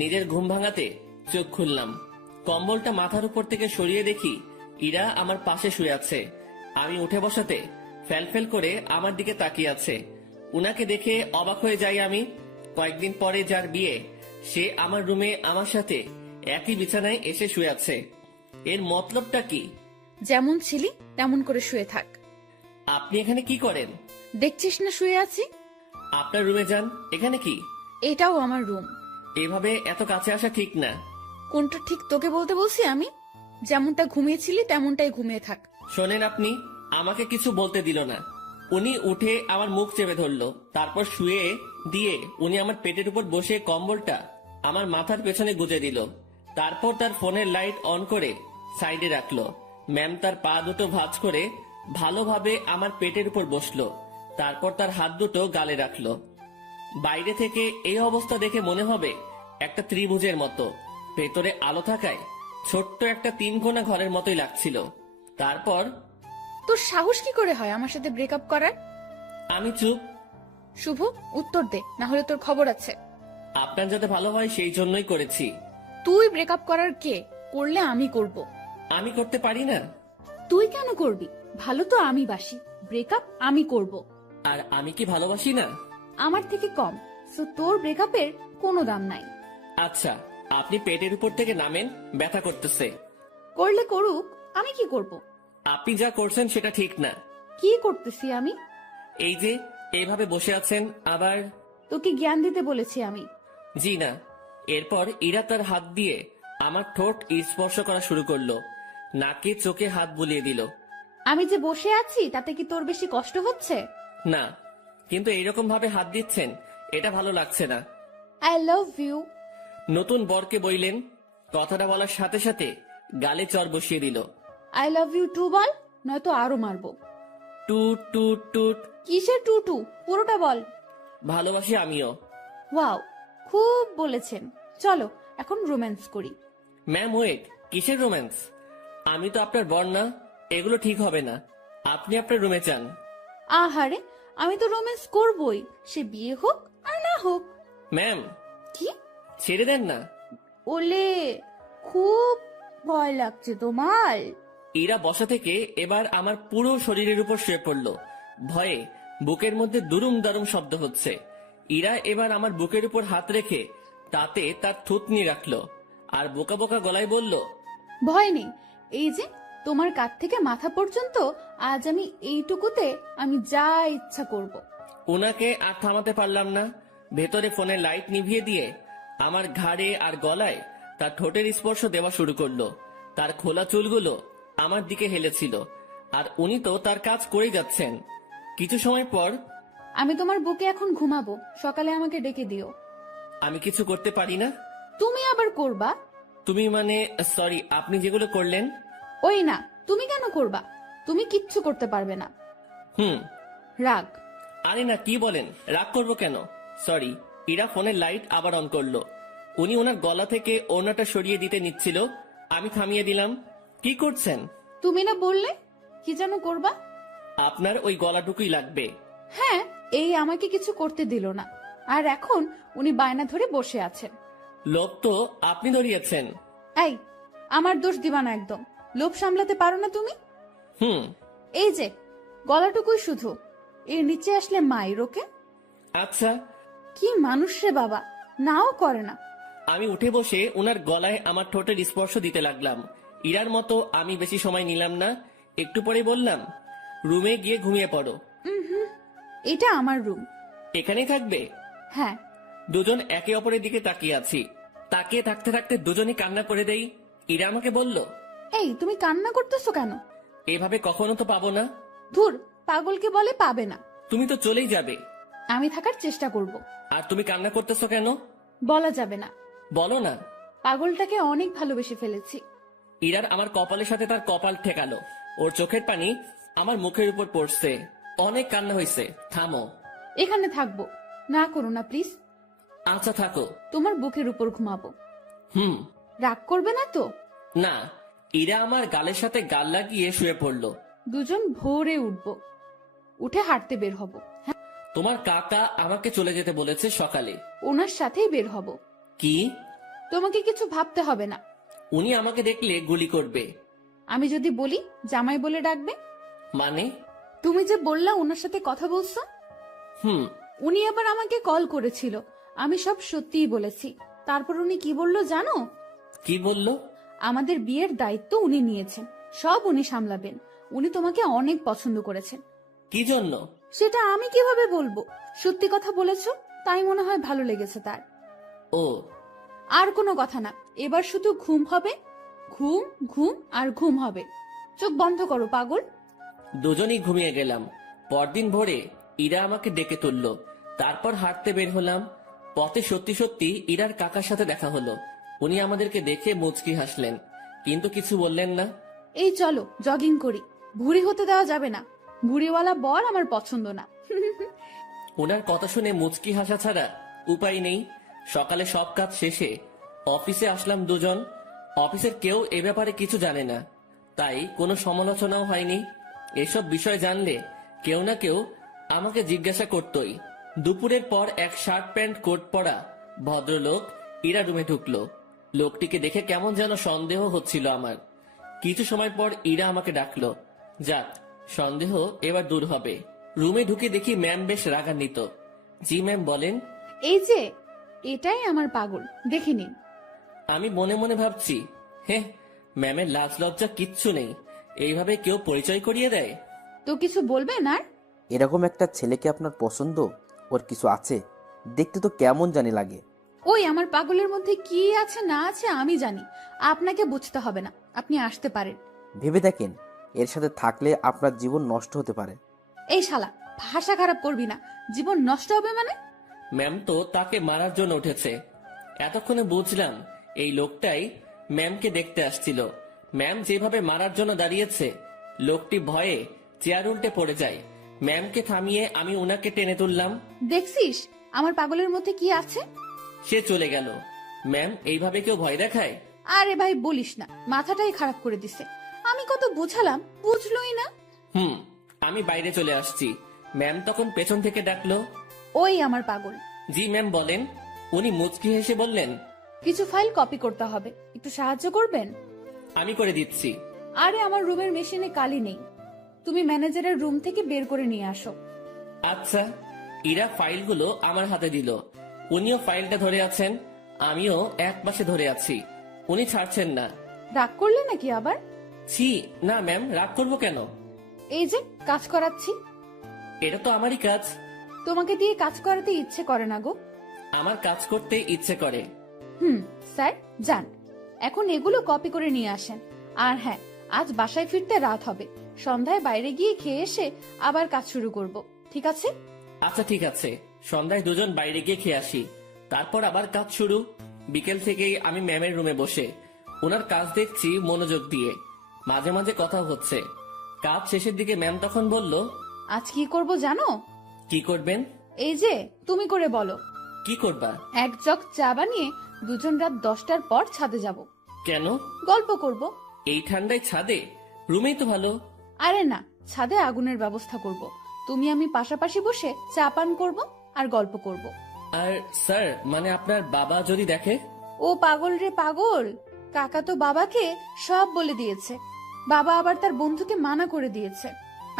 নিজের ঘুম ভাঙাতে চোখ খুললাম। কম্বলটা মাথার উপর থেকে সরিয়ে দেখি ইরা আমার পাশে শুয়ে আছে। আমি উঠে বসাতে ফ্যালফেল করে আমার দিকে তাকিয়ে আছে। উনাকে দেখে অবাক হয়ে যাই আমি। কয়েকদিন পরে যার বিয়ে সে আমার রুমে আমার সাথে একই বিছানায় এসে শুয়ে আছে। এর মতলবটা কি? যেমন ছিলি তেমন করে শুয়ে থাক। আপনি এখানে কি করেন? দেখছিস না শুয়ে আছি? আপনার রুমে যান। এখানে কি? এটাও আমার রুম। এভাবে এত কাছে আসা ঠিক না। কোনটা ঠিক তোকে বলতে বলছি আমি? যেমনটা ঘুমিয়েছিলি তেমনটাই ঘুমিয়ে থাক। শোনেন, আপনি আমাকে কিছু বলতে দিল না। উনি উঠে আমার মুখ চেপে ধরলো, তারপর শুয়ে দিয়ে উনি আমার পেটের উপর বসে কম্বলটা আমার মাথার পেছনে গুজে দিল। তারপর তার ফোনের লাইট অন করে সাইডে রাখলো। ম্যাম তার পা দুটো ভাঁজ করে ভালোভাবে আমার পেটের উপর বসলো। তারপর তার হাত দুটো গালে রাখলো। বাইরে থেকে এই অবস্থা দেখে মনে হবে একটা ত্রিভুজের মতো, ভেতরে আলো থাকায় ছোট্ট একটা 3 কোণা ঘরের মতোই লাগছিল। তারপর তোর সাহস কি করে হয় আমার সাথে ব্রেকআপ করার? আমি চুপ। শুভ, উত্তর দে, না হলে তোর খবর আছে। আপনার যাতে ভালো হয় সেই জন্যই করেছি। তুই ব্রেকআপ করার কে? করলে আমি করব। আমি করতে পারি না। তুই কেন করবি? ভালো তো আমি বাসি, ব্রেকআপ আমি করব। আর আমি কি ভালোবাসি না? আমার থেকে কম, সো তোর ব্রেকআপের কোনো দাম নাই। আচ্ছা, আপনি পেটের উপর থেকে নামেন, ব্যথা করতেছে। করলে করুক, আমি কি করব? আপনি যা করছেন সেটা ঠিক না। কি করতেছি আমি? এই যে এইভাবে বসে আছেন, আবার তোকে জ্ঞান দিতে বলেছি আমি। জি না। এরপর ইরা তার হাত দিয়ে আমার ঠোঁট স্পর্শ করা শুরু করলো, নাকে চোখে হাত বুলিয়ে দিল। আমি যে বসে আছি তাতে কি তোর বেশি কষ্ট হচ্ছে? না, কিন্তু এইরকম ভাবে হাত দিচ্ছেন এটা ভালো লাগছে না। I love you. নতুন বরকে বইলেন, কথাটা বলার সাথে সাথে গালে চর বসিয়ে দিল। আই লাভ ইউ টু বল, নয়তো আরো মারবো। টুট টুট টুট। কিসের টুটু? পুরোটা বল। ভালোবাসি আমিও। ওয়াও, খুব বলেছেন। চলো এখন রোম্যান্স করি। ম্যাম ওয়েট, কিসের রোম্যান্স? আমি তো আপনার বর না, এগুলো ঠিক হবে না। আপনি আপনার রুমে যান। আহারে, আমি তো রোম্যান্স করবই, সে বিয়ে হোক আর না হোক। ম্যাম, কি? ছেড়ে দেন না। ওলে, খুব ভয় লাগছে তোমার? ইরা বসা থেকে এবার আমার পুরো শরীরের উপর শুয়ে পড়লো। ভয়ে বুকের মধ্যে দুরুম দারুম শব্দ হচ্ছে। ইরা এবার আমার বুকের উপর হাত রেখে তাতে তার থুতনি রাখলো আর বোকা বোকা গলায় বলল, ভয় নেই, এই যে তোমার কাঁধ থেকে মাথা পর্যন্ত আজ আমি এইটুকুতে আমি যা ইচ্ছা করব। ওনাকে আর থামাতে পারলাম না। ভেতরে ফোনের লাইট নিভিয়ে দিয়ে আমার ঘাড়ে আর গলায় তার ঠোঁটের স্পর্শ দেওয়া শুরু করলো। তার খোলা চুলগুলো আমার দিকে হেলেছিল, আর উনি তো তার কাজ করেই যাচ্ছেন। কিছু সময় পর, আমি তোমার বুকে এখন ঘুমাবো, সকালে আমাকে ডেকে দিও। আমি কিছু করতে পারি না। তুমি আবার করবা? তুমি মানে, সরি, আপনি যেগুলো করলেন। ওই না, তুমি কেন করবা? তুমি কিচ্ছু করতে পারবে না। হুম। রাগ। আরে না, কি বলেন, রাগ করবো কেন? সরি। ইরা ফোনের লাইট আবার অন করলো। উনি ওনার গলা থেকে ওড়নাটা সরিয়ে দিতে নিচ্ছিল, আমি থামিয়ে দিলাম। কি করছেন? তুমি না বললে কি যেন করবা? আপনার ওই গলাটুকুই লাগবে। হ্যাঁ, এই আমাকে কিছু করতে দিল না, আর এখন উনি বায়না ধরে বসে আছেন। লোভ তো আপনি ধরিয়েছেন। এই, আমার দোষ দিবা না একদম। লোভ সামলাতে পারো না তুমি? হুম। এই যে গলাটুকুই শুধু, এর নিচে আসলে মায়ের ওকে। আচ্ছা। কি মানুষ রে বাবা, নাও করে না। আমি উঠে বসে ওনার গলায় আমার ঠোঁটের স্পর্শ দিতে লাগলাম। ইরার মতো আমি বেশি সময় নিলাম না। একটু পরে বললাম, রুমে গিয়ে ঘুমিয়ে পড়ো। এটা আমার রুম। এখানেই থাকবে? হ্যাঁ। দুজন একে অপরের দিকে তাকিয়ে আছি। তাকিয়ে থাকতে থাকতে দুজনই কান্না করে দেই। ইরা আমাকে বলল, এই তুমি কান্না করতেছো কেন? এভাবে কখনো তো পাবো না। ধুর, পাগলকে বলে পাবে না। তুমি তো চলেই যাবে। আমি থাকার চেষ্টা করব। আর তুমি কান্না করতেছো কেন? বলা যাবে না। বলো না। পাগলটাকে অনেক ভালোবেসে ফেলেছি। ইরার আমার কপালের সাথে তার কপাল ঠেকালো। ওর চোখের পানি আমার মুখের উপর পড়ছে। অনেক কান্না হয়েছে, থামো। এখানে থাকবো, না করো না প্লিজ। আচ্ছা থাকো। তোমার বুকের উপর ঘুমাবো। হুম। রাগ করবে না তো? না। ইরা আমার গালের সাথে গাল লাগিয়ে শুয়ে পড়লো। দুজন ভোরে উঠবো, উঠে হাঁটতে বের হব। হ্যাঁ, তোমার কাকা আমাকে চলে যেতে বলেছে সকালে। ওনার সাথেই বের হব। কি? তোমাকে কিছু ভাবতে হবে না। উনি আমাকে দেখলে গুলি করবে। আমি যদি বলি জামাই বলে ডাকবে। মানে? তুমি যে বললা ওনার সাথে কথা বলছো, হুম। উনি আবার আমাকে কল করেছিল আমি সব সত্যিই বলেছি। তারপর উনি কি বলল জানো? কি বললো? আমাদের বিয়ের দায়িত্ব উনি নিয়েছেন, সব উনি সামলাবেন। উনি তোমাকে অনেক পছন্দ করেছেন। কি জন্য? সেটা আমি কিভাবে বলবো? সত্যি কথা বলেছো, তাই মনে হয় ভালো লেগেছে তার। ও, আর কোনো কথা না, এবার শুধু ঘুম হবে, ঘুম ঘুম আর ঘুম হবে। চোখ বন্ধ করো পাগল। দুজনেই ঘুমিয়ে গেলাম। পরদিন ভোরে ইরা আমাকে ডেকে তুললো। তারপর হাঁটতে বের হলাম। পথে সত্যি সত্যি ইরার কাকার সাথে দেখা হলো। উনি আমাদেরকে দেখে মুচকি হাসলেন, কিন্তু কিছু বললেন না। এই চলো জগিং করি, ভুঁড়ি হতে দেওয়া যাবে না। ভুঁড়িওয়ালা বর আমার পছন্দ না। ওনার কথা শুনে মুচকি হাসা ছাড়া উপায় নেই। সকালে সব কাজ শেষে অফিসে আসলাম দুজন। অফিসের কেউ এ ব্যাপারে কিছু জানে না, তাই কোনো সমালোচনাও হয়নি। এসব বিষয় জানলে কেউ না কেউ আমাকে জিজ্ঞাসা করতই। দুপুরের পর এক শার্ট প্যান্ট কোট পরা ভদ্রলোক ইরা রুমে ঢুকলো। লোকটিকে দেখে কেমন যেন সন্দেহ হচ্ছিল আমার। কিছু সময় পর ইরা আমাকে ডাকলো। যাক, সন্দেহ এবার দূর হবে। রুমে ঢুকে দেখি ম্যাম বেশ রাগান্বিত। জি ম্যাম, বলেন। এই যে, এটাই আমার পাগল, দেখে নিন। আমি মনে মনে ভাবছি, হ্যাঁ, ম্যামের লাজ লজ্জা কিচ্ছু নেই, এইভাবে কেউ পরিচয় করিয়ে দেয়? তো কিছু বলবেন আর? এরকম একটা ছেলেকে আপনার পছন্দ? ওর কিছু আছে? দেখতে তো কেমন জানি লাগে। ওই আমার পাগলের মধ্যে কি আছে না আছে আমি জানি, আপনাকে বুঝতে হবে না। আপনি আসতে পারেন। ভেবে দেখেন, এর সাথে থাকলে আপনার জীবন নষ্ট হতে পারে। এই শালা, ভাষা খারাপ করবি না। জীবন নষ্ট হবে মানে? ম্যাম তো তাকে মারার জন্য উঠেছে। এতক্ষণে বুঝলাম এই লোকটাই ম্যামকে দেখতে আসছিল। ম্যাম যেভাবে মারার জন্য দাঁড়িয়েছে, লোকটি ভয়ে চেয়ার উল্টে পড়ে যায়। ম্যামকে থামিয়ে আমি উনাকে টেনে তুললাম। দেখছিস আমার পাগলের মধ্যে কি আছে? সে চলে গেল। ম্যাম, এইভাবে কেউ ভয় দেখায়? আরে ভাই বলিস না, মাথাটাই খারাপ করে দিছে। আমি কত বুঝালাম, বুঝলোই না। আমি বাইরে চলে আসছি। ম্যাম তখন পেছন থেকে ডাকলো। ওই আমার পাগল। জি ম্যাম, বলেন। উনি মুচকি হেসে বললেন, কিছু ফাইল কপি করতে হবে, একটু সাহায্য করবেন? আমি করে দিচ্ছি। আরে আমার রুমের মেশিনে কালি নেই, তুমি ম্যানেজারের রুম থেকে বের করে নিয়ে আসো। আচ্ছা। ইরা ফাইলগুলো আমার হাতে দিল। উনিও ফাইলটা ধরে আছেন, আমিও এক পাশে ধরে আছি। উনি ছাড়ছেন না। রাগ করলে নাকি আবার? ছি, না ম্যাম, রাগ করবো কেন? এই যে কাজ করাচ্ছি। এটা তো আমারই কাজ। তোমাকে দিয়ে কাজ করাতে ইচ্ছে করে না গো। আমার কাজ করতে ইচ্ছে করে। স্যার যান, এখন এগুলো কপি করে নিয়ে আসেন। আর হ্যাঁ, আজ বাসায় ফিরতে রাত হবে। সন্ধ্যায় বাইরে গিয়ে খেয়ে এসে আবার কাজ শুরু করব, ঠিক আছে? আচ্ছা ঠিক আছে। সন্ধ্যায় দুজন বাইরে গিয়ে খেয়ে আসি, তারপর আবার কাজ শুরু। বিকেল থেকেই আমি ম্যামের রুমে বসে ওনার কাজ দেখছি মনোযোগ দিয়ে। মাঝে মাঝে কথা হচ্ছে। কাজ শেষের দিকে ম্যাম তখন বলল, আজ কি করব জানো? কি করবেন? এই যে তুমি করে বলো। কি করবা? এক জগ চা বানিয়ে দুজন রাত 10টার পর ছাদে যাব। কেন? গল্প করব। এই ঠান্ডায় ছাদে? রুমেই তো ভালো। আরে না, ছাদে আগুনের ব্যবস্থা করব। তুমি আমি পাশাপাশি বসে চা পান করব আর গল্প করব। আর স্যার, মানে আপনার বাবা যদি দেখে? ও পাগল রে পাগল, কাকা তো বাবাকে সব বলে দিয়েছে। বাবা আবার তার বন্ধুকে মানা করে দিয়েছে।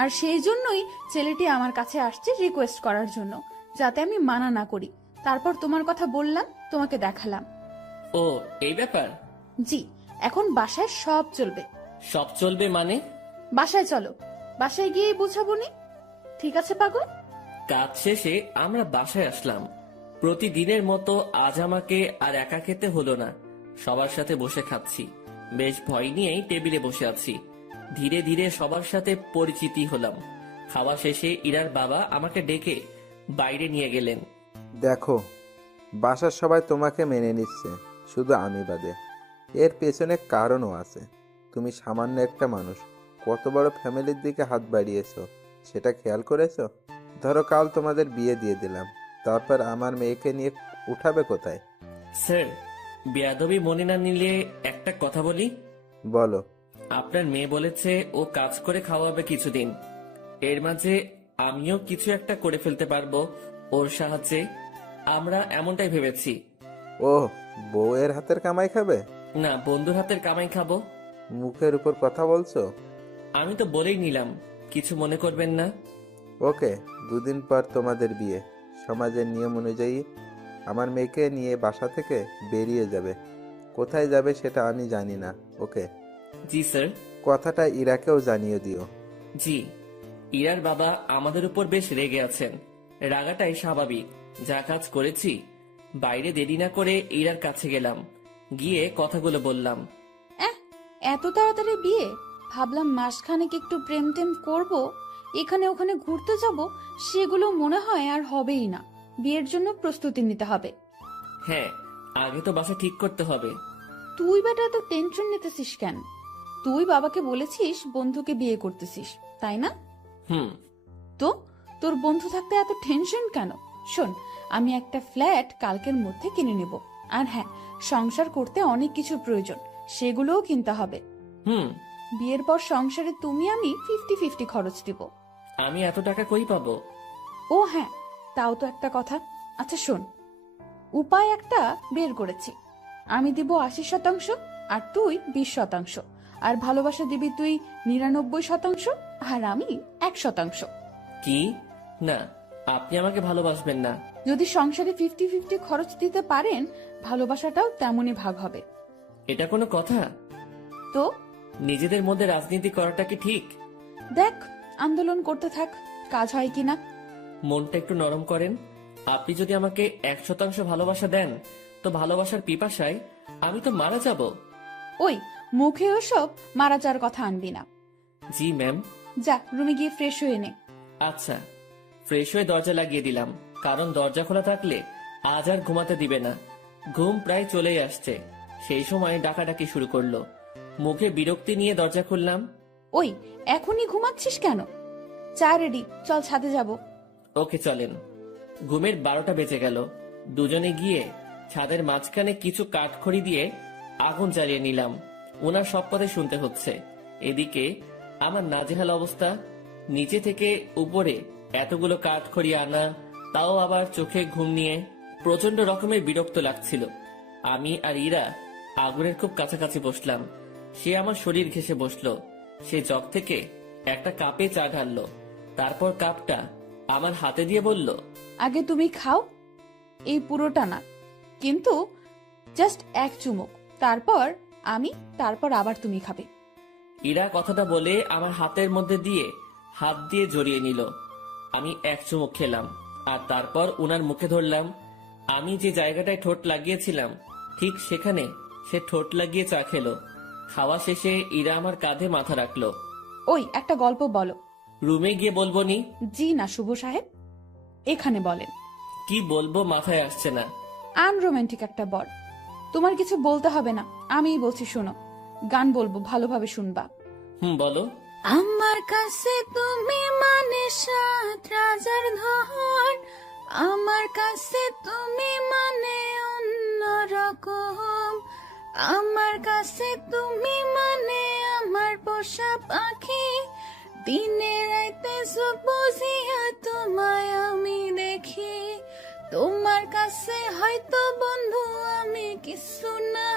আর সেই জন্যই ছেলেটি আমার কাছে আসছে রিকোয়েস্ট করার জন্য, যাতে আমি মানা না করি। তারপর তোমার কথা বললাম, তোমাকে দেখালাম। ও, এই ব্যাপার? জি, এখন বাসায় সব চলবে। সব চলবে মানে? বাসায় চলো, বাসায় গিয়ে বুঝাবো নি। ঠিক আছে পাগল? কাজ শেষে আমরা বাসায় আসলাম। প্রতিদিনের মতো আজ আমাকে আর একা খেতে হলো না, সবার সাথে বসে খাচ্ছি। বেশ ভয় নিয়েই টেবিলে বসে আছি। ধীরে ধীরে সবার সাথে পরিচিতি হলাম। খাওয়া শেষে ইরার বাবা আমাকে ডেকে বাইরে নিয়ে গেলেন। দেখো, বাসার সবাই তোমাকে মেনে নিচ্ছে, শুধু আমি বাদে। এর পেছনে কারণও আছে। তুমি সামান্য একটা মানুষ, কত বড় ফ্যামিলির দিকে হাত বাড়িয়েছো সেটা খেয়াল করেছো? ধরো কাল তোমাদের বিয়ে দিয়ে দিলাম, তারপর আমার মেয়েকে নিয়ে উঠাবে কোথায়? স্যার, বেয়াদবি মনে না নিলে একটা কথা বলি। বলো। আপনার মেয়ে বলেছে ও কাজ করে খাওয়াবে কিছুদিন। এর মাঝে আমিও কিছু একটা করে ফেলতে পারবো ওর সাহায্যে। আমরা এমনটাই ভেবেছি। ও, বউয়ের হাতের কামাই খাবে? না, বন্ধুর হাতের কামাই খাবো। মুখের উপর কথা বলছো। আমি তো বলেই নিলাম, কিছু মনে করবেন না। ওকে, 2 দিন পর তোমাদের বিয়ে। সমাজের নিয়ম অনুযায়ী আমার মেয়েকে নিয়ে বাসা থেকে বেরিয়ে যাবে। কোথায় যাবে সেটা আমি জানি না, ওকে? জি স্যার। কথাটা ইরাকেও জানিয়ে দিও। জি। ইরার বাবা আমাদের উপর বেশ রেগে আছেন। রাগাটাই স্বাভাবিক, যা কাজ করেছি। বাইরে দেরি না করে ইরার কাছে গেলাম, গিয়ে কথাগুলো বললাম। এত তাড়াতাড়ি বিয়ে? ভাবলাম মাসখানেক একটু প্রেম টেম করবো, এখানে ওখানে ঘুরতে যাব, সেগুলো মনে হয় আর হবেই না। বিয়ের জন্য প্রস্তুতি নিতে হবে। হ্যাঁ, আগে তো বাসা ঠিক করতে হবে। তুই বেটা তো টেনশন নিতেছিস কেন? তুই বাবাকে বলেছিস বন্ধুকে বিয়ে করতেছিস, তাই না? হুম। তো তোর বন্ধু থাকতে এত টেনশন কেন? শোন, আমি একটা ফ্ল্যাট কালকের মধ্যে কিনে নেব। আর হ্যাঁ, সংসার করতে অনেক কিছু প্রয়োজন, সেগুলোও কিনতে হবে। হুম। বিয়ের পর সংসারে তুমি আমি 50-50 খরচ দিব। আমি এত টাকা কই পাবো? ও হ্যাঁ, তাও তো একটা কথা। আচ্ছা শোন, উপায় একটা বের করেছি। আমি দিব 80%, আর তুই 20%, আর ভালোবাসা দিবি তুই 99%, আর আমি 1%। কি? না, আপনি আমাকে ভালোবাসবেন না। যদি সংসারে 50-50 খরচ দিতে পারেন, ভালোবাসাটাও তেমনই ভাগ হবে। এটা কোনো কথা? তো নিজেদের মধ্যে রাজনীতি করাটা কি ঠিক? দেখ, আন্দোলন করতে থাক, কাজ হয় কিনা। মনটা একটু নরম করেন। আপনি যদি আমাকে 1% ভালোবাসা দেন, তো ভালোবাসার পিপাসায় আমি তো মারা যাব। ওই মুখে ওসব মারা যাওয়ার কথা আনবি না। জি ম্যাম। যা রুমে গিয়ে ফ্রেশ হয়ে নে। আচ্ছা। ফ্রেশ হয়ে দরজা লাগিয়ে দিলাম, কারণ দরজা খোলা থাকলে আজ আর ঘুমাতে দিবে না। ঘুম প্রায় চলেই আসছে, সেই সময় ডাকাডাকি শুরু করলো। মুখে বিরক্তি নিয়ে দরজা খুললাম। ওই এখনই ঘুমাচ্ছিস কেন? চা রেডি, চল ছাদে যাব। ওকে চলেন। ঘুমের 12টা বেজে গেল। দুজনে গিয়ে ছাদের মাঝখানে কিছু কাঠখড়ি দিয়ে আগুন জ্বালিয়ে নিলাম। ওনার সব কথা শুনতে হচ্ছে। এদিকে আমার নাজেহাল অবস্থা। নিচে থেকে উপরে এতগুলো কাঠখড়ি আনা, তাও আবার চোখে ঘুম নিয়ে প্রচন্ড রকমের বিরক্ত লাগছিল। আমি আর ইরা আগুনের খুব কাছাকাছি বসলাম। সে আমার শরীর ঘেঁষে বসলো। সে জগ থেকে একটা কাপে চা ঢাললো, তারপর কাপটা আমার হাতে দিয়ে বলল, আগে তুমি খাও, এই পুরোটা না, কিন্তু জাস্ট এক চুমুক, তারপর আমি, তারপর আবার তুমি খাবে। ইরা কথাটা বলে আমার হাতের মধ্যে দিয়ে হাত দিয়ে জড়িয়ে নিল। আমি এক চুমুক খেলাম, আর তারপর উনার মুখে ধরলাম। আমি যে জায়গাটায় ঠোঁট লাগিয়েছিলাম, ঠিক সেখানে সে ঠোঁট লাগিয়ে চা খেলো। খাওয়া শেষে ইরা আমার কাঁধে মাথা রাখলো। ওই একটা গল্প বলো। রুমে গিয়ে বলবো নি? জি না শুভ সাহেব, এখানে বলেন। কি বলবো মাথায় আসছে না। আনরোমান্টিক একটা বর। তোমার কিছু বলতে হবে না, আমিই বলছি শোনো। গান বলবো, ভালোভাবে শুনবা। বলো। আমার কাছে তুমি মানে 7 রাজার ধন, আমার কাছে তুমি মানে অন্যরকম, আমার কাছে তুমি মানে আমার পোষা পাখি, দিনে রাইতে চোখ বুজিয়া তোমায় আমি দেখি, তোমার কাছে হয়তো বন্ধু আমি কিছু না,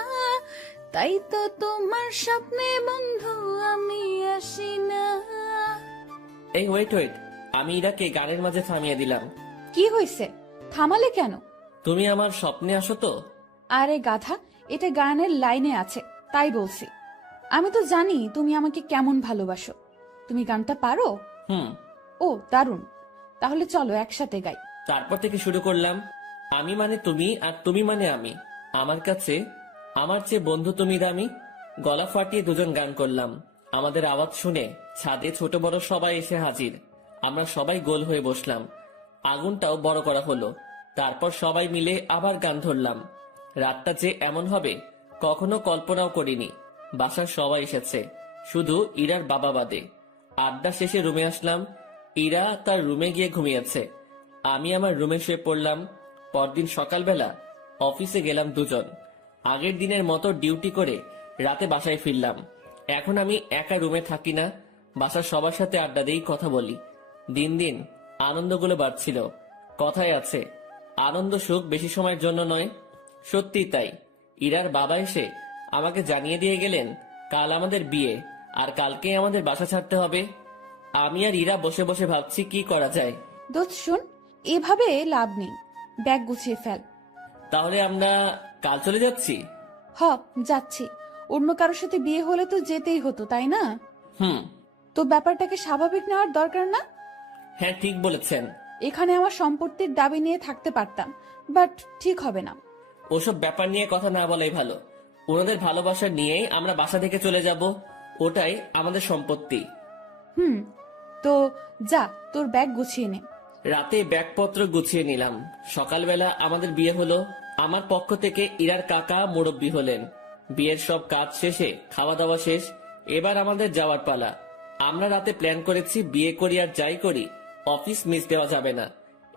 তাই তো তোমার স্বপ্নে বন্ধু আমি আসি না। এই ওয়েট ওয়েট, আমি ইরাকে গানের মাঝে থামিয়ে দিলাম। কি হয়েছে, থামালে কেন? তুমি আমার স্বপ্নে আসো তো? আরে গাধা, এটা গানের লাইনে আছে, তাই বলছি। আমি তো জানি তুমি আমাকে কেমন ভালোবাসো। তুমি গানটা পারো? হুম। ও দারুণ, তাহলে চলো একসাথে গাই। তারপর থেকে শুরু করলাম। আমি মানে তুমি, আর তুমি মানে আমি। আমার কাছে আমার চেয়ে বন্ধু তুমি দামি। গলা ফাটিয়ে দুজন গান করলাম। আমাদের আওয়াজ শুনে ছাদে ছোট বড় সবাই এসে হাজির। আমরা সবাই গোল হয়ে বসলাম। আগুনটাও বড় করা হলো। তারপর সবাই মিলে আবার গান ধরলাম। রাতটা যে এমন হবে কখনো কল্পনাও করিনি। বাসার সবাই এসেছে, শুধু ইরার বাবা বাদে। আড্ডা শেষে রুমে আসলাম। ইরা তার রুমে গিয়ে ঘুমিয়েছে, আমি আমার রুমে শুয়ে পড়লাম। পরদিন সকালবেলা অফিসে গেলাম দুজন। আগের দিনের মতো ডিউটি করে রাতে বাসায় ফিরলাম। এখন আমি একা রুমে থাকি না, বাসার সবার সাথে আড্ডা দিই, কথা বলি। দিন দিন আনন্দগুলো বাড়ছিল। কথায় আছে, আনন্দ সুখ বেশি সময়ের জন্য নয়। সত্যি তাই। ইরার বাবা এসে আমাকে জানিয়ে দিয়ে গেলেন কাল আমাদের বিয়ে, আর কালকে আমাদের বাসা ছাড়তে হবে। আমি আর ইরা বসে বসে ভাবছি কি করা যায়। দোস্ত শোন, এভাবে লাভ নেই, ব্যাগ গুছিয়ে ফেল। তাহলে আমরা কাল চলে যাচ্ছি? হ, যাচ্ছি। অন্য কারোর সাথে বিয়ে হলে তো যেতেই হতো, তাই না? হুম। তো ব্যাপারটাকে স্বাভাবিক নেওয়ার দরকার না? হ্যাঁ, ঠিক বলেছেন। এখানে আমার সম্পত্তির দাবি নিয়ে থাকতে পারতাম, বাট ঠিক হবে না। ওসব ব্যাপার নিয়ে কথা না বলাই ভালো। ওনাদের ভালোবাসা নিয়েই আমরা বাসা থেকে চলে যাব, ওটাই আমাদের সম্পত্তি। হুম, তো যা, তোর ব্যাগ গুছিয়ে নে। রাতে ব্যাগপত্র গুছিয়ে নিলাম। সকালবেলা আমাদের বিয়ে হলো। আমার পক্ষ থেকে ইরার কাকা মুরব্বি হলেন। বিয়ের সব কাজ শেষে খাওয়া দাওয়া শেষ, এবার আমাদের যাওয়ার পালা। আমরা রাতে প্ল্যান করেছি বিয়ে করি আর যাই করি অফিস মিস দেওয়া যাবে না।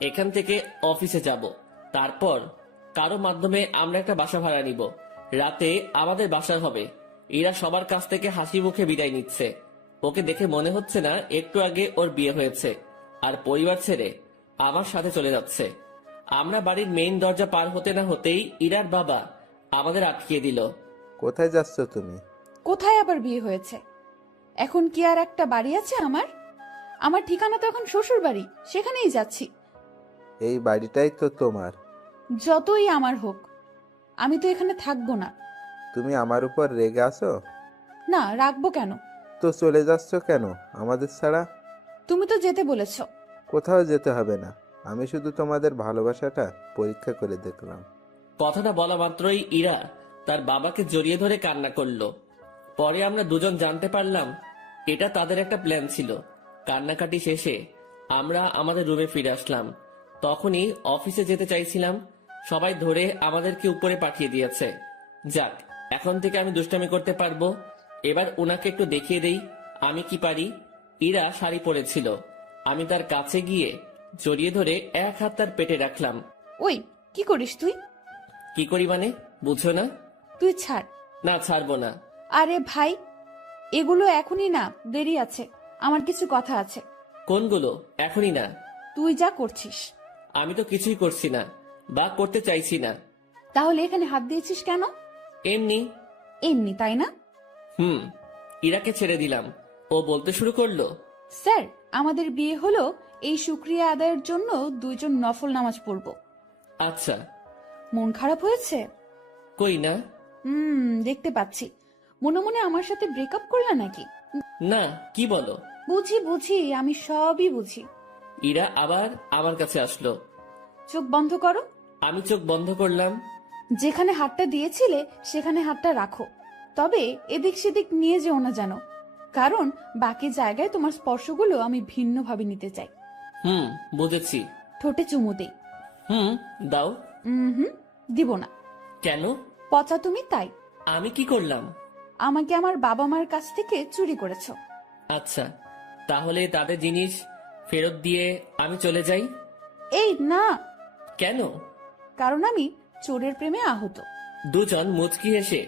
এখান থেকে অফিসে যাব, তারপর কারো মাধ্যমে আমরা একটা বাসা ভাড়া নিব। রাতে আমাদের বাসা হবে। ইরা সবার কাছ থেকে হাসি মুখে বিদায় নিচ্ছে। ওকে দেখে মনে হচ্ছে না একটু আগে ওর বিয়ে হয়েছে, আর পরিবার ছেড়ে আমার সাথে চলে যাচ্ছে। আমরা বাড়ির মেইন দরজা পার হতে না হতেই ইরার বাবা আমাদের আটকিয়ে দিল। কোথায় যাচ্ছ তুমি? কোথায় আবার বিয়ে হয়েছে? এখন কি আর একটা বাড়ি আছে আমার? আমার ঠিকানা তো এখন শ্বশুর বাড়ি, সেখানেই যাচ্ছি। এই বাড়িটাই তো তোমার। যতই আমার হোক, আমি তো এখানে থাকবো না। তুমি আমার উপর রেগে আছো? না, রাখবো কেন? তো চলে যাচ্ছ কেন আমাদের ছাড়া? তুমি তো যেতে বলেছো। কোথাও যেতে হবে না, আমি শুধু তোমাদের ভালোবাসাটা পরীক্ষা করে দেখলাম। কথাটা বলা মাত্রই ইরা তার বাবাকে জড়িয়ে ধরে কান্না করলো। পরে আমরা দুজন জানতে পারলাম এটা তাদের একটা প্ল্যান ছিল। কান্নাকাটি শেষে আমরা আমাদের রুমে ফিরে আসলাম। তখনই অফিসে যেতে চাইছিলাম, সবাই ধরে আমাদেরকে উপরে পাঠিয়ে দিয়েছে। যাক, এখন থেকে আমি দুষ্টামি করতে পারবো। এবার ওনাকে একটু দেখিয়ে দেই আমি কি পারি। ইরা শাড়ি পরেছিল, আমি তার কাছে গিয়ে জড়িয়ে ধরে এক হাত তার পেটে রাখলাম। ওই, কি করিস তুই? কি করি মানে, বুঝো না? তুই ছাড়। না, ছাড়বো না। আরে ভাই, এগুলো এখনই না, দেরি আছে। আমার কিছু কথা আছে। কোনগুলো? এখনই না। তুই যা করছিস। আমি তো কিছুই করছি না, বা করতে চাইছি না। তাহলে এখানে হাত দিয়েছিস কেন? এমনি। এমনি, তাই না? হুম। ইরাকে ছেড়ে দিলাম, ও বলতে শুরু করলো। স্যার, আমাদের বিয়ে হলো এই শুকরিয়া আদায়ের জন্য দুইজন নফল নামাজ পড়বো। আচ্ছা। মন খারাপ হয়েছে? কই না। দেখতে পাচ্ছি। মনে মনে আমার সাথে ব্রেকআপ করলা নাকি? না, কি বলো? বুঝি বুঝি, আমি সবই বুঝি। ইরা আবার আমার কাছে আসলো। চোখ বন্ধ করো। আমি চোখ বন্ধ করলাম। যেখানে হাতটা দিয়েছিলে সেখানে হাতটা রাখো, তবে এদিক সেদিক নিয়ে যেও না যেন, কারণ বাকি জায়গায় তোমার স্পর্শগুলো আমি ভিন্নভাবে নিতে চাই। হুম, বুঝেছি। ঠোঁটে চুমু দেই। হুম, দাও। হুম, দিব না। কেন? পচা তুমি, তাই। আমি কি করলাম? আমাকে আমার বাবা মার কাছ থেকে চুরি করেছো। আচ্ছা, তাহলে তাদের জিনিস ফেরত দিয়ে আমি চলে যাই? এই না, কেন? কারণ আমি চোরের প্রেমে আহত। দুজন মুচকি হেসে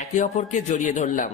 একে অপরকে জড়িয়ে ধরলাম।